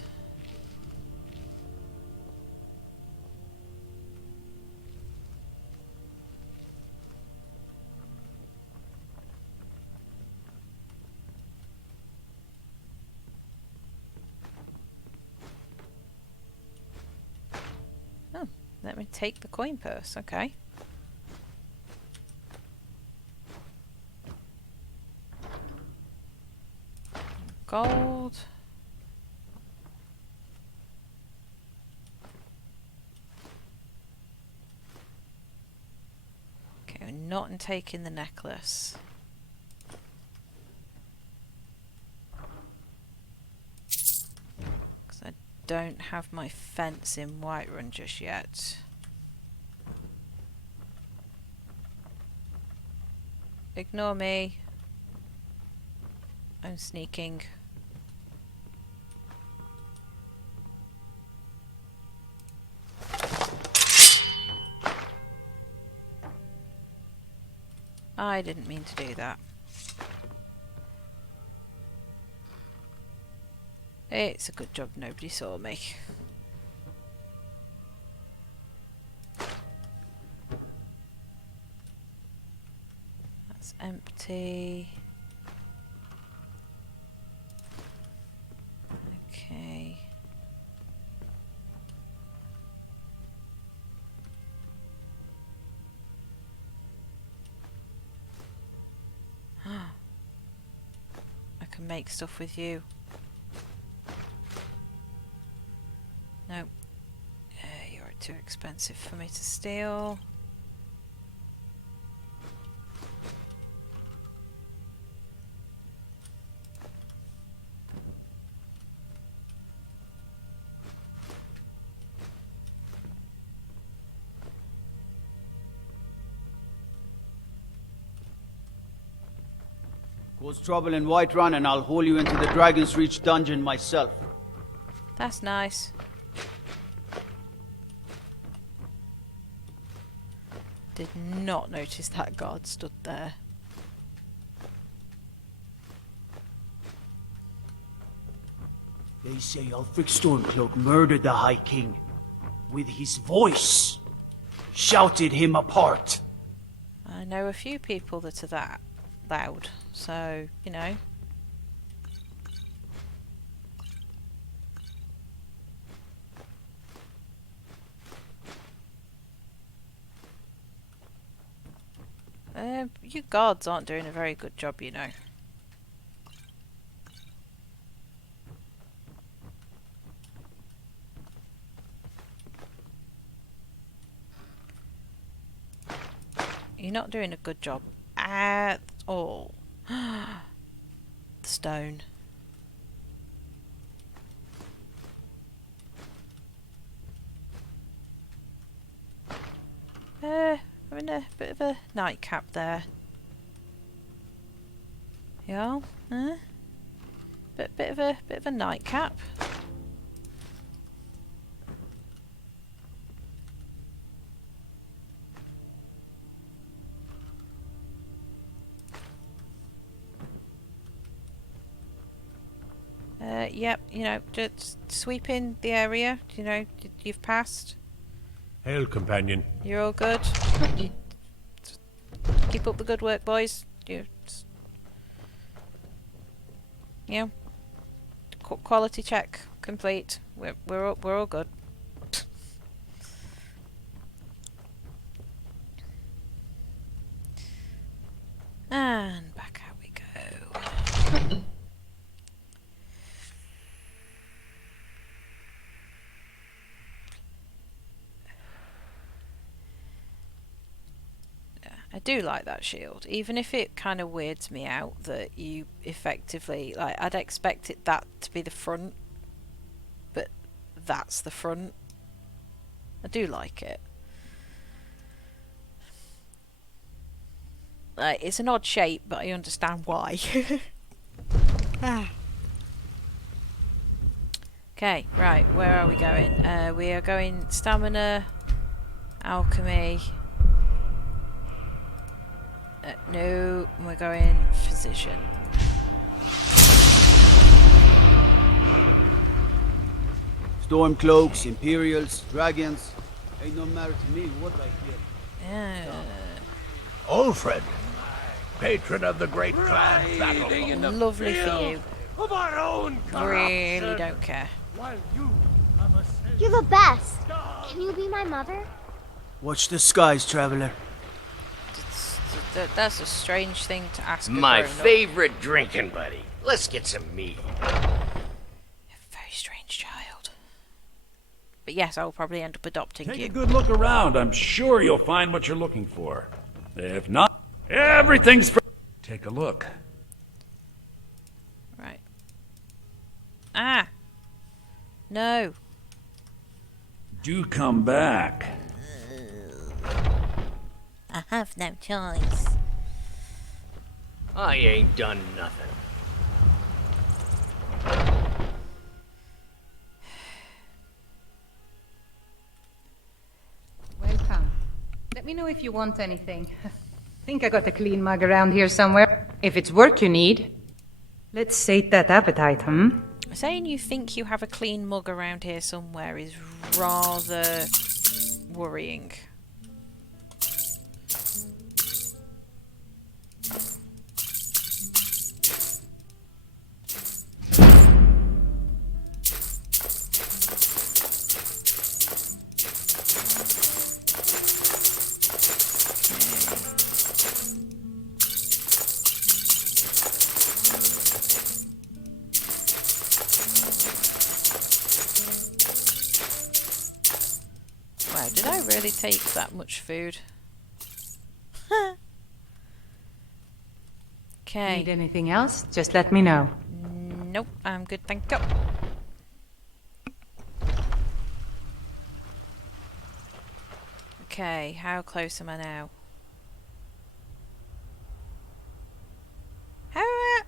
Oh, let me take the coin purse, okay. Gold. Okay, we're not taking the necklace. Because I don't have my fence in Whiterun just yet. Ignore me. I'm sneaking. I didn't mean to do that. It's a good job nobody saw me. That's empty. Okay. I can make stuff with you. No. You're too expensive for me to steal. Cause trouble in Whiterun and I'll haul you into the Dragon's Reach dungeon myself. That's nice. Did not notice that guard stood there. They say Ulfric Stormcloak murdered the High King. With his voice. Shouted him apart. I know a few people that are that loud, so, you know. You guards aren't doing a very good job, you know. You're not doing a good job at all. The stone. Having a bit of a nightcap there. Yeah, bit of a nightcap. Yep, you know, just sweeping the area. You know, you've passed. Hail, companion. You're all good. Keep up the good work, boys. You know, quality check complete. We're all good. And back out we go. I do like that shield, even if it kind of weirds me out that you effectively, like, I'd expect that to be the front, but that's the front. I do like it. It's an odd shape, but I understand why. Okay, right, where are we going? We are going stamina, alchemy. No, we're going physician. Stormcloaks, Imperials, dragons. Ain't no matter to me what I get. Old friend. Patron of the great clan battle. Lovely for you. Of our own Really don't care. You're the best. Can you be my mother? Watch the skies, traveler. That's a strange thing to ask. My favorite drinking buddy. Let's get some mead. Very strange child. But yes, I'll probably end up adopting you. Take a good look around. I'm sure you'll find what you're looking for. If not, everything's for... Take a look. Right. Ah! No. Do come back. I have no choice. I ain't done nothing. Welcome. Let me know if you want anything. Think I got a clean mug around here somewhere. If it's work you need, let's sate that appetite, Saying you think you have a clean mug around here somewhere is rather worrying. Wow, did I really take that much food? Okay. Need anything else? Just let me know. Nope, I'm good, thank you. Okay, how close am I now? How do I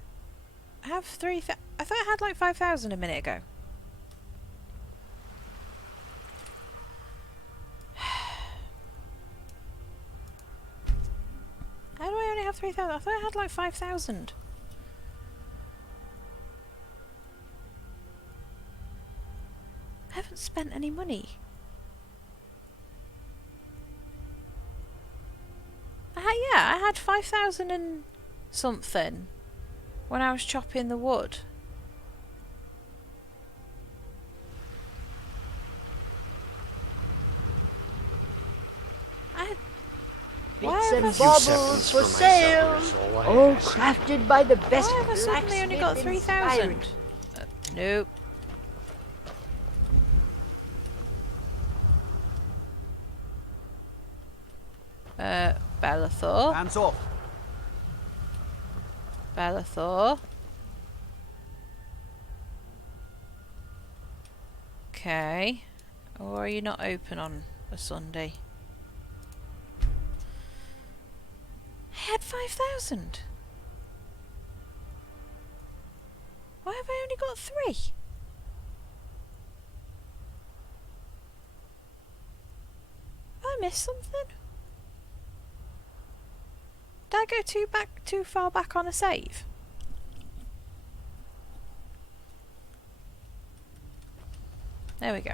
have 3,000? I thought I had like 5,000 a minute ago. How do I only have 3,000? I thought I had like 5,000. I haven't spent any money. Yeah, I had 5,000 and something when I was chopping the wood. Bits and baubles for sale, all crafted by the best Why have I suddenly only got blacksmith in 3,000? Skyrim. Nope. Bellathor. Hands off. Bellathor. Okay. Or are you not open on a Sunday? I had 5,000. Why have I only got 3? I missed something. Did I go too far back on a save? There we go.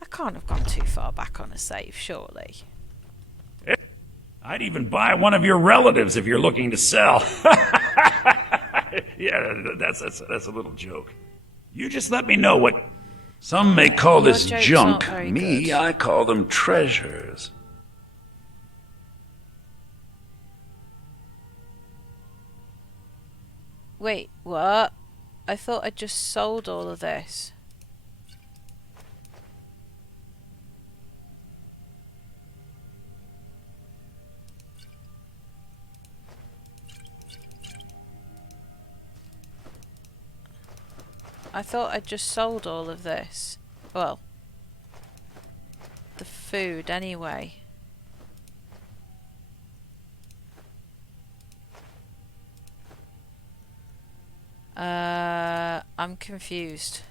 I can't have gone too far back on a save, surely. I'd even buy one of your relatives if you're looking to sell. Yeah, that's a little joke. You just let me know what... Some may call this junk. Me, I call them treasures. Wait, what? I thought I just sold all of this. I thought I just sold all of this. Well, the food anyway. I'm confused.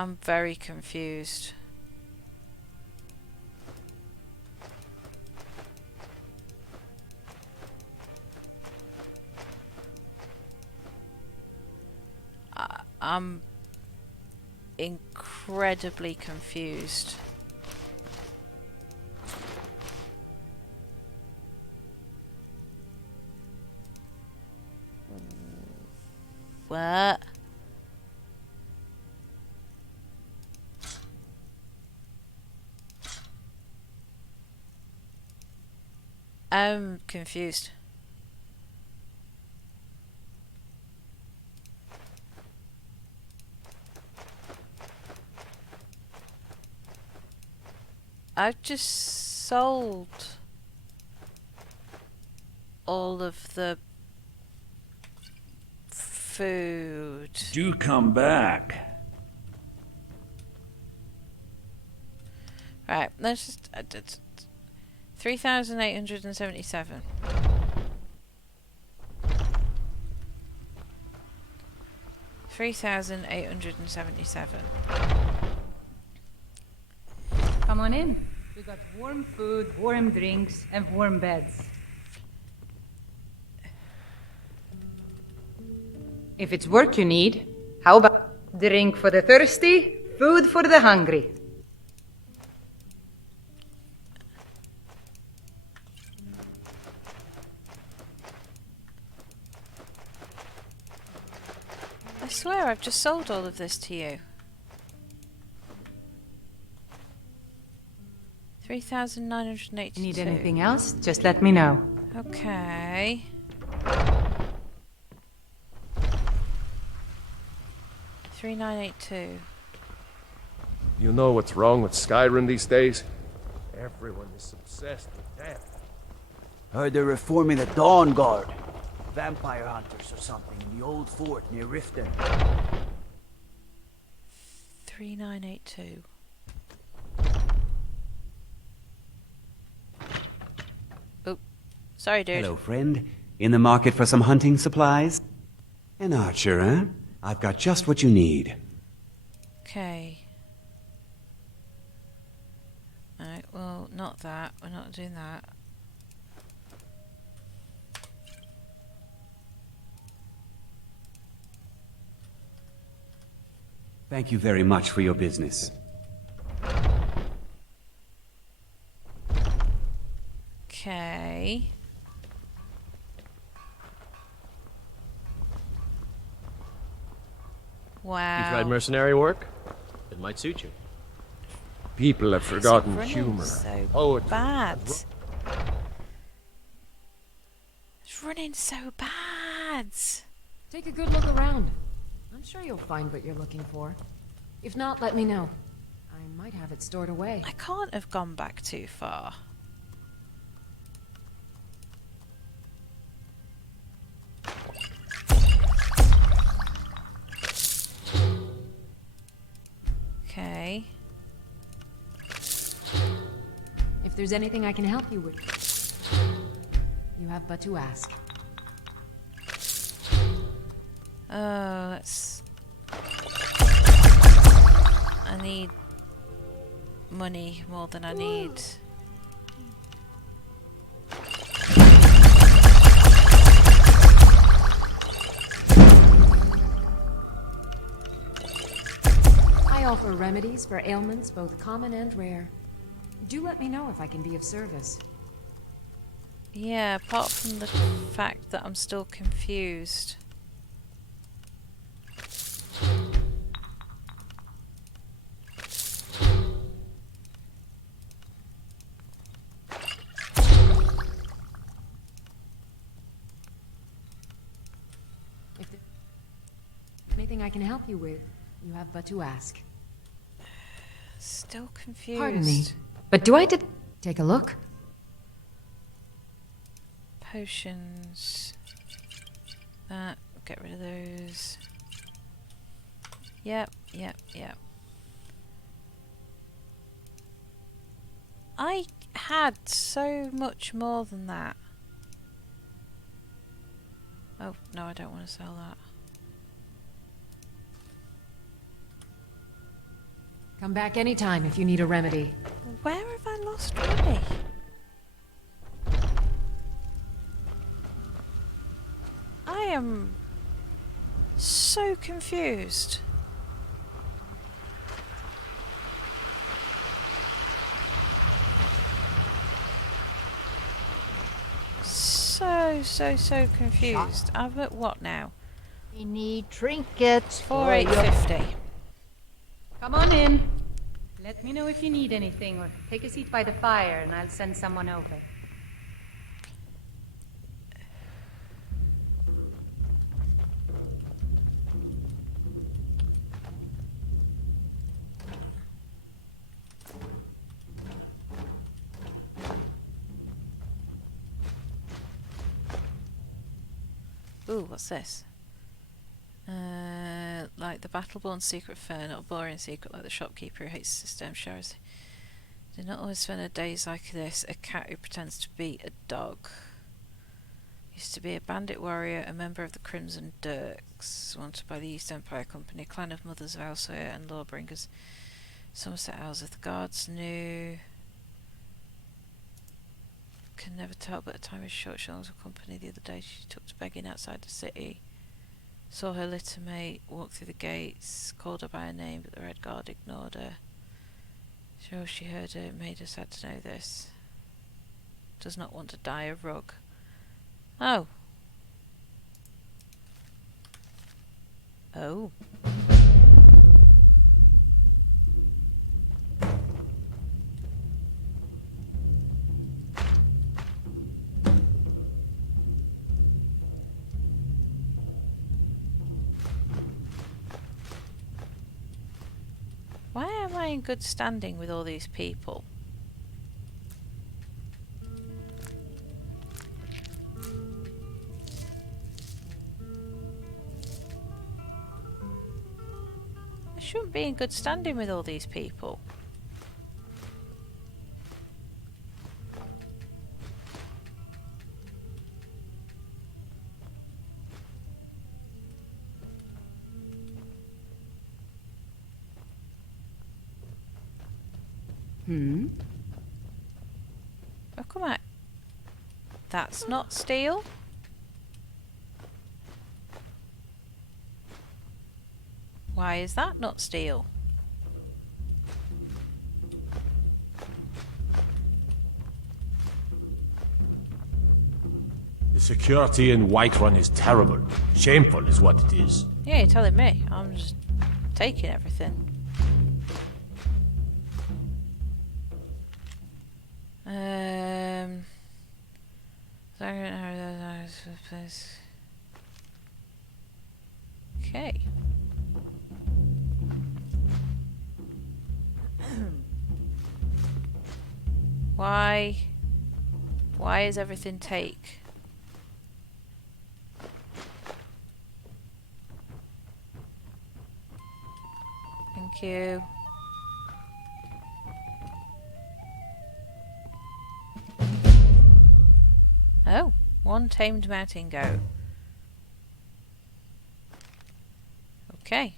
I'm very confused. I'm incredibly confused. What? I'm confused. I've just sold all of the food. Do come back. Right, let's just 3,877. $3,877. Come on in. We got warm food, warm drinks, and warm beds. If it's work you need, how about drink for the thirsty, food for the hungry? I swear I've just sold all of this to you. 3,982. Need anything else? Just let me know. Okay. $3,982. You know what's wrong with Skyrim these days? Everyone is obsessed with death. Heard they're reforming the Dawn Guard. Vampire hunters or something in the old fort near Riften. 3,982. Oh, sorry, dude. Hello, friend. In the market for some hunting supplies? An archer, eh? I've got just what you need. Okay. Alright, well, not that. We're not doing that. Thank you very much for your business. Okay. Wow. You tried mercenary work? It might suit you. People have forgotten humor. So bad. It's running so bad. Take a good look around. I'm sure you'll find what you're looking for. If not, let me know. I might have it stored away. I can't have gone back too far. Okay. If there's anything I can help you with, you have but to ask. Oh, let's... I need money more than I need. I offer remedies for ailments both common and rare. Do let me know if I can be of service. Yeah, apart from the fact that I'm still confused. If there's anything I can help you with, you have but to ask. Still confused. Pardon me, but do I take a look? Potions. That, get rid of those. Yep. I had so much more than that. Oh, no, I don't want to sell that. Come back anytime if you need a remedy. Where have I lost Remy? I am so confused. So confused. I'm at what now? We need trinkets. 4850. Come on in. Let me know if you need anything, or take a seat by the fire and I'll send someone over. Ooh, what's this? Like the battle-born secret fair, not a boring secret like the shopkeeper who hates the system shows. Do not always spend a days like this. A cat who pretends to be a dog. Used to be a bandit warrior, a member of the Crimson Dirks, wanted by the East Empire Company, clan of mothers of Elsewhere and lawbringers. Somerset Owls of the guards knew. Can never tell, but the time is short. She belongs to company. The other day she took to begging outside the city. Saw her litter mate walk through the gates, called her by her name, but the Red Guard ignored her. Sure, she heard her. It made her sad to know this. Does not want to die a rug. Oh. Oh. Why am I in good standing with all these people? I shouldn't be in good standing with all these people. Oh, come on. That's not steel. Why is that not steel? The security in Whiterun is terrible. Shameful is what it is. Yeah, you're telling me. I'm just taking everything. Okay. Why is everything take? Thank you. Oh, one tamed mountain goat. Okay.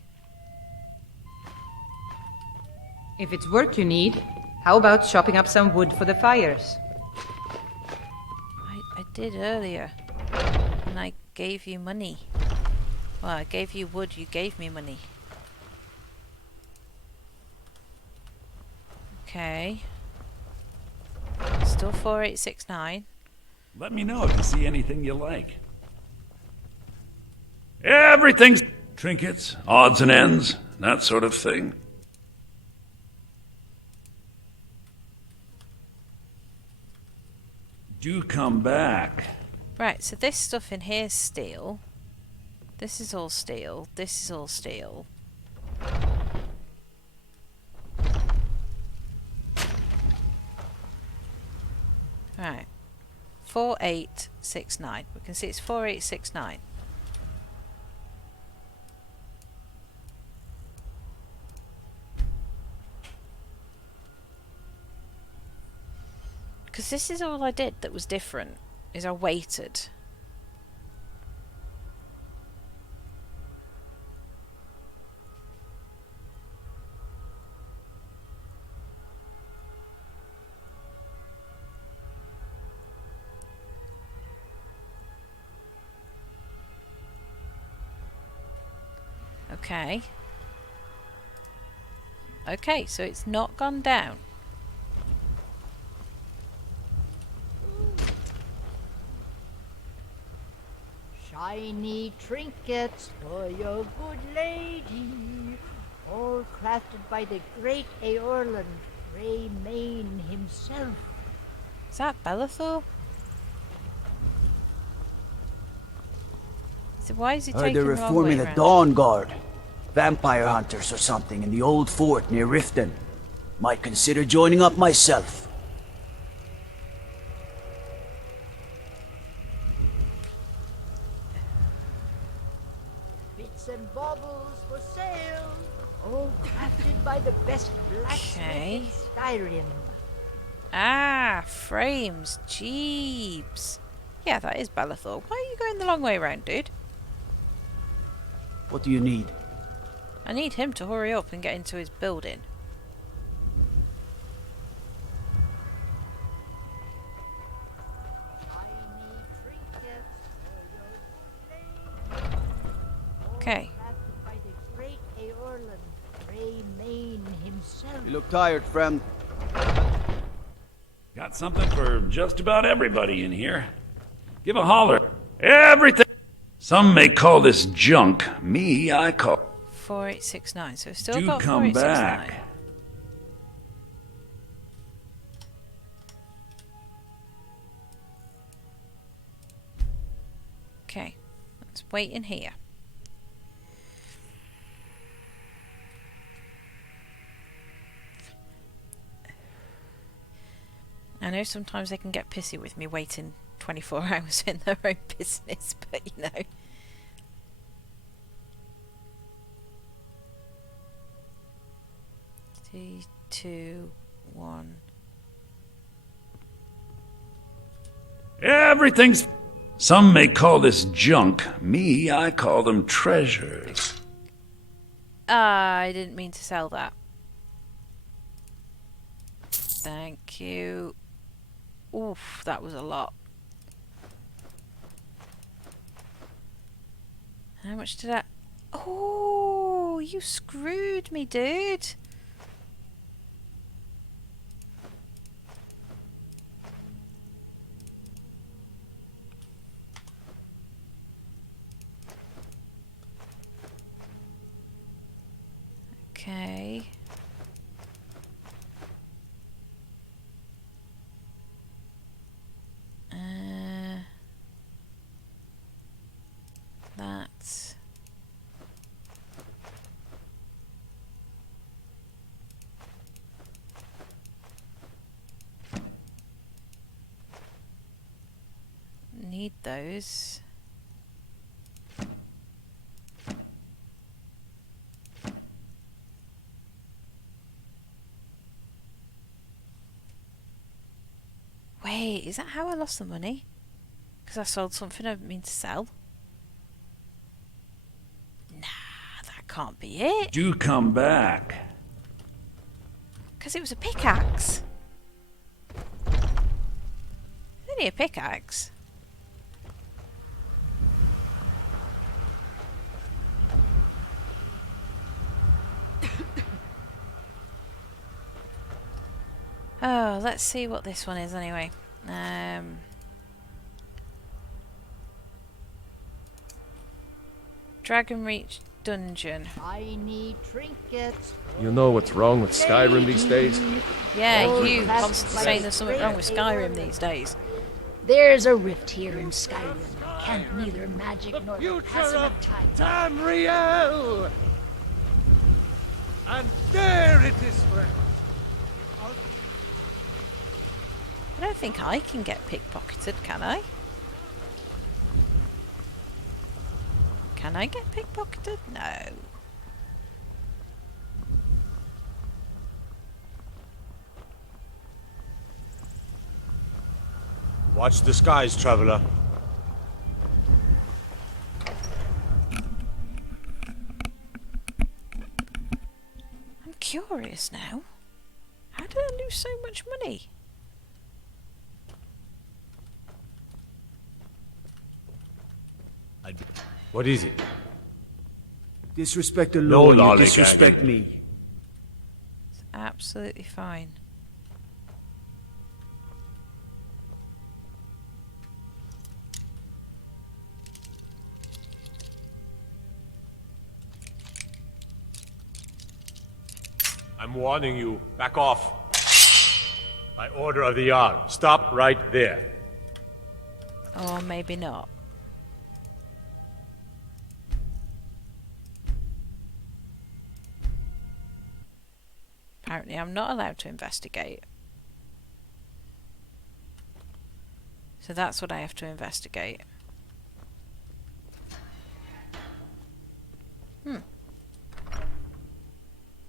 If it's work you need, how about chopping up some wood for the fires? I did earlier. And I gave you money. Well, I gave you wood, you gave me money. Okay. Still 4869. Let me know if you see anything you like. Everything's trinkets, odds and ends, that sort of thing. Do come back. Right, so this stuff in here is steel. This is all steel. This is all steel. Right. 4869. We can see it's 4869. Because this is all I did that was different, is I waited. Okay. Okay, so it's not gone down. Shiny trinkets for your good lady, all crafted by the Great Ormand Street himself. Is that Bellathor? So why is he Heard taking they're the long way reforming the around? Dawn Guard. Vampire hunters or something in the old fort near Riften. Might consider joining up myself. Bits and baubles for sale, all crafted by the best blacksmith in Skyrim. Ah, frames. Jeebs. Yeah, that is Bellathor. Why are you going the long way around, dude? What do you need? I need him to hurry up and get into his building. Okay. You look tired, friend. Got something for just about everybody in here. Give a holler. Everything. Some may call this junk. Me, I call. 4869. So we've still Do got come 4869. back. Okay. Let's wait in here. I know sometimes they can get pissy with me waiting 24 hours in their own business, but you know. 3, 2, 1. Everything's... Some may call this junk. Me, I call them treasures. I didn't mean to sell that. Thank you. Oof, that was a lot. How much did I... Oh, you screwed me, dude. Okay. That. Need those. Wait, is that how I lost the money? Because I sold something I didn't mean to sell? Nah, that can't be it. Do come back. Because it was a pickaxe. Only a pickaxe. Oh, let's see what this one is anyway. Dragon Reach Dungeon. I need trinkets. You know what's wrong with Skyrim these days? Yeah, you constantly saying there's something wrong with Skyrim these days. There's a rift here in Skyrim. Can't neither magic nor the passing of time. Tamriel! And there it is, friend. I don't think I can get pickpocketed, can I? Can I get pickpocketed? No. Watch the skies, traveler. I'm curious now. How did I lose so much money? What is it? Disrespect the No law, you lollygagging. disrespect me. It's absolutely fine. I'm warning you, back off. By order of the Jarl, stop right there. Or maybe not. Apparently I'm not allowed to investigate. So that's what I have to investigate.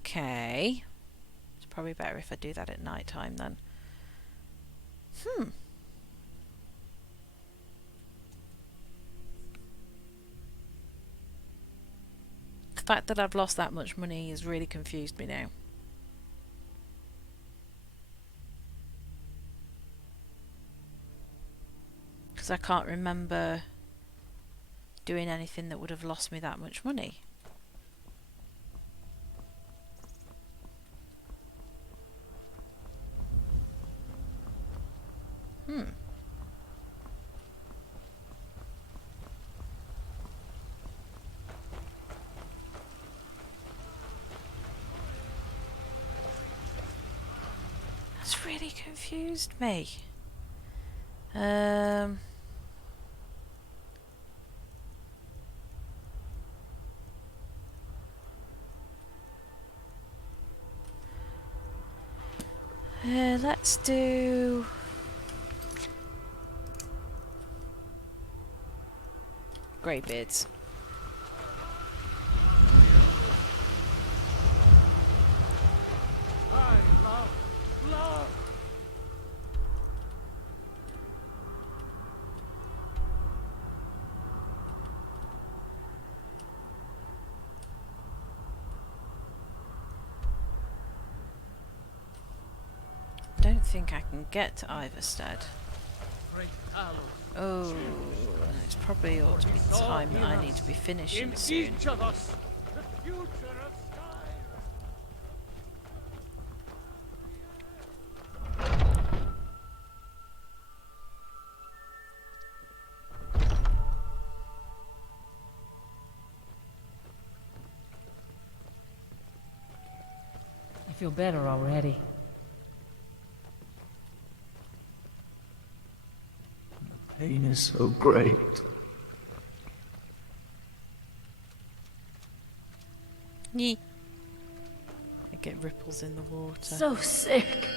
Okay. It's probably better if I do that at night time then. The fact that I've lost that much money has really confused me now. Because I can't remember doing anything that would have lost me that much money. That's really confused me. Let's do Greybeards. Don't think I can get to Iverstead. Oh, it's probably ought to be time that I need to be finishing soon. I feel better already. Pain is so great. Yee. I get ripples in the water. So sick.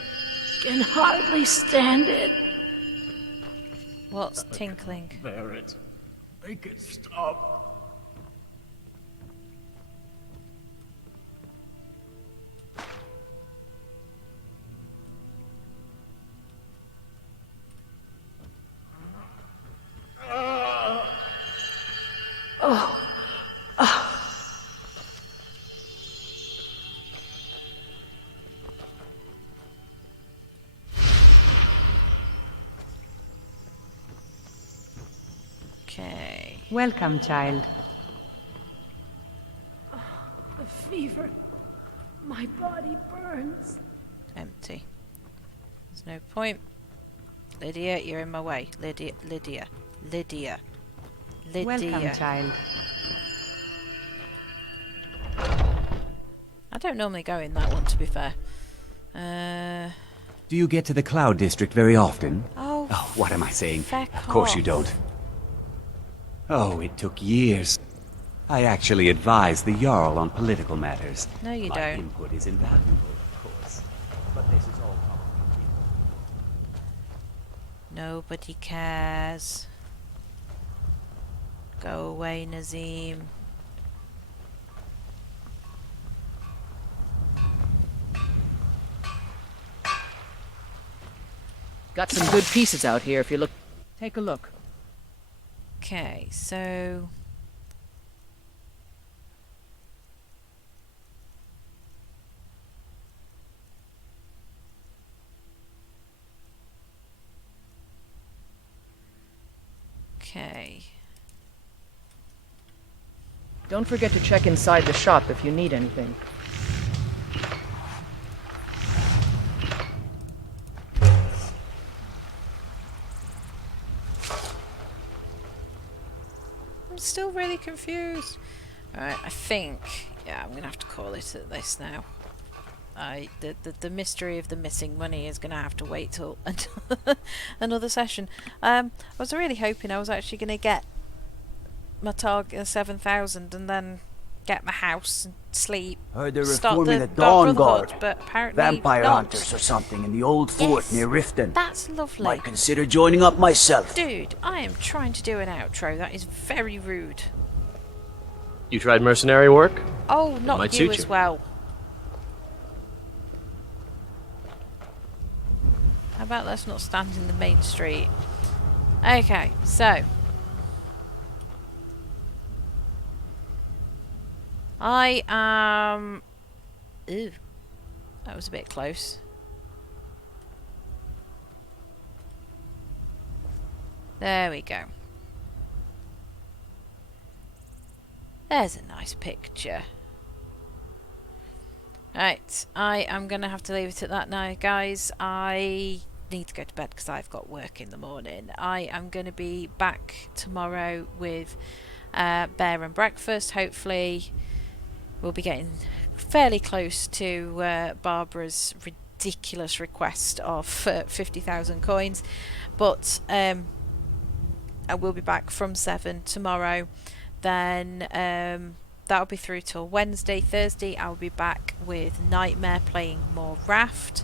Can hardly stand it. What's tinkling? Bear it. Make it stop. Okay. Welcome, child. The fever. My body burns. Empty. There's no point. Lydia, you're in my way. Lydia. Welcome, child. I don't normally go in that one, to be fair. Do you get to the Cloud District very often? Oh, what am I saying? feck Of course you off. don't. Oh, it took years. I actually advise the Jarl on political matters. No, you My don't. input is invaluable, of course. But this is all Nobody cares. Go away, Nazim. Got some good pieces out here if you look. Take a look. Okay, so... Okay. Don't forget to check inside the shop if you need anything. I'm still really confused. Alright, I think, yeah, I'm gonna have to call it at this now. The mystery of the missing money is gonna have to wait till another session. I was really hoping I was actually gonna get my target of 7,000 and then get my house and sleep. Heard they're start reforming the Dawn Dawn Guard. but apparently Vampire not. hunters or something in the old fort Yes, near Riften. That's lovely. Might consider joining up myself. Dude, I am trying to do an outro. That is very rude. You tried mercenary work? Oh, not might you suit as you. well. How about let's not stand in the main street? Okay, so I am... Ew, that was a bit close. There we go. There's a nice picture. Right, I am going to have to leave it at that now, guys. I need to go to bed because I've got work in the morning. I am going to be back tomorrow with Bear and Breakfast. Hopefully we'll be getting fairly close to Barbara's ridiculous request of 50,000 coins. But I will be back from 7 tomorrow. Then that'll be through till Wednesday. Thursday I'll be back with Nightmare playing more Raft.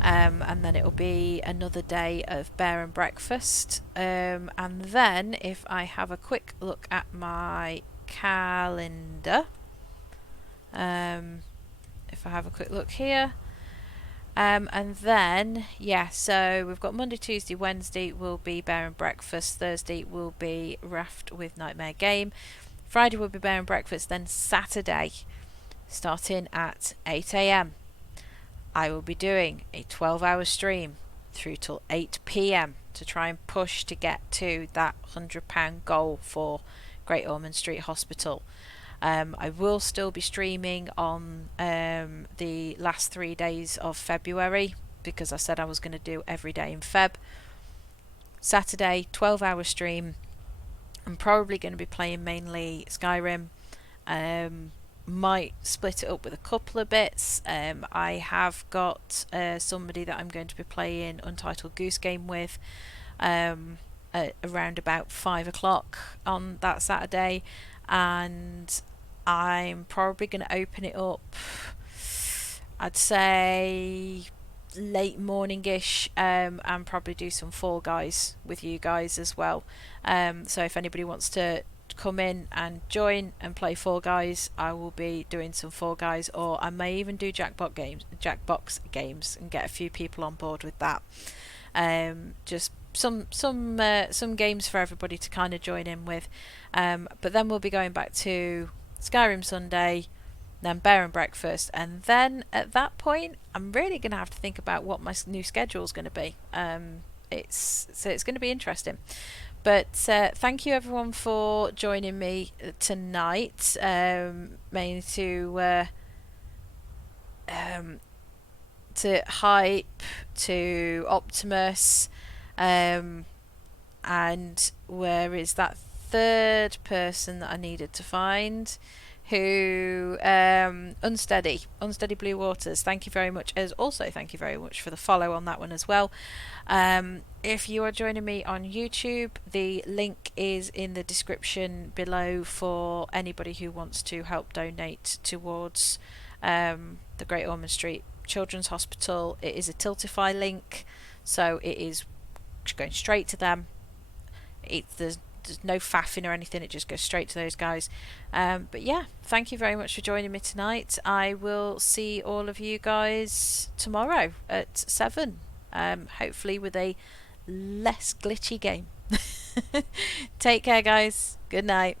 And then it'll be another day of Bear and Breakfast. And then if I have a quick look at my calendar, if I have a quick look here, and then yeah, so we've got Monday, Tuesday, Wednesday will be Bear and Breakfast, Thursday will be Raft with Nightmare Game, Friday will be Bear and Breakfast, then Saturday starting at 8 AM I will be doing a 12-hour stream through till 8 PM to try and push to get to that £100 goal for Great Ormand Street Hospital. I will still be streaming on the last 3 days of February because I said I was going to do every day in Feb. Saturday, 12-hour stream. I'm probably going to be playing mainly Skyrim. Might split it up with a couple of bits. I have got somebody that I'm going to be playing Untitled Goose Game with around about 5 o'clock on that Saturday, and I'm probably going to open it up, I'd say late morning-ish, and probably do some Fall Guys with you guys as well. So if anybody wants to come in and join and play Fall Guys, I will be doing some Fall Guys, or I may even do Jackbox games and get a few people on board with that. Just some games for everybody to kind of join in with. But then we'll be going back to Skyrim Sunday, then Bear and Breakfast, and then at that point I'm really going to have to think about what my new schedule is going to be. It's going to be interesting. But thank you everyone for joining me tonight, mainly to Hype, to Optimus, and where is that third person that I needed to find? Who Unsteady Blue Waters, thank you very much. Thank you very much for the follow on that one as well. If you are joining me on YouTube, the link is in the description below for anybody who wants to help donate towards the Great Ormand Street Children's Hospital. It is a Tiltify link, so it is going straight to them. There's no faffing or anything, it just goes straight to those guys. But yeah, thank you very much for joining me tonight. I will see all of you guys tomorrow at 7, hopefully with a less glitchy game. Take care guys, good night.